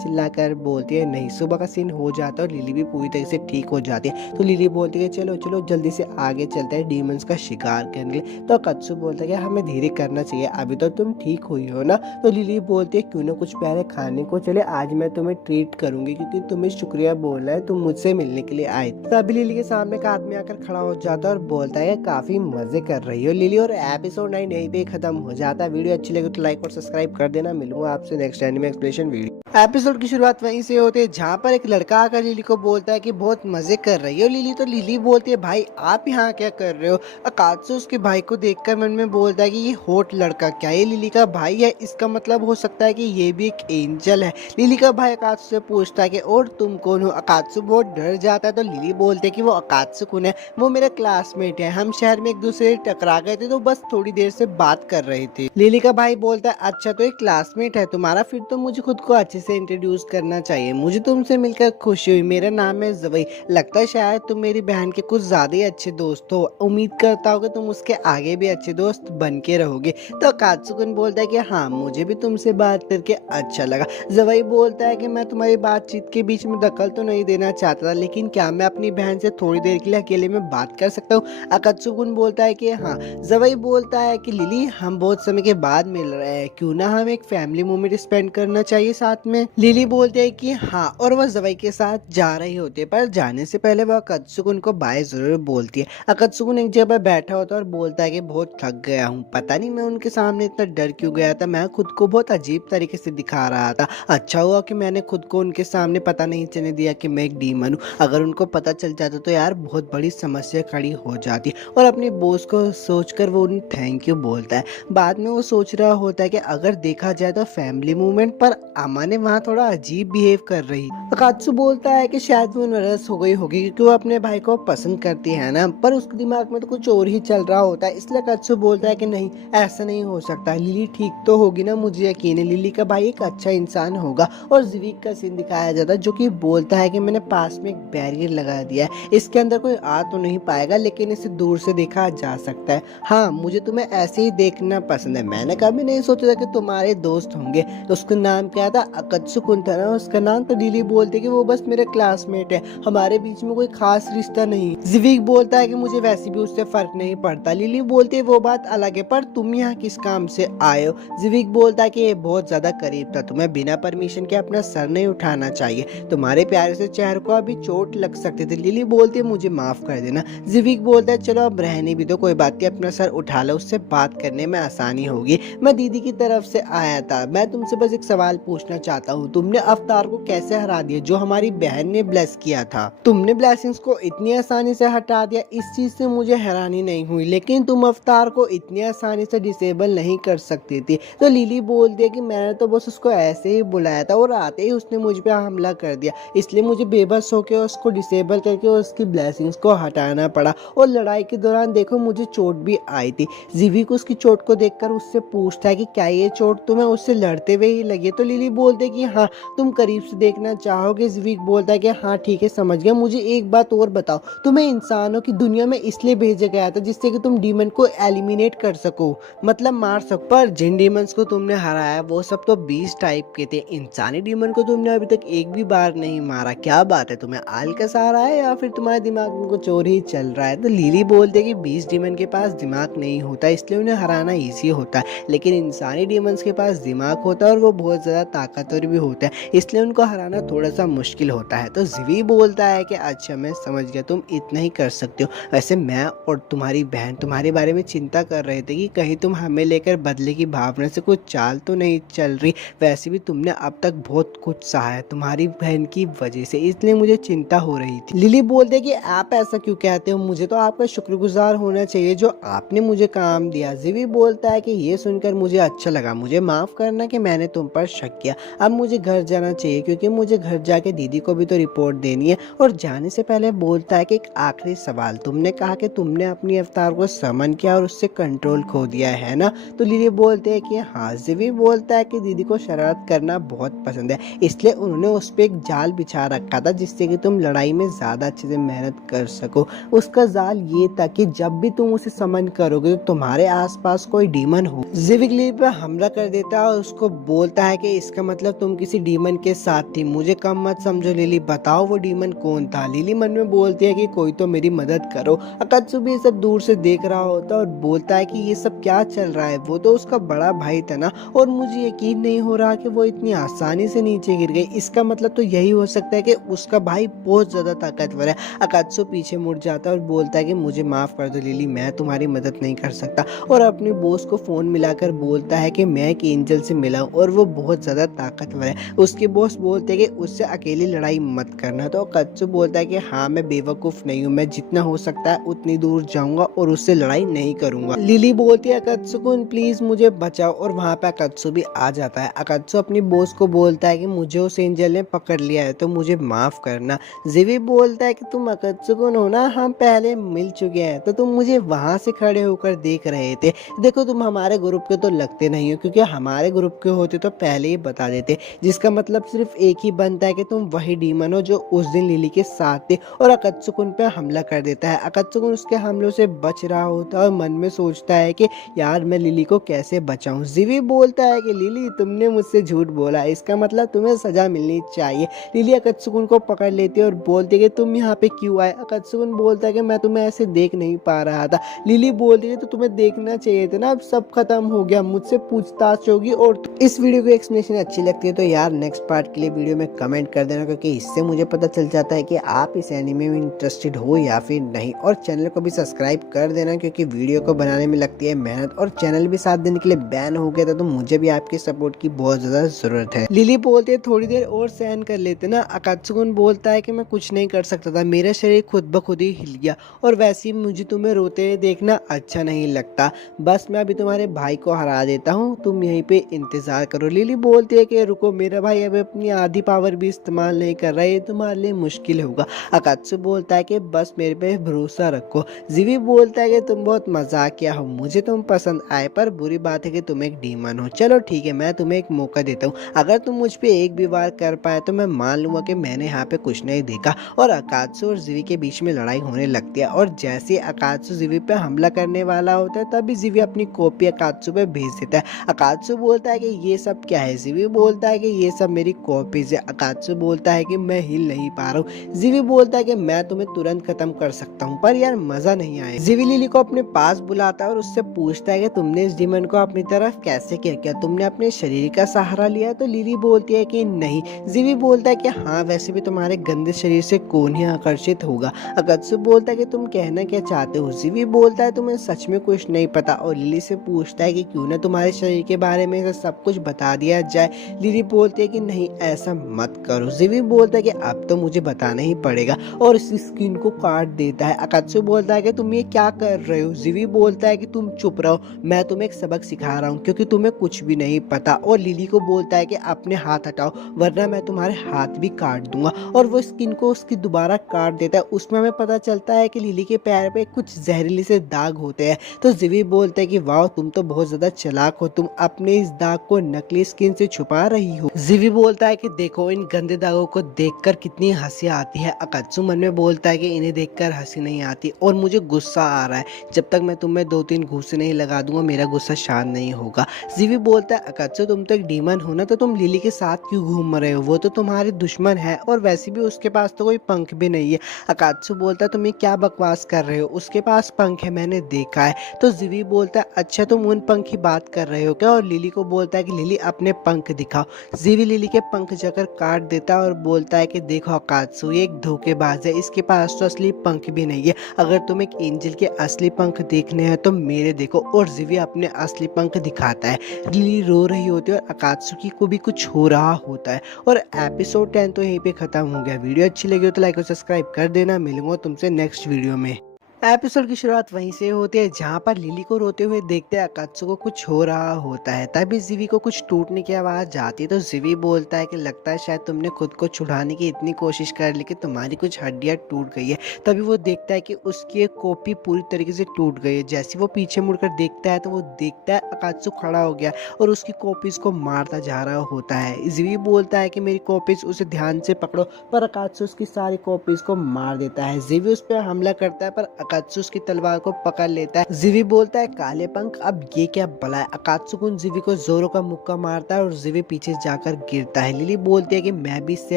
चिल्लाकर बोलती है नहीं। सुबह का सीन हो जाता है और लिली भी पूरी तरह से ठीक हो जाती है। तो लिली बोलती है चलो चलो जल्दी से आगे चलते हैं डीमंस का शिकार करने के लिए। तो अकात्सु बोलता है कि हमें धीरे करना चाहिए, अभी तो तुम ठीक हुई हो ना। तो लिली बोलती है क्यों ना कुछ पहले खाने को चले, आज मैं तुम्हें ट्रीट करूंगी क्योंकि तुम्हें शुक्रिया बोलना है, तुम मुझसे मिलने के लिए आए। तभी लिली के सामने का आदमी आकर खड़ा हो जाता है और बोलता है काफी मजे कर रही हो लिली। और एपिसोड 9 यहीं पे खत्म हो जाता है। वीडियो अच्छी लगे तो लाइक और सब्सक्राइब कर देना। मिलूंगा आपसे next anime explanation video. Episode की शुरुआत वहीं से होती है जहाँ पर एक लड़का आकर लिली को बोलता है कि बहुत मजे कर रही हो लिली। तो लिली बोलती है भाई आप यहाँ क्या कर रहे हो? अकात्सु उसके भाई को देखकर मन में बोलता है कि ये होट लड़का क्या ये लिली का भाई है? इसका मतलब हो सकता है कि ये भी एक एंजल है। लिली का भाई अकात्सु से पूछता है कि और तुम कौन हो? अकात्सु बहुत डर जाता है। तो लिली बोलते है कि वो अकात्सु कौन है? वो मेरा क्लासमेट है, हम शहर में एक दूसरे से टकरा गए थे तो बस थोड़ी देर से बात कर रहे थे। लिली का भाई बोलता है अच्छा तो एक क्लासमेट है तुम्हारा, फिर तो मुझे खुद को अच्छे से इंट्रोड्यूस करना चाहिए। मुझे तुमसे मिलकर खुशी हुई, मेरा नाम है ज़वई, लगता है शायद तुम मेरी बहन के कुछ ज्यादा ही अच्छे दोस्त हो, उम्मीद करता हूँ कि तुम उसके आगे भी अच्छे दोस्त बन के रहोगे। तो अकात्सुकुन बोलता है कि हाँ मुझे भी तुमसे बात करके अच्छा लगा। ज़वई बोलता है कि मैं तुम्हारी बातचीत के बीच में दखल तो नहीं देना चाहता था, लेकिन क्या मैं अपनी बहन से थोड़ी देर के लिए अकेले में बात कर सकता हूँ? अकात्सुकुन बोलता है कि हाँ। ज़वई बोलता है कि लिली हम बहुत समय के बाद मिल रहे हैं, क्यों ना हम एक फैमिली मोमेंट स्पेंड करना चाहिए साथ में। लिली बोलते है कि हाँ, और वह ज़वई के साथ जा रही होती है, पर जाने से पहले वह अकात्सुकुन को बाय जरूर बोलती है। अकात्सुकुन एक जगह बैठा होता है और बोलता है कि बहुत थक गया हूँ, पता नहीं मैं उनके सामने इतना डर क्यों गया था, मैं खुद को बहुत अजीब तरीके से दिखा रहा था। अच्छा हुआ कि मैंने खुद को उनके सामने पता नहीं चलने दिया कि मैं एक डीमन हूँ, अगर उनको पता चल जाता तो यार बहुत बड़ी समस्या खड़ी हो जाती। और अपने बॉस को सोचकर वो उन्हें थैंक यू बोलता है। बाद में वो सोच रहा होता है कि अगर देखा जाए तो फैमिली मूवमेंट पर अमा ने वहाँ थोड़ा अजीब बिहेव कर रही। अकात्सु बोलता है कि शायद वो नर्वस हो गई होगी क्योंकि वो अपने भाई को पसंद करती है ना, पर उसके दिमाग में तो कुछ और ही चल रहा होता है। इसलिए अकात्सु बोलता है कि नहीं ऐसा नहीं हो सकता, लिली ठीक तो होगी ना, मुझे यकीन है लिली का भाई एक अच्छा इंसान होगा। और ज़िविक का सीन दिखाया जाता है जो कि बोलता है है कि मैंने पास में एक बैरियर लगा दिया है, इसके अंदर कोई आ तो नहीं पाएगा लेकिन इसे दूर से देखा जा सकता है। हाँ, मुझे तुम्हें ऐसे ही देखना पसंद है। मैंने कभी नहीं सोचा था कि तुम्हारे दोस्त होंगे। तो उसका नाम क्या था? अकत्सुकुन था ना उसका नाम। तो लिली बोलती है कि वो बस मेरे क्लासमेट है, हमारे बीच में कोई खास रिश्ता नहीं। जिविक बोलता है कि मुझे वैसे भी उससे फर्क नहीं पड़ता। लिली बोलती है वो बात अलग है, पर तुम यहाँ किस काम से आए हो? जिविक बोलता है कि ये बहुत ज्यादा करीब था, तुम्हें बिना परमिशन के अपना सर नहीं उठाना चाहिए, तुम्हारे प्यारे से चेहरे को अभी चोट लग सकती थी। लिली बोलती है मुझे माफ कर देना। जिविक बोलता है चलो अब रहने भी दो, कोई बात नहीं, अपना सर उठा लो, उससे बात करने में आसानी होगी। मैं दीदी की तरफ से आया था, मैं तुमसे बस एक सवाल पूछना चाहता हूँ, तुमने अवतार को कैसे हरा दिया जो हमारी बहन ने ब्लेस किया था? तुमने ब्लेसिंग्स को इतनी आसानी से हटा दिया, इस चीज से मुझे हैरानी नहीं हुई, लेकिन तुम अवतार को इतनी आसानी से डिसेबल नहीं कर सकती थी। तो लिली बोलती है कि मैंने तो बस उसको ऐसे ही बुलाया था और आते ही उसने मुझ पे हमला कर दिया, इसलिए मुझे बेबस होकर उसको डिसेबल करके उसकी ब्लेसिंग्स को हटाना पड़ा। और लड़ाई के दौरान देखो मुझे चोट भी आई थी। जिविक उसकी चोट को देखकर उससे पूछता है कि क्या ये चोट तुम्हें उससे लड़ते हुए ही लगी? तो लिली बोलते है कि हाँ, तुम करीब से देखना चाहोगे? जिविक बोलता है कि हाँ ठीक है, समझ गया। मुझे एक बात और बताओ, तुम्हें इंसानों की दुनिया में इसलिए भेजा गया था जिससे कि तुम डीमन को एलिमिनेट कर सको, मतलब मार सको, पर जिन डीमंस को तुमने हराया वो सब तो 20 टाइप के थे, इंसानी डीमन को तुमने अभी तक एक भी बार नहीं मारा। क्या बात है, तुम्हें आल का सहारा है या फिर तुम्हारे दिमाग में कुछ और ही चल रहा है? तो लिली बोलते कि 20 डीमन के पास दिमाग नहीं होता, इसलिए उन्हें हराना ईजी होता है, लेकिन इंसानी डीमंस के पास दिमाग होता है और वो बहुत ज्यादा ताकतवर भी होता है, इसलिए उनको हराना थोड़ा सा मुश्किल होता है। तो जिवी बोलता है कि अच्छा मैं समझ गया, तुम इतना ही कर सकते हो। वैसे मैं और तुम्हारी बहन तुम्हारे बारे में चिंता कर रहे थे कि कहीं तुम हमें लेकर बदले की भावना से कुछ चाल तो नहीं चल रही। वैसे भी तुमने अब तक बहुत कुछ सहा है तुम्हारी बहन की वजह से, इसलिए मुझे चिंता हो रही थी। लिली बोलते कि आप ऐसा क्यों कहते हो, मुझे तो आपका शुक्रगुजार होना चाहिए जो आपने मुझे काम दिया। जिवी बोलता है कि ये सुनकर मुझे अच्छा लगा, मुझे माफ करना कि मैंने तुम पर शक किया। अब मुझे घर जाना चाहिए क्योंकि मुझे घर जाके दीदी को भी तो रिपोर्ट देनी है। और जाने से पहले बोलता है कि एक आखिरी सवाल, तुमने कहा कि तुमने अपनी अवतार को समन किया और उससे कंट्रोल खो दिया है ना? तो लिली बोलते हैं कि हाँ। जिवी बोलता है कि दीदी को शरारत करना बहुत पसंद है, इसलिए उन्होंने उस पर एक जाल बिछा रखा था जिससे कि तुम लड़ाई में ज्यादा अच्छे से मेहनत कर सको। उसका जाल ये था कि जब भी तुम उसे समन करोगे तो तुम्हारे आसपास कोई डीमन हो। जिविक लिली पे हमला कर देता है और उसको बोलता है कि इसका मतलब तुम किसी डीमन के साथ थी, मुझे कम मत समझो लिली, बताओ वो डीमन कौन था? लिली मन में बोलती है कि कोई तो मेरी मदद करो। अकत्सु भी सब दूर से देख रहा होता है और बोलता है कि ये सब क्या चल रहा है, वो तो उसका बड़ा भाई था ना, और मुझे यकीन नहीं हो रहा कि वो इतनी आसानी से नीचे गिर गई। इसका मतलब तो यही हो सकता है कि उसका भाई बहुत ज्यादा ताकतवर है। अकत्सु पीछे मुड़ जाता है और बोलता है कि मुझे माफ कर दो लिली, मैं तुम्हारी मदद नहीं कर सकता। और अपने बॉस को फोन मिलाकर बोलता है कि मैं एक एंजल से मिला हूं और वो बहुत ज्यादा ताकतवर है। उसके बॉस बोलते हैं कि उससे अकेली लड़ाई मत करना। तो अकत्सु बोलता है कि हाँ, मैं बेवकूफ नहीं हूँ, मैं जितना हो सकता है उतनी दूर जाऊंगा और उससे लड़ाई नहीं करूंगा। लिली बोलती है अकत्सु को प्लीज मुझे बचाओ, और वहां पे अकत्सु भी आ जाता है। अकत्सु अपनी बॉस को बोलता है कि मुझे उस एंजल ने पकड़ लिया है तो मुझे माफ करना। जिवी बोलता है कि तुम अकत्सु को हो ना, हम पहले मिल चुके हैं, तो तुम मुझे वहां से खड़े होकर देख रहे थे। देखो तुम हमारे ग्रुप के तो लगते नहीं हो, क्योंकि हमारे ग्रुप के होते तो पहले ही बता देते, जिसका मतलब सिर्फ एक ही बनता है कि तुम वही डीमन हो जो उस दिन लिली के साथ थे। और अकत्सुकुन पे हमला कर देता है। अकत्सुकुन उसके हमलों से बच रहा होता है और मन में सोचता है कि यार मैं लिली को कैसे बचाऊं। जिवी बोलता है कि लिली तुमने मुझसे झूठ बोला, इसका मतलब तुम्हें सजा मिलनी चाहिए। लिली अकत्सुकुन को पकड़ लेती है और बोलती है कि तुम यहाँ पे क्यों आए? अकत्सुकुन बोलता है कि मैं तुम्हें ऐसे देख नहीं पा रहा था। लिली बोलती है तो तुम्हें देखना चाहिए था ना, अब सब खत्म हो गया, मुझसे पूछताछ होगी। और इस वीडियो की एक्सप्लेनेशन अच्छी लगती है तो यार नेक्स्ट पार्ट के लिए वीडियो में कमेंट कर देना, क्योंकि इससे मुझे पता चल जाता है कि आप इस एनिमे में इंटरेस्टेड हो या फिर नहीं। और चैनल को भी सब्सक्राइब कर देना, क्योंकि वीडियो को बनाने में लगती है मेहनत, और चैनल भी 7 दिन के लिए बैन हो गया था तो मुझे भी आपके सपोर्ट की बहुत ज्यादा जरूरत है। लिली बोलते है थोड़ी देर और सहन कर लेते ना। अकत्सुकुन बोलता है कि मैं कुछ नहीं कर सकता था, मेरा शरीर खुद ब खुद ही हिल गया, और वैसे ही मुझे तुम्हें रोते हुए देखना अच्छा नहीं लगता। बस मैं अभी तुम्हारे भाई को हरा देता हूँ, तुम यहीं पे इंतजार करो। लिली बोलती है कि रुको, मेरा भाई अभी अपनी आधी पावर भी इस्तेमाल नहीं कर रहा है, ये तुम्हारे लिए मुश्किल होगा। अकत्सु बोलता है कि बस मेरे पे भरोसा रखो। जिवी बोलता है कि तुम बहुत मजाकिया हो, मुझे तुम पसंद आए, पर बुरी बात है कि तुम एक डीमन हो। चलो ठीक है, मैं तुम्हें एक मौका देता हूँ, अगर तुम मुझ पे एक भी वार कर पाए तो मैं मान लूंगा कि मैंने यहाँ पे कुछ नहीं देखा और अकात्सु और जिवी के बीच में लड़ाई होने लगती है। और जैसे ही अकात्सु जिवी पे हमला करने वाला होता है तभी जिवी अपनी कॉपी अकात्सु पे भेज देता है। अकात्सु बोलता है कि ये सब क्या है, जिवी बोलता है कि ये सब मेरी कॉपीज है। अकात्सु बोलता है कि मैं हिल नहीं पा रहा हूँ। जिवी बोलता है कि मैं तुम्हें तुरंत खत्म कर सकता हूँ, पर यार मजा नहीं आया। जिवी लिली को अपने पास बुलाता है और उससे पूछता है कि तुमने इस डीमन को अपनी तरफ कैसे किया, तुमने अपने शरीर का सहारा लिया? तो लिली बोलती है कि नहीं। जिवी बोलता है कि हाँ, वैसे भी तुम्हारे गंदे शरीर से कौन ही आकर्षित होगा। अकात्सु बोलता है कि तुम कहना क्या चाहते हो? जिवी बोलता है तुम्हें सच में कुछ नहीं पता और लिली से पूछता है कि क्यों ना तुम्हारे शरीर के बारे में सब कुछ बता दिया जाए। लिली बोलती है कि नहीं, ऐसा मत करो। जिवी बोलता है कि अब तो मुझे बताना ही पड़ेगा और इस स्किन को काट देता है। अकात्सु बोलता है कि तुम ये क्या कर रहे हो? जिवी बोलता है कि तुम चुप रहो, मैं तुम्हें एक सबक सिखा रहा हूँ क्योंकि तुम्हें कुछ भी नहीं पता। और लिली को बोलता है कि अपने हाथ हटाओ वरना मैं तुम्हारे हाथ भी काट दूंगा। और वो स्किन को उसकी दोबारा काट देता है। उसमें हमें पता चलता है कि लिली के पैर पे कुछ जहरीले से दाग होते हैं। तो जिवी बोलता है कि वाह, तुम तो बहुत ज्यादा चालाक हो, तुम अपने इस दाग को नकली स्किन से छुपा रही हो। जिवी बोलता है कि देखो, इन गंदे दागों को देखकर कितनी हंसी आती है। अकात्सु मन में बोलता है कि इन्हें देखकर हंसी नहीं आती और मुझे गुस्सा आ रहा है। जब तक मैं तुम्हें 2-3 घूंसे नहीं लगा दूंगा मेरा गुस्सा शांत नहीं होगा। जिवी बोलता है अकात्सु, तुम तो एक डीमन हो ना, तो तुम लिली के साथ क्यों घूम रहे हो? वो तो तुम्हारी दुश्मन है और वैसे भी उसके पास तो कोई पंख भी नहीं है। अकात्सु बोलता है तुम ये क्या बकवास कर रहे हो, उसके पास पंख है, मैंने देखा है। तो जिवी बोलता है अच्छा, तुम उन पंख की बात कर रहे हो क्या? और लिली को बोलता है कि लिली अपने पंख दिखाओ। जिवी लिली के पंख जाकर काट देता है और बोलता है कि देखो अकात्सु, ये एक धोखेबाज है, इसके पास तो असली पंख भी नहीं है। अगर तुम एक एंजल के असली पंख देखने हैं तो मेरे देखो। और जिवी अपने असली पंख दिखाता है। लिली रो रही होती है और अकात्सुकी को भी कुछ हो रहा होता है। और एपिसोड 10 तो यहीं पे खत्म हो गया। वीडियो अच्छी लगी हो तो लाइक और सब्सक्राइब कर देना। मिलूंगा तुमसे नेक्स्ट वीडियो में। एपिसोड की शुरुआत वहीं से होती है जहाँ पर लिली को रोते हुए देखते हैं अकात्सु को कुछ हो रहा होता है। तभी जिवी को कुछ टूटने की आवाज आती है। तो जिवी बोलता है कि लगता है शायद तुमने खुद को छुड़ाने की इतनी कोशिश कर ली कि तुम्हारी कुछ हड्डियां टूट गई है। तभी वो देखता है कि उसकी एक कॉपी पूरी तरीके से टूट गई है। जैसे वो पीछे मुड़कर देखता है तो वो देखता है अकात्सु खड़ा हो गया और उसकी कॉपीज को मारता जा रहा होता है। जिवी बोलता है कि मेरी कॉपीज, उसे ध्यान से पकड़ो, पर अकात्सु उसकी सारी कॉपीज को मार देता है। जिवी उस पर हमला करता है पर अकात्सु उसकी तलवार को पकड़ लेता है। जिवी बोलता है काले पंख, अब ये क्या बला है? अकात्सु कुन जिवी को जोरों का मुक्का मारता है और जिवी पीछे जाकर गिरता है। लिली बोलती है कि मैं भी इससे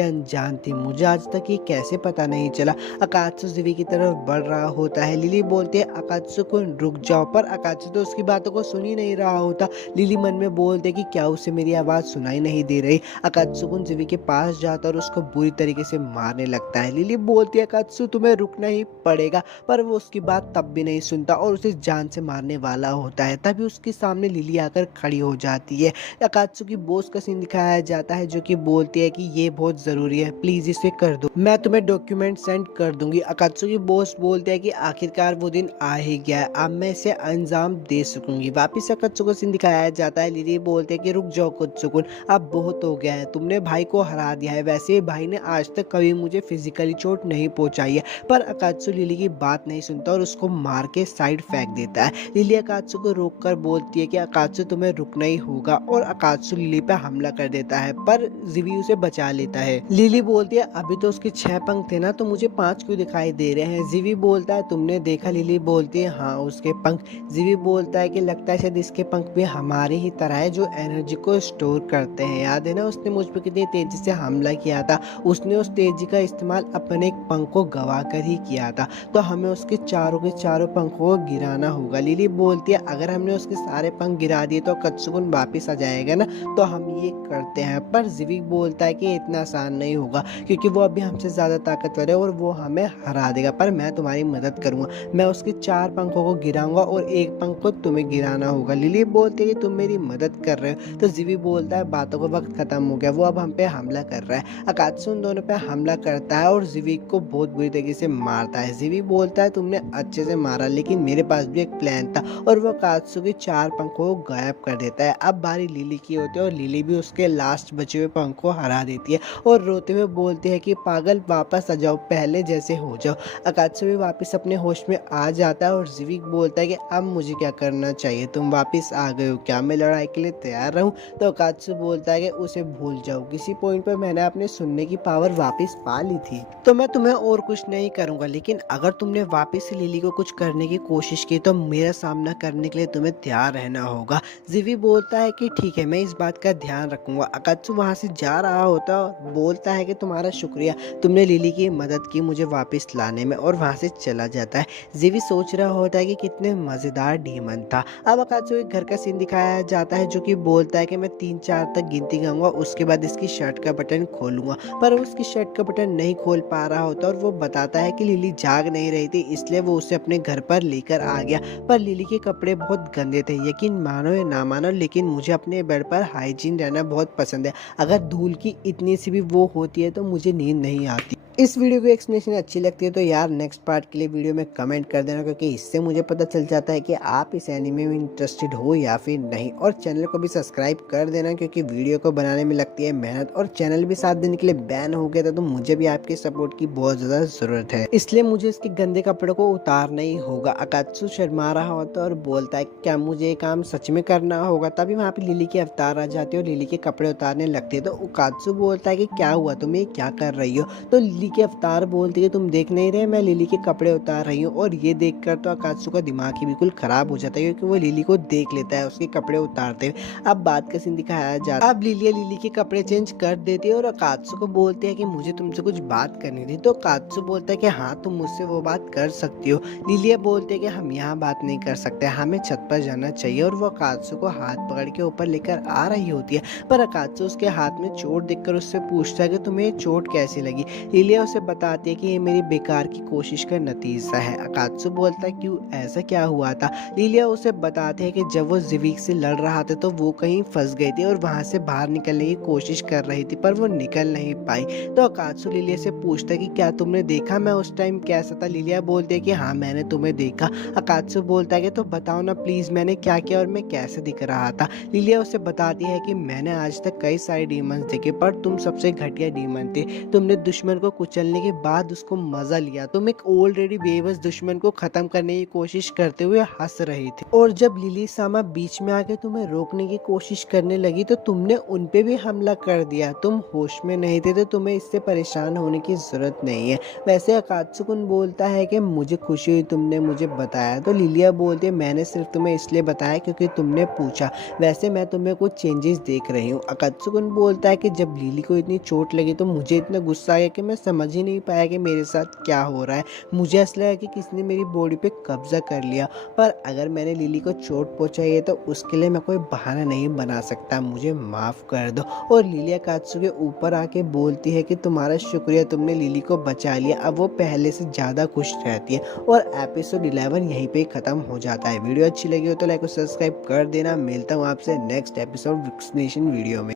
अनजान थी, मुझे आज तक ये कैसे पता नहीं चला। अकात्सु जिवी की तरफ बढ़ रहा होता है। लिली बोलती है अकात्सु कुन रुक जाओ, पर अकात्सु तो उसकी बातों को सुन ही नहीं रहा होता। लिली मन में बोलती है कि क्या उसे मेरी आवाज सुनाई नहीं दे रही। अकात्सु कुन जिवी के पास जाता और उसको बुरी तरीके से मारने लगता है। लिली बोलती है अकात्सु तुम्हें रुकना ही पड़ेगा, पर वो उसकी बात तब भी नहीं सुनता और उसे जान से मारने वाला होता है। तभी उसके सामने लिली आकर खड़ी हो जाती है। अकात्सु की बॉस का सीन दिखाया जाता है जो कि बोलती है कि ये बहुत जरूरी है, प्लीज इसे कर दो, मैं तुम्हें डॉक्यूमेंट सेंड कर दूंगी। अकात्सु की बॉस बोलती है कि आखिरकार वो दिन आ ही गया, अब मैं इसे अंजाम दे सकूंगी। वापिस अकात्सु का सीन दिखाया जाता है। लिली बोलते है कि रुक जाओ कुत्सुकुन, अब बहुत हो गया है, तुमने भाई को हरा दिया है। वैसे भाई ने आज तक कभी मुझे फिजिकली चोट नहीं पहुंचाई है। पर अकात्सु लिली की बात नहीं सुनता और उसको मार के साइड फेंक देता है। लिली अकात्सु को रोककर बोलती है कि अकात्सु तुम्हें रुकना ही होगा और अकात्सु लिली पे हमला कर देता है, पर जिवी उसे बचा लेता है। लिली बोलती है अभी तो उसके 6 पंख थे ना, तो मुझे 5 क्यों दिखाई दे रहे हैं? जिवी बोलता है तुमने देखा? लिली बोलती है हाँ, उसके पंख। जिवी बोलता है कि लगता है शायद इसके पंख भी हमारे ही तरह है जो एनर्जी को स्टोर करते हैं। याद है ना उसने मुझ पर कितनी तेजी से हमला किया था? उसने उस तेजी का इस्तेमाल अपने एक पंख को गवा कर ही किया था, तो हमें उसके चारों के चारों पंखों को गिराना होगा। लिली बोलती है अगर हमने उसके सारे पंख गिरा दिए तो कुत्सुकुन वापिस आ जाएगा ना, तो हम ये करते हैं। पर जिवी बोलता है कि इतना आसान नहीं होगा क्योंकि वो अभी हमसे ज्यादा ताकतवर है और वो हमें हरा देगा, पर मैं तुम्हारी मदद करूंगा, मैं उसके 4 पंखों को गिराऊंगा और एक पंख को तुम्हें गिराना होगा। लिली बोलती है कि तुम मेरी मदद कर रहे हो। तो जिवी बोलता है बातों का वक्त खत्म हो गया, वो अब हम पे हमला कर रहा है। अकात्सु उन दोनों पे हमला करता है और जिवी को बहुत बुरी तरीके से मारता है। जिवी बोलता है तुमने तुमने अच्छे से मारा, लेकिन मेरे पास भी एक प्लान था। और वो अकात्सु के 4 पंखों को गायब कर देता है। अब बारी लिली की होती है और लिली भी उसके लास्ट बचे हुए पंख को हरा देती है और रोते हुए बोलती है कि पागल वापस आ जाओ, पहले जैसे हो जाओ। अकात्सु भी वापस अपने होश में आ जाता है और जिविक बोलता है कि अब मुझे क्या करना चाहिए, तुम वापस आ गए हो, क्या मैं लड़ाई के लिए तैयार रहूं? तो अकात्सु बोलता है कि उसे भूल जाओ, किसी पॉइंट पर मैंने अपने सुनने की पावर वापस पा ली थी, तो मैं तुम्हें और कुछ नहीं करूंगा, लेकिन अगर तुमने वापस से लिली को कुछ करने की कोशिश की तो मेरा सामना करने के लिए तुम्हें तैयार रहना होगा। जिवी बोलता है कि ठीक है, मैं इस बात का ध्यान रखूंगा। अकात्सु वहां से जा रहा होता और बोलता है कि तुम्हारा शुक्रिया, तुमने लिली की मदद की मुझे वापस लाने में, और वहां से चला जाता है। जिवी सोच रहा होता है कि कितने मजेदार डीमन था। अब अकात्सु एक घर का सीन दिखाया जाता है जो कि बोलता है कि मैं 3-4 तक गिनती गाऊंगा, उसके बाद इसकी शर्ट का बटन खोलूंगा। पर वो उसकी शर्ट का बटन नहीं खोल पा रहा होता और वो बताता है कि लिली जाग नहीं रही थी, इसलिए वो उसे अपने घर पर लेकर आ गया। पर लिली के कपड़े बहुत गंदे थे, यकीन मानो या ना मानो, लेकिन मुझे अपने बेड पर हाइजीन रहना बहुत पसंद है। अगर धूल की इतनी सी भी वो होती है तो मुझे नींद नहीं आती। इस वीडियो की एक्सप्लेनेशन अच्छी लगती है तो यार नेक्स्ट पार्ट के लिए वीडियो में कमेंट कर देना, क्योंकि इससे मुझे पता चल जाता है कि आप इस एनीमे में इंटरेस्टेड हो या फिर नहीं। और चैनल को भी सब्सक्राइब कर देना, क्योंकि वीडियो को बनाने में लगती है मेहनत, और चैनल भी 7 दिन के लिए बैन हो गया था, तो मुझे भी आपके सपोर्ट की बहुत ज़्यादा ज़रूरत है, इसलिए मुझे इसके गंदे कपड़ों को उतारना ही होगा। अकात्सु शर्मा रहा होता है और बोलता है क्या मुझे ये काम सच में करना होगा? तभी वहाँ पे लिली की अवतार आ जाती है और लिली के कपड़े उतारने लगती है। तो अकात्सु बोलता है कि क्या हुआ, तुम ये क्या कर रही हो? तो लिली की अवतार बोलती है तुम देख नहीं रहे, मैं लिली के कपड़े उतार रही हूँ। और ये देखकर तो अकात्सु का दिमाग ही बिल्कुल खराब हो जाता है, क्योंकि वो लिली को देख लेता है उसके कपड़े उतारते हुए। अब बात का सीन दिखाया जाता है। अब लिली के कपड़े चेंज कर देती है और अकात्सु को बोलती है कि मुझे तुमसे कुछ बात करनी थी। तो अकात्सु बोलता है कि हाँ, तुम मुझसे वो बात कर सकती हो। लिली बोलती है कि हम यहाँ बात नहीं कर सकते, हमें छत पर जाना चाहिए। और वो अकात्सु को हाथ पकड़ के ऊपर लेकर आ रही होती है, पर अकात्सु उसके हाथ में चोट देखकर उससे पूछता है कि तुम्हें ये चोट कैसी लगी? लिलिया उसे बताती है कि ये मेरी बेकार की कोशिश का नतीजा है। अकात्सु बोलता है क्यों, ऐसा क्या हुआ था? लिलिया उसे बताती है कि जब वो जिविक से लड़ रहा था तो वो कहीं फंस गई थी और वहां से बाहर निकलने की कोशिश कर रही थी, पर वो निकल नहीं पाई। तो अकात्सु लिलिया से पूछता है कि क्या तुमने देखा मैं उस टाइम कैसा था? लिलिया बोलती है कि हाँ, मैंने तुम्हें देखा। अकात्सु बोलता है कि तो बताओ ना प्लीज, मैंने क्या किया और मैं कैसे दिख रहा था? लिलिया उसे बताती है कि मैंने आज तक कई सारे डीमंस देखे, पर तुम सबसे घटिया डीमन थे। तुमने दुश्मन को कुचलने के बाद उसको मजा लिया, तुम एक ऑलरेडी बेबस दुश्मन को खत्म करने की कोशिश करते हुए हंस रही थी, और जब लिली सामा बीच में आके तुम्हें रोकने की कोशिश करने लगी तो तुमने उन पे भी हमला कर दिया। तुम होश में नहीं थे तो तुम्हें इससे परेशान होने की जरूरत नहीं है। वैसे अकात्सुकुन बोलता है कि मुझे खुशी हुई तुमने मुझे बताया। तो लिलिया बोलती है मैंने सिर्फ तुम्हें इसलिए बताया क्योंकि तुमने पूछा, वैसे मैं तुम्हें कुछ चेंजेस देख रही हूँ। अकात्सुकुन बोलता है कि जब लिली को इतनी चोट लगी तो मुझे इतना गुस्सा आया कि मैं समझ ही नहीं पाया कि मेरे साथ क्या हो रहा है। मुझे ऐसा लगा कि किसने मेरी बॉडी पे कब्जा कर लिया, पर अगर मैंने लिली को चोट पहुंचाई है तो उसके लिए मैं कोई बहाना नहीं बना सकता, मुझे माफ कर दो। और लिलिया अकात्सु के ऊपर आके बोलती है कि तुम्हारा शुक्रिया, तुमने लिली को बचा लिया। अब वो पहले से ज़्यादा खुश रहती है। और एपिसोड 11 यहीं पे ख़त्म हो जाता है। वीडियो अच्छी लगी हो तो लाइक और सब्सक्राइब कर देना। मिलता हूँ आपसे नेक्स्ट एपिसोड एक्सप्लेनेशन वीडियो में।